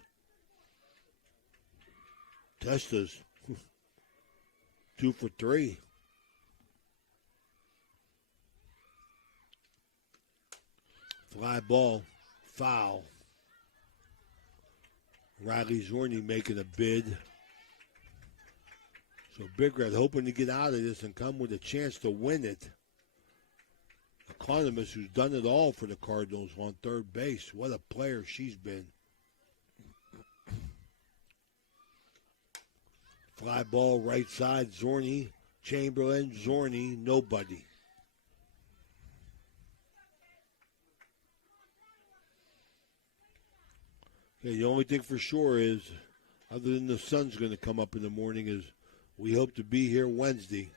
Testa's 2 for 3. Fly ball, foul. Riley Zorney making a bid. So Big Red hoping to get out of this and come with a chance to win it. Economist, who's done it all for the Cardinals on third base. What a player she's been. Fly ball right side, Zorney, Chamberlain, Zorney, nobody. Okay, the only thing for sure is, other than the sun's going to come up in the morning, is we hope to be here Wednesday.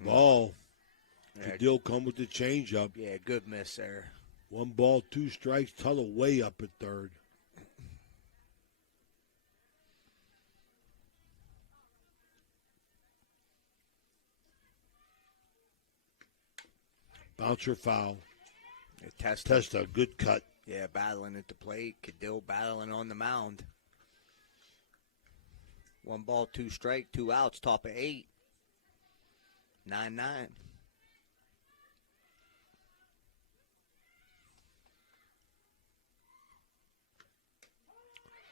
Ball. Cadill come with the changeup. Yeah, good miss there. 1 ball, 2 strikes. Tuttle way up at third. Bouncer foul. Yeah, Testa, good cut. Yeah, battling at the plate. Cadill battling on the mound. 1 ball, 2 strike, 2 outs, top of 8. 9-9.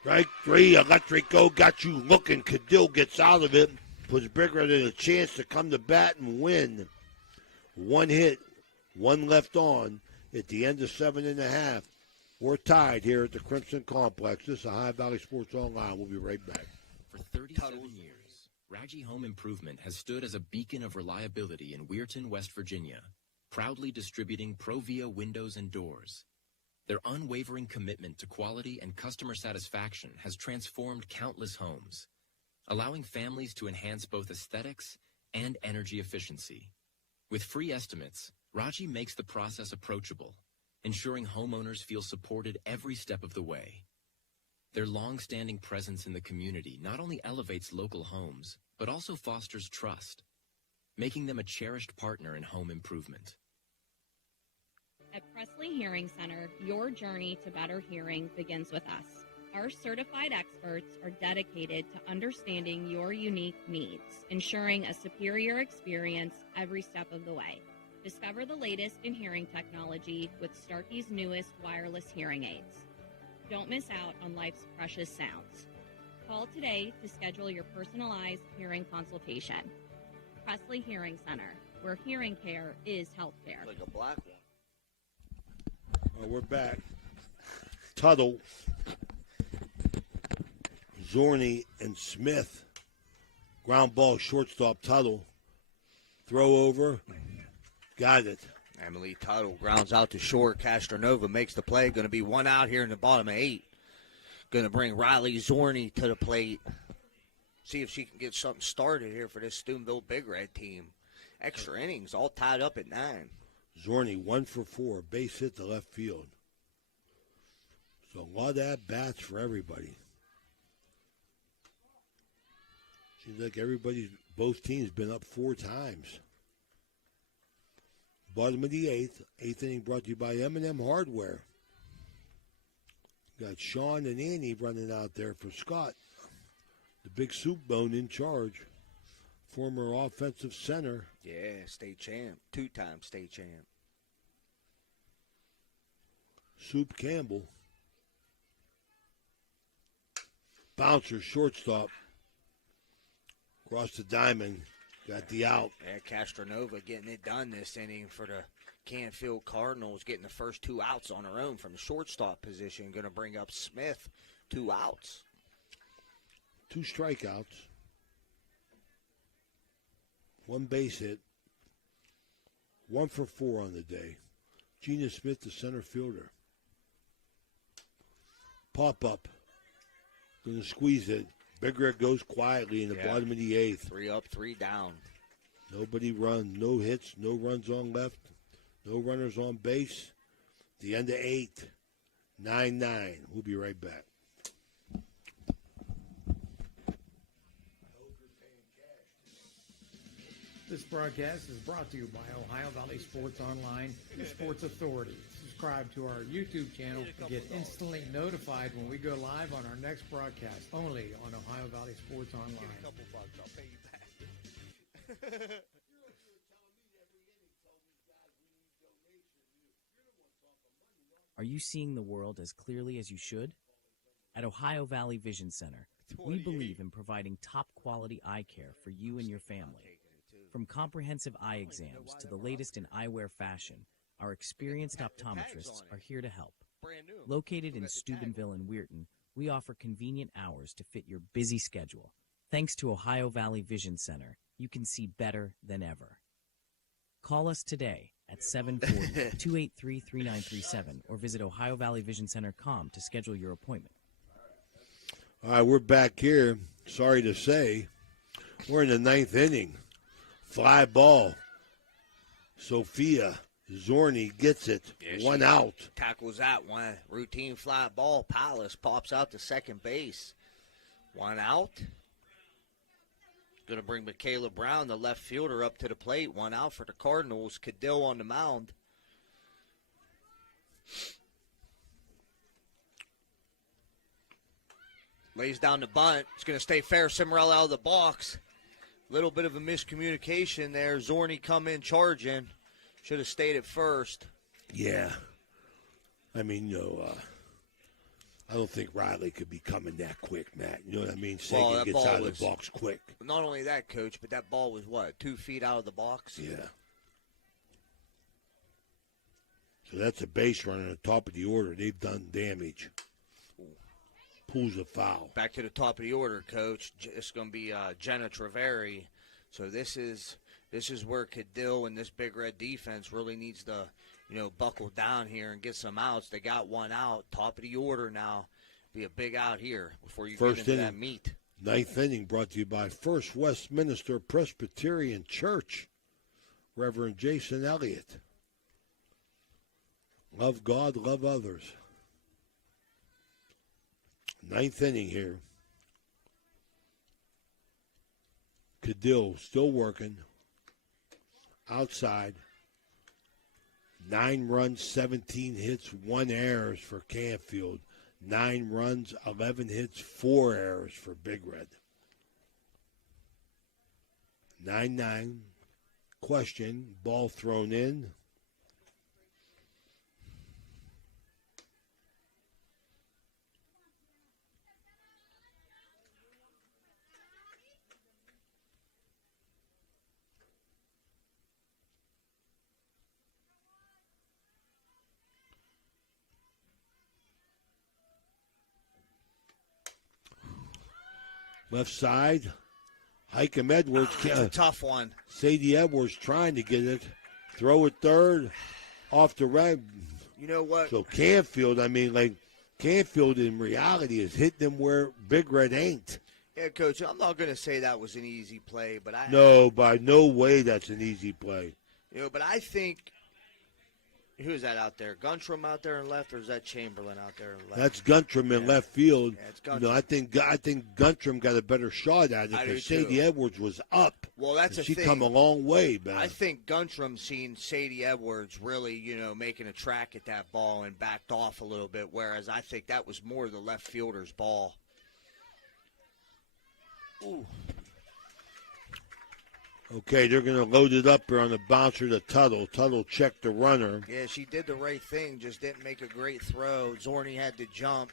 Strike 3, Electrico got you looking. Cadill gets out of it. Puts Big Red in a chance to come to bat and win. 1 hit, 1 left on at the end of 7.5. We're tied here at the Crimson Complex. This is High Valley Sports Online. We'll be right back. For 37 years, Raggi Home Improvement has stood as a beacon of reliability in Weirton, West Virginia, proudly distributing Provia windows and doors. Their unwavering commitment to quality and customer satisfaction has transformed countless homes, allowing families to enhance both aesthetics and energy efficiency. With free estimates, Raggi makes the process approachable, ensuring homeowners feel supported every step of the way. Their long-standing presence in the community not only elevates local homes, but also fosters trust, making them a cherished partner in home improvement. At Presley Hearing Center, your journey to better hearing begins with us. Our certified experts are dedicated to understanding your unique needs, ensuring a superior experience every step of the way. Discover the latest in hearing technology with Starkey's newest wireless hearing aids. Don't miss out on life's precious sounds. Call today to schedule your personalized hearing consultation. Presley Hearing Center, where hearing care is health care. Like a black one. We're back. Tuttle, Zorney, and Smith. Ground ball, shortstop, Tuttle. Throw over. Got it. Emily Tuttle grounds out to short. Castronova makes the play. Going to be 1 out here in the bottom of 8. Going to bring Riley Zorney to the plate. See if she can get something started here for this Steubenville Big Red team. Extra innings, all tied up at 9. Zorney 1 for 4. Base hit to left field. So a lot of at-bats for everybody. Seems like both teams been up 4 times. Bottom of the eighth inning brought to you by M&M Hardware. Got Sean and Annie running out there for Scott. The big soup bone in charge. Former offensive center. Yeah, state champ. 2-time state champ. Soup Campbell. Bouncer, shortstop. Across the diamond. Got the out. Yeah, Castronova getting it done this inning for the Canfield Cardinals, getting the first 2 outs on her own from the shortstop position. Going to bring up Smith. 2 outs. 2 strikeouts. 1 base hit. 1 for 4 on the day. Gina Smith, the center fielder. Pop up. Going to squeeze it. Big Red goes quietly in the bottom of the eighth. 3 up, 3 down. Nobody run. No hits. No runs on left. No runners on base. The end of 8. 9-9. We'll be right back. This broadcast is brought to you by Ohio Valley Sports Online, the sports authority. Subscribe to our YouTube channel to get instantly notified when we go live on our next broadcast, only on Ohio Valley Sports Online. Get a couple bucks, I'll pay you back. Are you seeing the world as clearly as you should? At Ohio Valley Vision Center, we believe in providing top-quality eye care for you and your family. From comprehensive eye exams to the latest in eyewear fashion, our experienced optometrists are here to help. Located in Steubenville and Weirton, we offer convenient hours to fit your busy schedule. Thanks to Ohio Valley Vision Center, you can see better than ever. Call us today at 740-283-3937 or visit OhioValleyVisionCenter.com to schedule your appointment. All right, we're back here. Sorry to say, we're in the 9th inning. Fly ball. Sophia Zorni gets it. Yeah, 1 out. Tackles that one. Routine fly ball. Palace pops out to second base. 1 out. Going to bring Michaela Brown, the left fielder, up to the plate. 1 out for the Cardinals. Cadill on the mound. Lays down the bunt. It's going to stay fair. Cimarella out of the box. Little bit of a miscommunication there. Zorni come in charging. Should have stayed at first. Yeah. I mean, I don't think Riley could be coming that quick, Matt. You know what I mean? Sagan gets out of the box quick. Not only that, Coach, but that ball was, 2 feet out of the box? Yeah. So that's a base runner at the top of the order. They've done damage. Pulls a foul. Back to the top of the order, Coach. It's going to be Jenna Treveri. So this is where Cadill and this Big Red defense really needs to, buckle down here and get some outs. They got 1 out. Top of the order now. Be a big out here before you get into that meat. 9th inning brought to you by First Westminster Presbyterian Church. Reverend Jason Elliott. Love God, love others. 9th inning here. Cadill still working. Outside. 9 runs, 17 hits, 1 errors for Canfield. 9 runs, 11 hits, 4 errors for Big Red. 9-9. Question. Ball thrown in. Left side, Hikem Edwards. It's a tough one. Sadie Edwards trying to get it. Throw it third, off the right. You know what? So Canfield, Canfield in reality is hitting them where Big Red ain't. Yeah, Coach, I'm not going to say that was an easy play, but No, by no way that's an easy play. But I think Who's that out there? Guntram out there in left, or is that Chamberlain out there in left? That's Guntram in left field. Yeah, it's You know, I think Guntram got a better shot at it I do because too. Sadie Edwards was up. Well, that's and a she thing. come a long way, man. I think Guntram seen Sadie Edwards really, making a track at that ball and backed off a little bit, whereas I think that was more the left fielder's ball. Ooh. Okay, they're going to load it up here on the bouncer to Tuttle. Tuttle checked the runner. Yeah, she did the right thing, just didn't make a great throw. Zorni had to jump.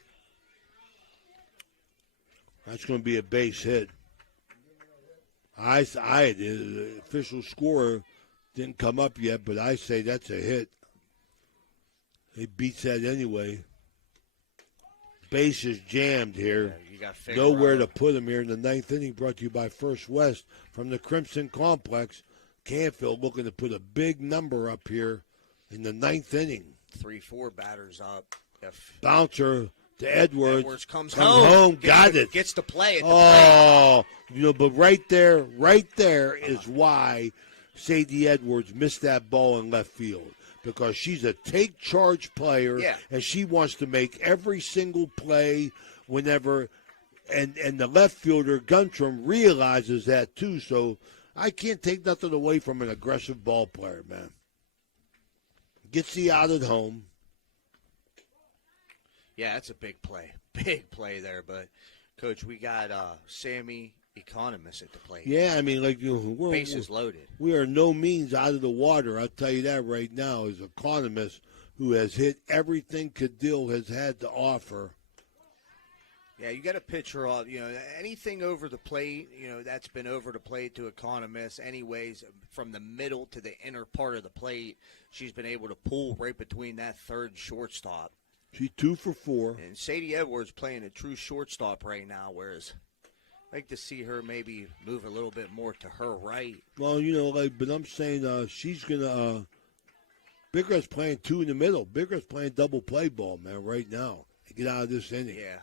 That's going to be a base hit. The official score didn't come up yet, but I say that's a hit. He beats that anyway. Base is jammed here. Yeah, you got Figueroa. Nowhere to put him here in the ninth inning. Brought to you by First West from the Crimson Complex. Canfield looking to put a big number up here in the ninth inning. 3-4 batters up. Bouncer to Edwards. Edwards comes home. Got it. Gets to play it. But right there is why Sadie Edwards missed that ball in left field. Because she's a take-charge player, and she wants to make every single play whenever, and the left fielder, Guntram, realizes that too. So I can't take nothing away from an aggressive ball player, man. Gets the out at home. Yeah, that's a big play. Big play there. But, Coach, we got Sammy Economist at the plate. Yeah, I mean, bases loaded. We are no means out of the water. I'll tell you that right now. As Economist, who has hit everything Cadil has had to offer. Yeah, you got a pitcher off. Anything over the plate. That's been over the plate to Economist. Anyways, from the middle to the inner part of the plate, she's been able to pull right between that third shortstop. She's 2 for 4. And Sadie Edwards playing a true shortstop right now, whereas I'd like to see her maybe move a little bit more to her right. Well, but I'm saying she's going to Big Red's playing 2 in the middle. Big Red's playing double play ball, man, right now. To get out of this inning. Yeah.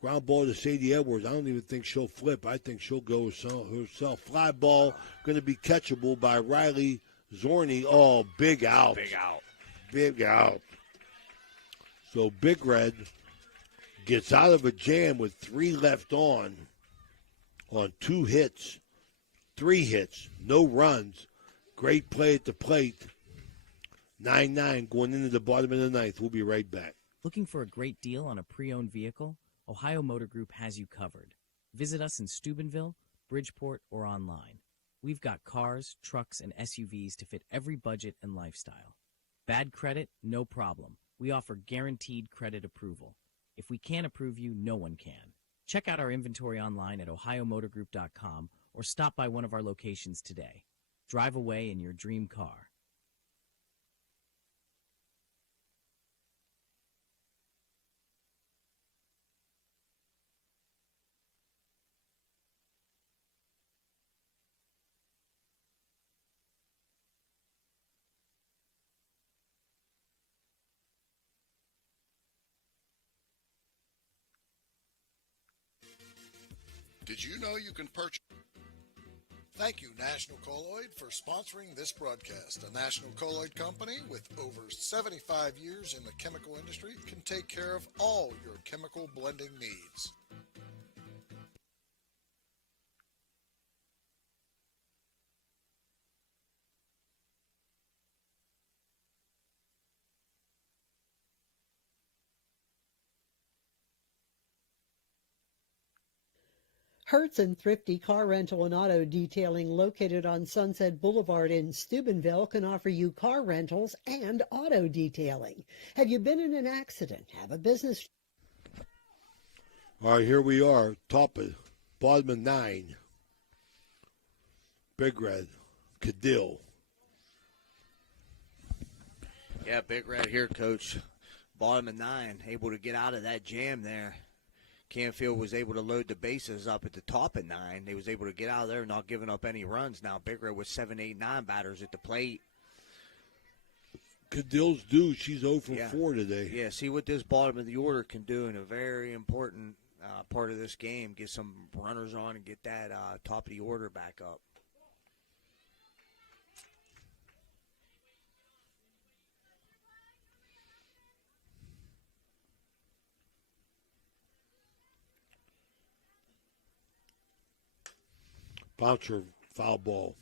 Ground ball to Sadie Edwards. I don't even think she'll flip. I think she'll go herself. Fly ball going to be catchable by Riley Zorni. Oh, big out. Big out. Big out. So Big Red gets out of a jam with 3 left on 2 hits, 3 hits, no runs. Great play at the plate. 9-9 going into the bottom of the ninth. We'll be right back. Looking for a great deal on a pre-owned vehicle? Ohio Motor Group has you covered. Visit us in Steubenville, Bridgeport, or online. We've got cars, trucks, and SUVs to fit every budget and lifestyle. Bad credit? No problem. We offer guaranteed credit approval. If we can't approve you, no one can. Check out our inventory online at ohiomotorgroup.com or stop by one of our locations today. Drive away in your dream car. Did you know you can purchase? Thank you, National Colloid, for sponsoring this broadcast. A National Colloid company with over 75 years in the chemical industry can take care of all your chemical blending needs. Hertz and Thrifty Car Rental and Auto Detailing, located on Sunset Boulevard in Steubenville, can offer you car rentals and auto detailing. Have you been in an accident? Have a business? All right, here we are. Top of bottom of 9. Big Red, Cadil. Yeah, Big Red here, Coach. Bottom of 9, able to get out of that jam there. Canfield was able to load the bases up at the top of 9. They was able to get out of there, not giving up any runs. Now Big Red with 7, 8, 9 batters at the plate. Cadil's due. She's 0 for 4 today. Yeah, see what this bottom of the order can do in a very important part of this game. Get some runners on and get that top of the order back up. Bouncer foul ball.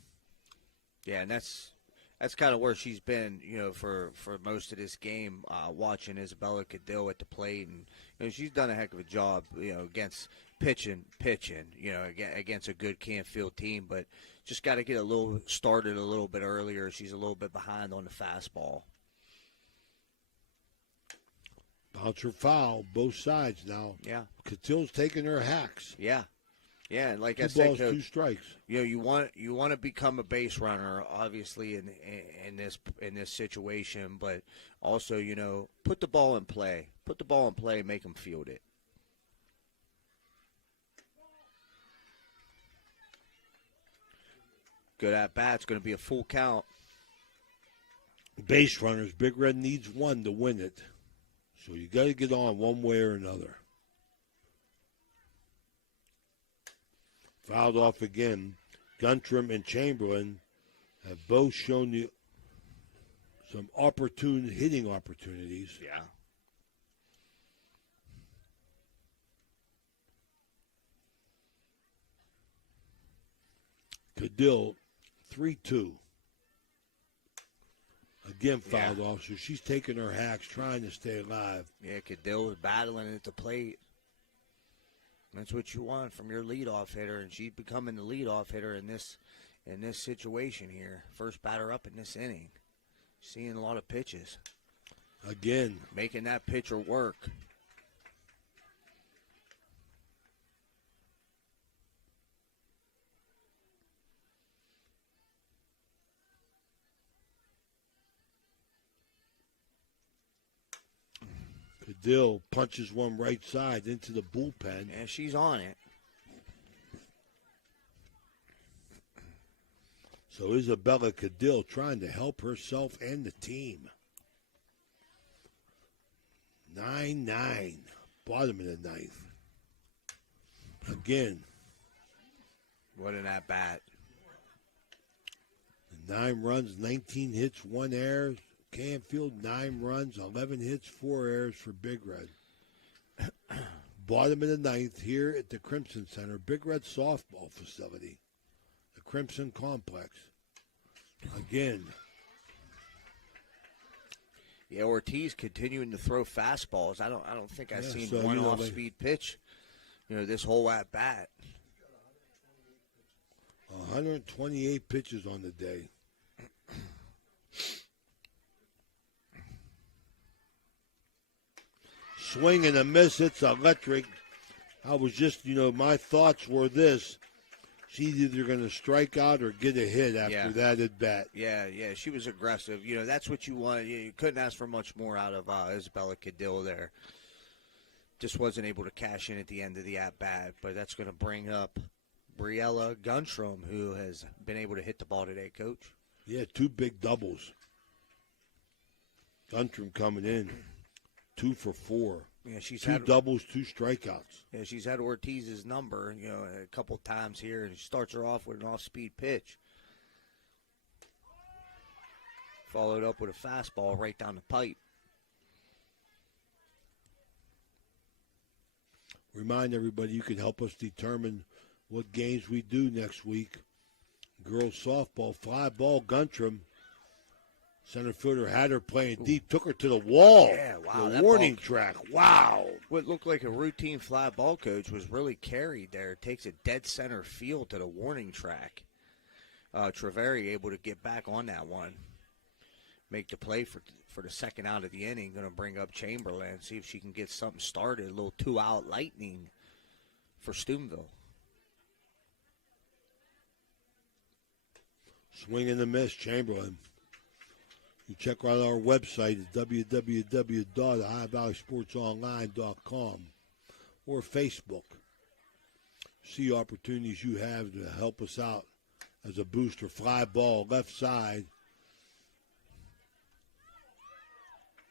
Yeah, and that's kind of where she's been, for most of this game, watching Isabella Cadill at the plate, and she's done a heck of a job, against pitching, against a good Canfield team, but just got to get started a little bit earlier. She's a little bit behind on the fastball. Bouncer foul, both sides now. Yeah. Cadill's taking her hacks. Yeah. Yeah, and like Two I said, balls, Coach, 2 strikes. you want to become a base runner, obviously in this situation, but also put the ball in play, make them field it. Good at bat. It's going to be a full count. Base runners, Big Red needs one to win it, so you got to get on one way or another. Fouled off again. Guntram and Chamberlain have both shown you some opportune hitting opportunities. Yeah. Cadill, 3-2. Again fouled off, so she's taking her hacks, trying to stay alive. Yeah, Cadill was battling at the plate. That's what you want from your leadoff hitter, and she's becoming the leadoff hitter in this situation here. First batter up in this inning. Seeing a lot of pitches. Again. Making that pitcher work. Cadill punches one right side into the bullpen. And she's on it. So Isabella Cadill trying to help herself and the team. 9-9. Bottom of the ninth. Again. What an at-bat. 9 runs, 19 hits, 1 error. Canfield, 9 runs, 11 hits, 4 errors for Big Red. Bottom of the ninth here at the Crimson Center, Big Red softball facility, the Crimson Complex. Again. Yeah, Ortiz continuing to throw fastballs. I don't think I've seen so, one off-speed pitch, this whole at-bat. 128 pitches on the day. Swing and a miss. It's electric. I was just, my thoughts were this. She's either going to strike out or get a hit after that at bat. Yeah, she was aggressive. That's what you want. You couldn't ask for much more out of Isabella Cadill there. Just wasn't able to cash in at the end of the at-bat, but that's going to bring up Briella Guntram, who has been able to hit the ball today, Coach. Yeah, 2 big doubles. Guntram coming in. 2 for 4. Yeah, she's 2 doubles, 2 strikeouts. Yeah, she's had Ortiz's number, a couple times here, and she starts her off with an off-speed pitch. Followed up with a fastball right down the pipe. Remind everybody you can help us determine what games we do next week. Girls softball, fly ball, Guntram. Center fielder had her playing deep, took her to the wall. Yeah, wow. The warning track. Wow. What looked like a routine fly ball, Coach, was really carried there. It takes a dead center field to the warning track. Treveri able to get back on that one. Make the play for the second out of the inning. Going to bring up Chamberlain, see if she can get something started. A little 2-out lightning for Steubenville. Swing and a miss, Chamberlain. You check out our website at www.OhioValleySportsOnline.com or Facebook. See opportunities you have to help us out as a booster. Fly ball, left side.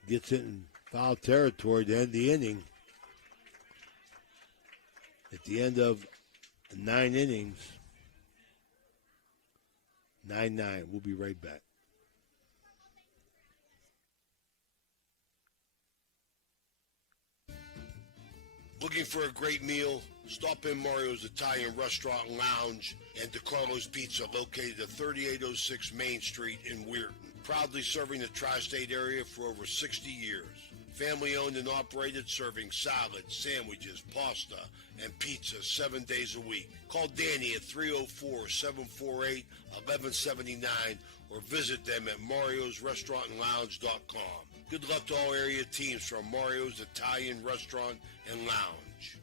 Gets it in foul territory to end the inning. At the end of 9 innings, 9-9. We'll be right back. Looking for a great meal? Stop in Mario's Italian Restaurant and Lounge and DeCarlo's Pizza, located at 3806 Main Street in Weirton. Proudly serving the tri-state area for over 60 years. Family owned and operated, serving salads, sandwiches, pasta, and pizza 7 days a week. Call Danny at 304-748-1179 or visit them at mariosrestaurantandlounge.com. Good luck to all area teams from Mario's Italian Restaurant and Lounge.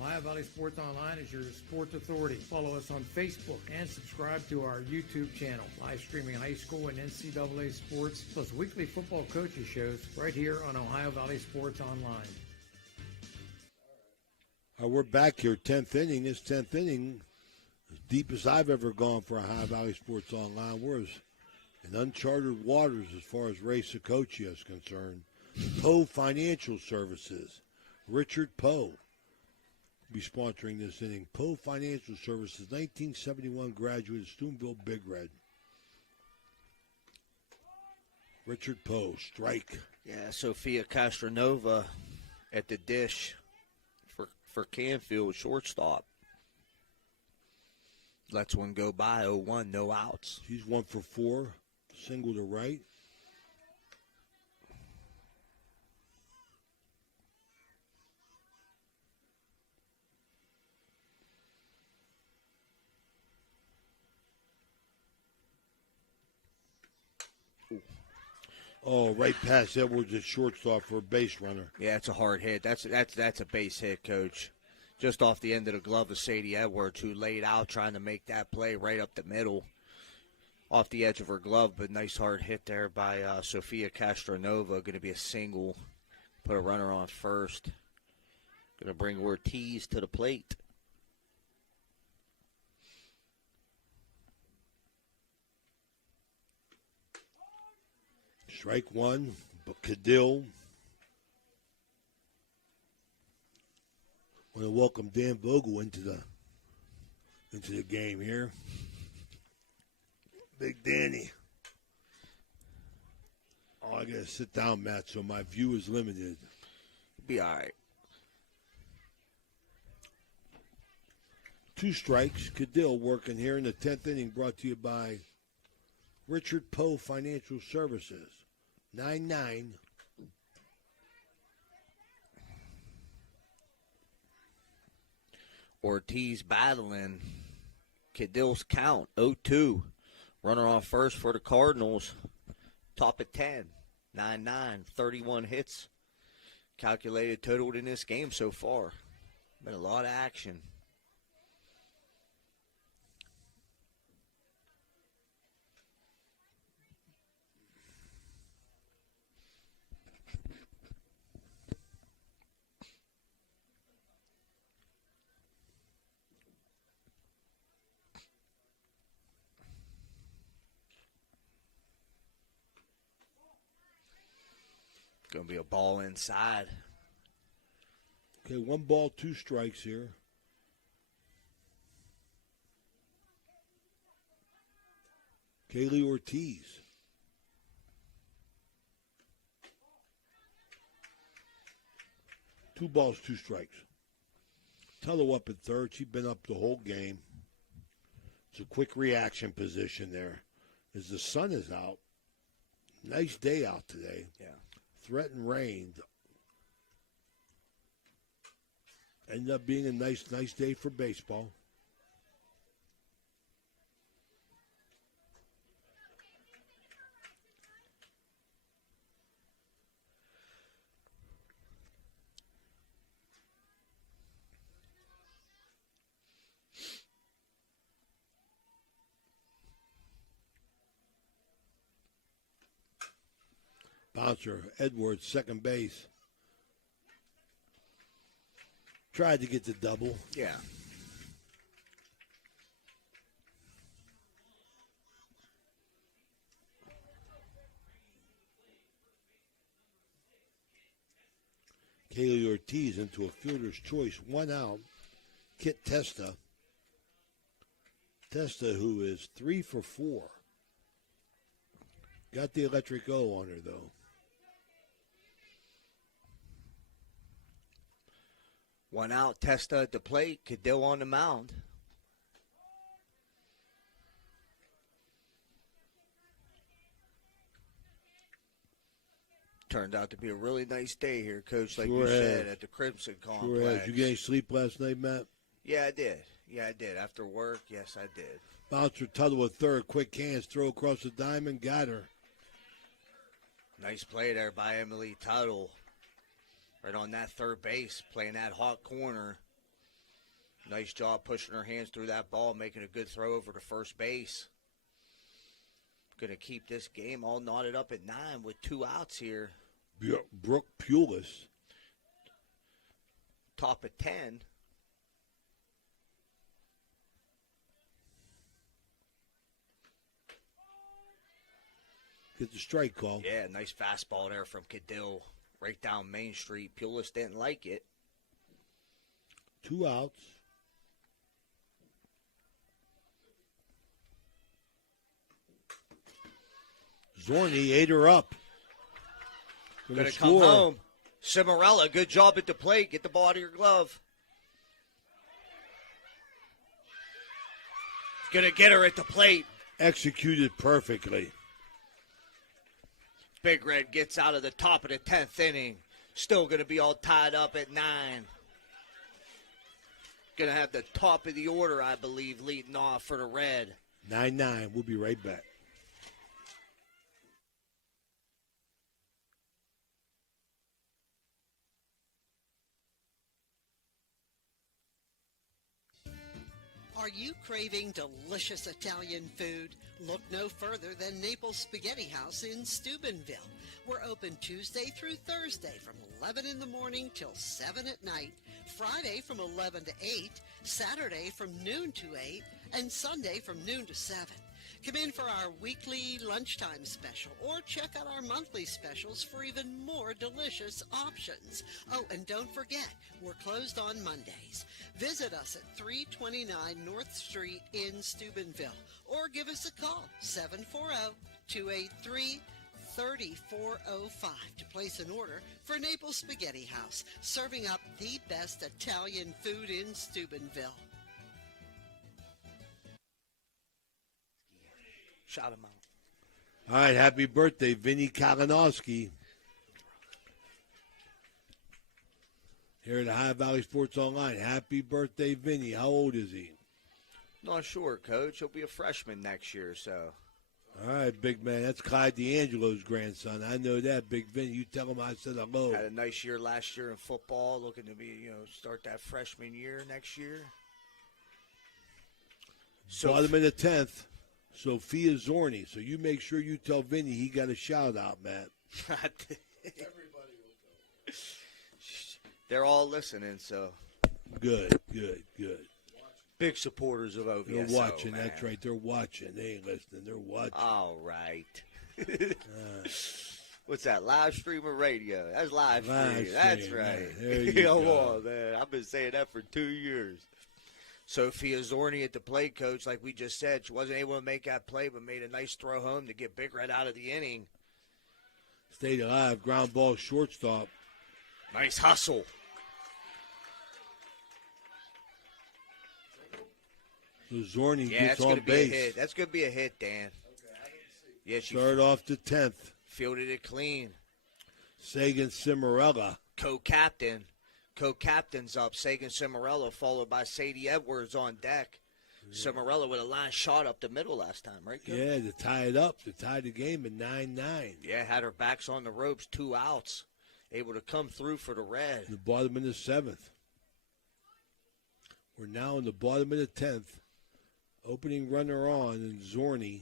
Ohio Valley Sports Online is your sports authority. Follow us on Facebook and subscribe to our YouTube channel. Live streaming high school and NCAA sports, plus weekly football coaches shows right here on Ohio Valley Sports Online. We're back here, 10th inning. This 10th inning, as deep as I've ever gone for Ohio Valley Sports Online. We're in uncharted waters as far as Ray Sikochi is concerned. Poe Financial Services, Richard Poe be sponsoring this inning. Poe Financial Services, 1971 graduate of Steubenville Big Red. Richard Poe, strike. Yeah, Sophia Castronova at the dish for Canfield, shortstop. Lets one go by, 0-1, no outs. He's 1 for 4, single to right. Oh, right past Edwards at shortstop for a base runner. Yeah, it's a hard hit. That's a base hit, Coach. Just off the end of the glove of Sadie Edwards, who laid out trying to make that play right up the middle, off the edge of her glove. But nice hard hit there by Sophia Castronova. Going to be a single. Put a runner on first. Going to bring Ortiz to the plate. Strike one, but Cadill. Want to welcome Dan Vogel into the game here. Big Danny. Oh, I gotta sit down, Matt, so my view is limited. Be all right. 2 strikes. Cadill working here in the 10th inning, brought to you by Richard Poe Financial Services. 9-9. Ortiz battling. Cadill's count, 0-2. Runner on first for the Cardinals. Top at 10. 9-9. 31 hits calculated totaled in this game so far. Been a lot of action. Going to be a ball inside. Okay, 1 ball, 2 strikes here. Kaylee Ortiz. Two balls, 2 strikes. Tello up at third. She's been up the whole game. It's a quick reaction position there as the sun is out. Nice day out today. Yeah. Threatened rain. Ended up being a nice day for baseball. Bouncer, Edwards, second base. Tried to get the double. Yeah. Kaylee Ortiz into a fielder's choice. 1 out. Kit Testa. Testa, who is 3 for 4. Got the electric O on her, though. One out, Testa at the plate, Cadill on the mound. Turned out to be a really nice day here, Coach, like you said, at the Crimson Complex. Sure has. You get any sleep last night, Matt? Yeah, I did. After work, yes, I did. Bouncer Tuttle with third. Quick hands, throw across the diamond, got her. Nice play there by Emily Tuttle. Right on that third base, playing that hot corner. Nice job pushing her hands through that ball, making a good throw over to first base. Going to keep this game all knotted up at 9 with 2 outs here. Brooke Pulis. Top of 10. Get the strike call. Yeah, nice fastball there from Cadill. Right down Main Street. Pulis didn't like it. 2 outs. Zorni ate her up. Going to come home. Cimarella, good job at the plate. Get the ball out of your glove. Going to get her at the plate. Executed perfectly. Big Red gets out of the top of the 10th inning. Still going to be all tied up at 9. Going to have the top of the order, I believe, leading off for the Red. 9-9. We'll be right back. Are you craving delicious Italian food? Look no further than Naples Spaghetti House in Steubenville. We're open Tuesday through Thursday from 11 in the morning till 7 at night, Friday from 11 to 8, Saturday from noon to 8, and Sunday from noon to 7. Come in for our weekly lunchtime special or check out our monthly specials for even more delicious options. Oh, and don't forget, we're closed on Mondays. Visit us at 329 North Street in Steubenville or give us a call, 740-283-3405 to place an order for Naples Spaghetti House, serving up the best Italian food in Steubenville. Shout him out. All right, happy birthday, Vinny Kalinowski. Here at the High Valley Sports Online. Happy birthday, Vinny. How old is he? Not sure, Coach. He'll be a freshman next year, so. All right, big man. That's Clyde D'Angelo's grandson. I know that, Big Vinny. You tell him I said hello. Had a nice year last year in football. Looking to be, start that freshman year next year. Bottom of the 10th. Sophia Zorni. So you make sure you tell Vinny he got a shout out, Matt. Everybody will go. They're all listening, so. Good. Big supporters of OVSO. They're watching. Man. That's right. They're watching. They ain't listening. They're watching. All right. What's that? Live stream or radio? That's live stream. That's right. There you Come go. on, man. I've been saying that for 2 years. Sophia Zorni at the plate, Coach, like we just said. She wasn't able to make that play, but made a nice throw home to get Big Red out of the inning. Stayed alive. Ground ball shortstop. Nice hustle. So Zorni Yeah, gets that's on gonna be base. a hit. That's going to be a hit, Dan. Yeah, she Start off the 10th. fielded it clean. Sagan Cimarella. Co-captain's up. Sagan Cimarella, followed by Sadie Edwards on deck. Cimarella with a line shot up the middle last time, right, Coach? Yeah, to tie it up. To tie the game at 9-9. Yeah, had her backs on the ropes, 2 outs. Able to come through for the Red. The bottom of the 7th. We're now in the bottom of the 10th. Opening runner on in Zorni.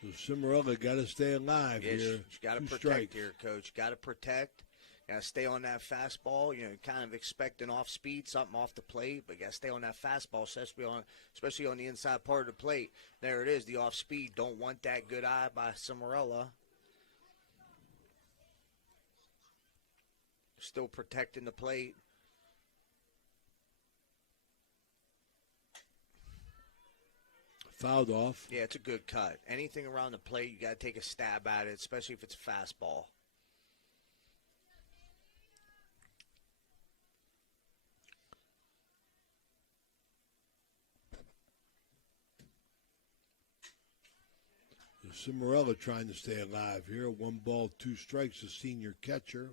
So Cimarella got to stay alive Yeah, here. she's got to 2 protect strikes. here, Coach. Got to protect. Got to stay on that fastball. Kind of expecting off speed, something off the plate, but got to stay on that fastball, especially on the inside part of the plate. There it is, the off speed. Don't want that good eye by Cimarella. Still protecting the plate. Fouled off. Yeah, it's a good cut. Anything around the plate, you got to take a stab at it, especially if it's a fastball. Cimarella trying to stay alive here. 1 ball, 2 strikes, the senior catcher.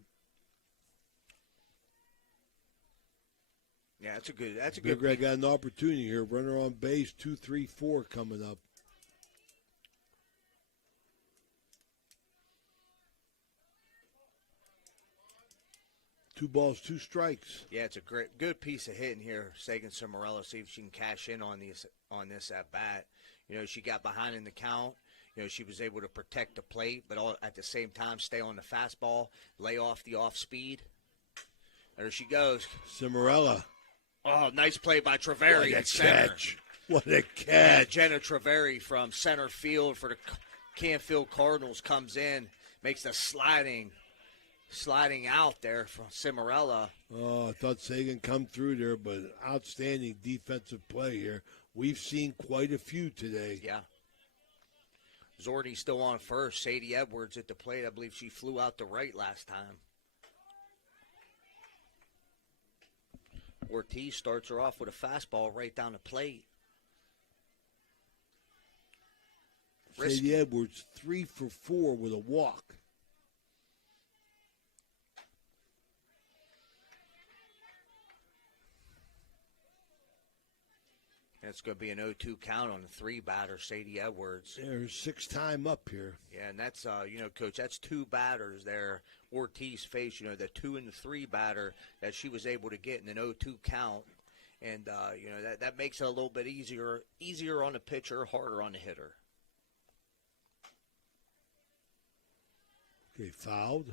Yeah, that's a good. Big Red got an opportunity here. Runner on base, 2, 3, 4 coming up. Two balls, 2 strikes. Yeah, it's a good piece of hitting here. Sagan Cimarella, see if she can cash in on this at bat. You know, she got behind in the count. You know, she was able to protect the plate, but at the same time stay on the fastball, lay off the off speed. There she goes. Cimarella. Oh, nice play by Treveri at center. Catch. What a catch. Yeah, Jenna Treveri from center field for the Canfield Cardinals comes in, makes the sliding out there from Cimarella. Oh, I thought Sagan come through there, but outstanding defensive play here. We've seen quite a few today. Yeah. Zordy still on first. Sadie Edwards at the plate. I believe she flew out to right last time. Ortiz starts her off with a fastball right down the plate. Sadie Edwards 3 for 4 with a walk. It's going to be an 0-2 count on the 3-batter, Sadie Edwards. There's 6-time up here. Yeah, and that's, Coach, that's 2 batters there. Ortiz faced, the 2 and the 3-batter that she was able to get in an 0-2 count. And, that makes it a little bit easier on the pitcher, harder on the hitter. Okay, fouled.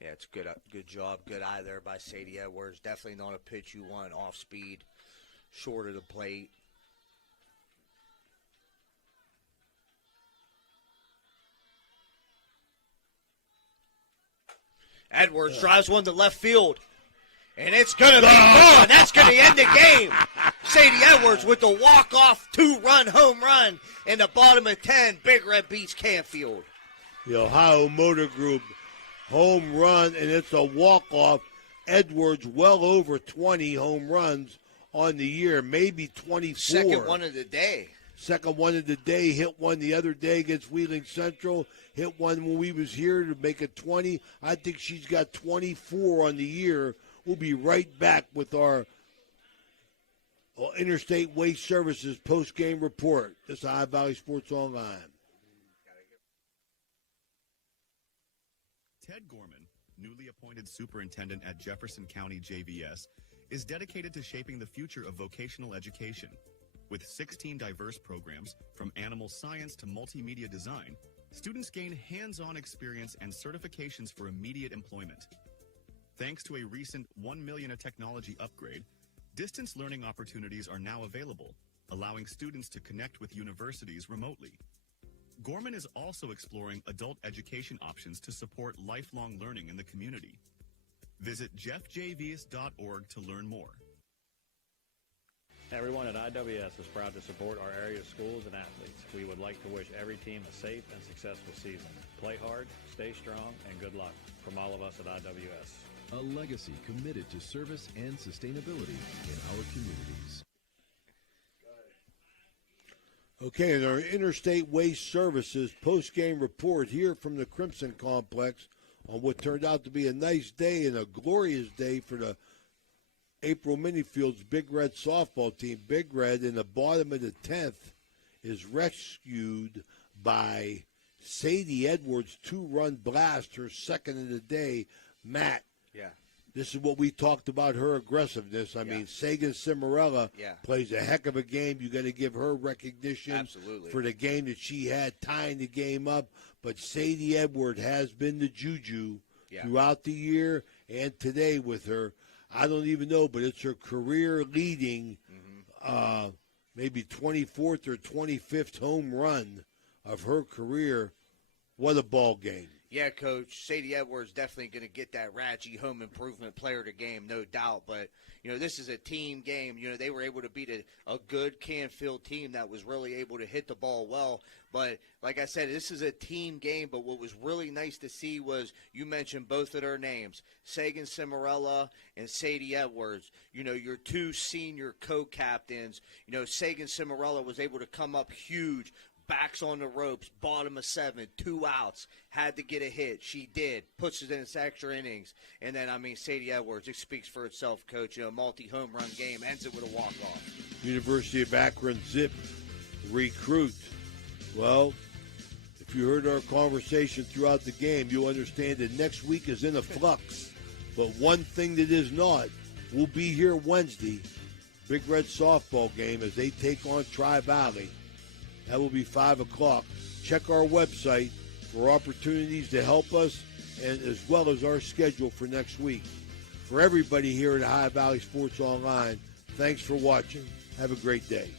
Yeah, it's good job, good eye there by Sadie Edwards. Definitely not a pitch you want off speed, short of the plate. Edwards drives one to left field, and it's going to be gone. That's going to end the game. Sadie Edwards with the walk-off 2-run home run in the bottom of 10. Big Red beats Canfield. The Ohio Motor Group home run, and it's a walk-off. Edwards well over 20 home runs on the year, maybe 24. Second one of the day. Second one of the day. Hit one the other day against Wheeling Central. Hit one when we was here to make it 20. I think she's got 24 on the year. We'll be right back with our Interstate Waste Services post-game report. This is Ohio Valley Sports Online. Ted Gorman, newly appointed superintendent at Jefferson County JVS, is dedicated to shaping the future of vocational education. With 16 diverse programs, from animal science to multimedia design, students gain hands-on experience and certifications for immediate employment. Thanks to a recent $1 million technology upgrade, distance learning opportunities are now available, allowing students to connect with universities remotely. Gorman is also exploring adult education options to support lifelong learning in the community. Visit jeffjvs.org to learn more. Everyone at IWS is proud to support our area schools and athletes. We would like to wish every team a safe and successful season. Play hard, stay strong, and good luck from all of us at IWS. A legacy committed to service and sustainability in our communities. Okay, and our Interstate Waste Services post-game report here from the Crimson Complex on what turned out to be a nice day and a glorious day for the April Minifield's Big Red softball team. Big Red in the bottom of the 10th is rescued by Sadie Edwards' 2-run blast, her second of the day. Matt, yeah, this is what we talked about, her aggressiveness. I mean, Sagan Cimarella plays a heck of a game. You got to give her recognition for the game that she had, tying the game up. But Sadie Edwards has been the juju throughout the year and today with her. I don't even know, but it's her career leading maybe 24th or 25th home run of her career. What a ball game. Yeah, Coach. Sadie Edwards definitely going to get that Radji Home Improvement Player of the Game, no doubt. But, this is a team game. They were able to beat a good Canfield team that was really able to hit the ball well. But, like I said, this is a team game. But what was really nice to see was you mentioned both of their names, Sagan Cimarella and Sadie Edwards. Your two senior co-captains. Sagan Cimarella was able to come up huge. Backs on the ropes, bottom of 7, 2 outs, had to get a hit. She did. Puts it in its extra innings. And then, Sadie Edwards, it speaks for itself, Coach. Multi-home run game, ends it with a walk-off. University of Akron Zip recruit. Well, if you heard our conversation throughout the game, you'll understand that next week is in a flux. But one thing that is not, we'll be here Wednesday, Big Red softball game as they take on Tri-Valley. That will be 5 o'clock. Check our website for opportunities to help us and as well as our schedule for next week. For everybody here at Ohio Valley Sports Online, thanks for watching. Have a great day.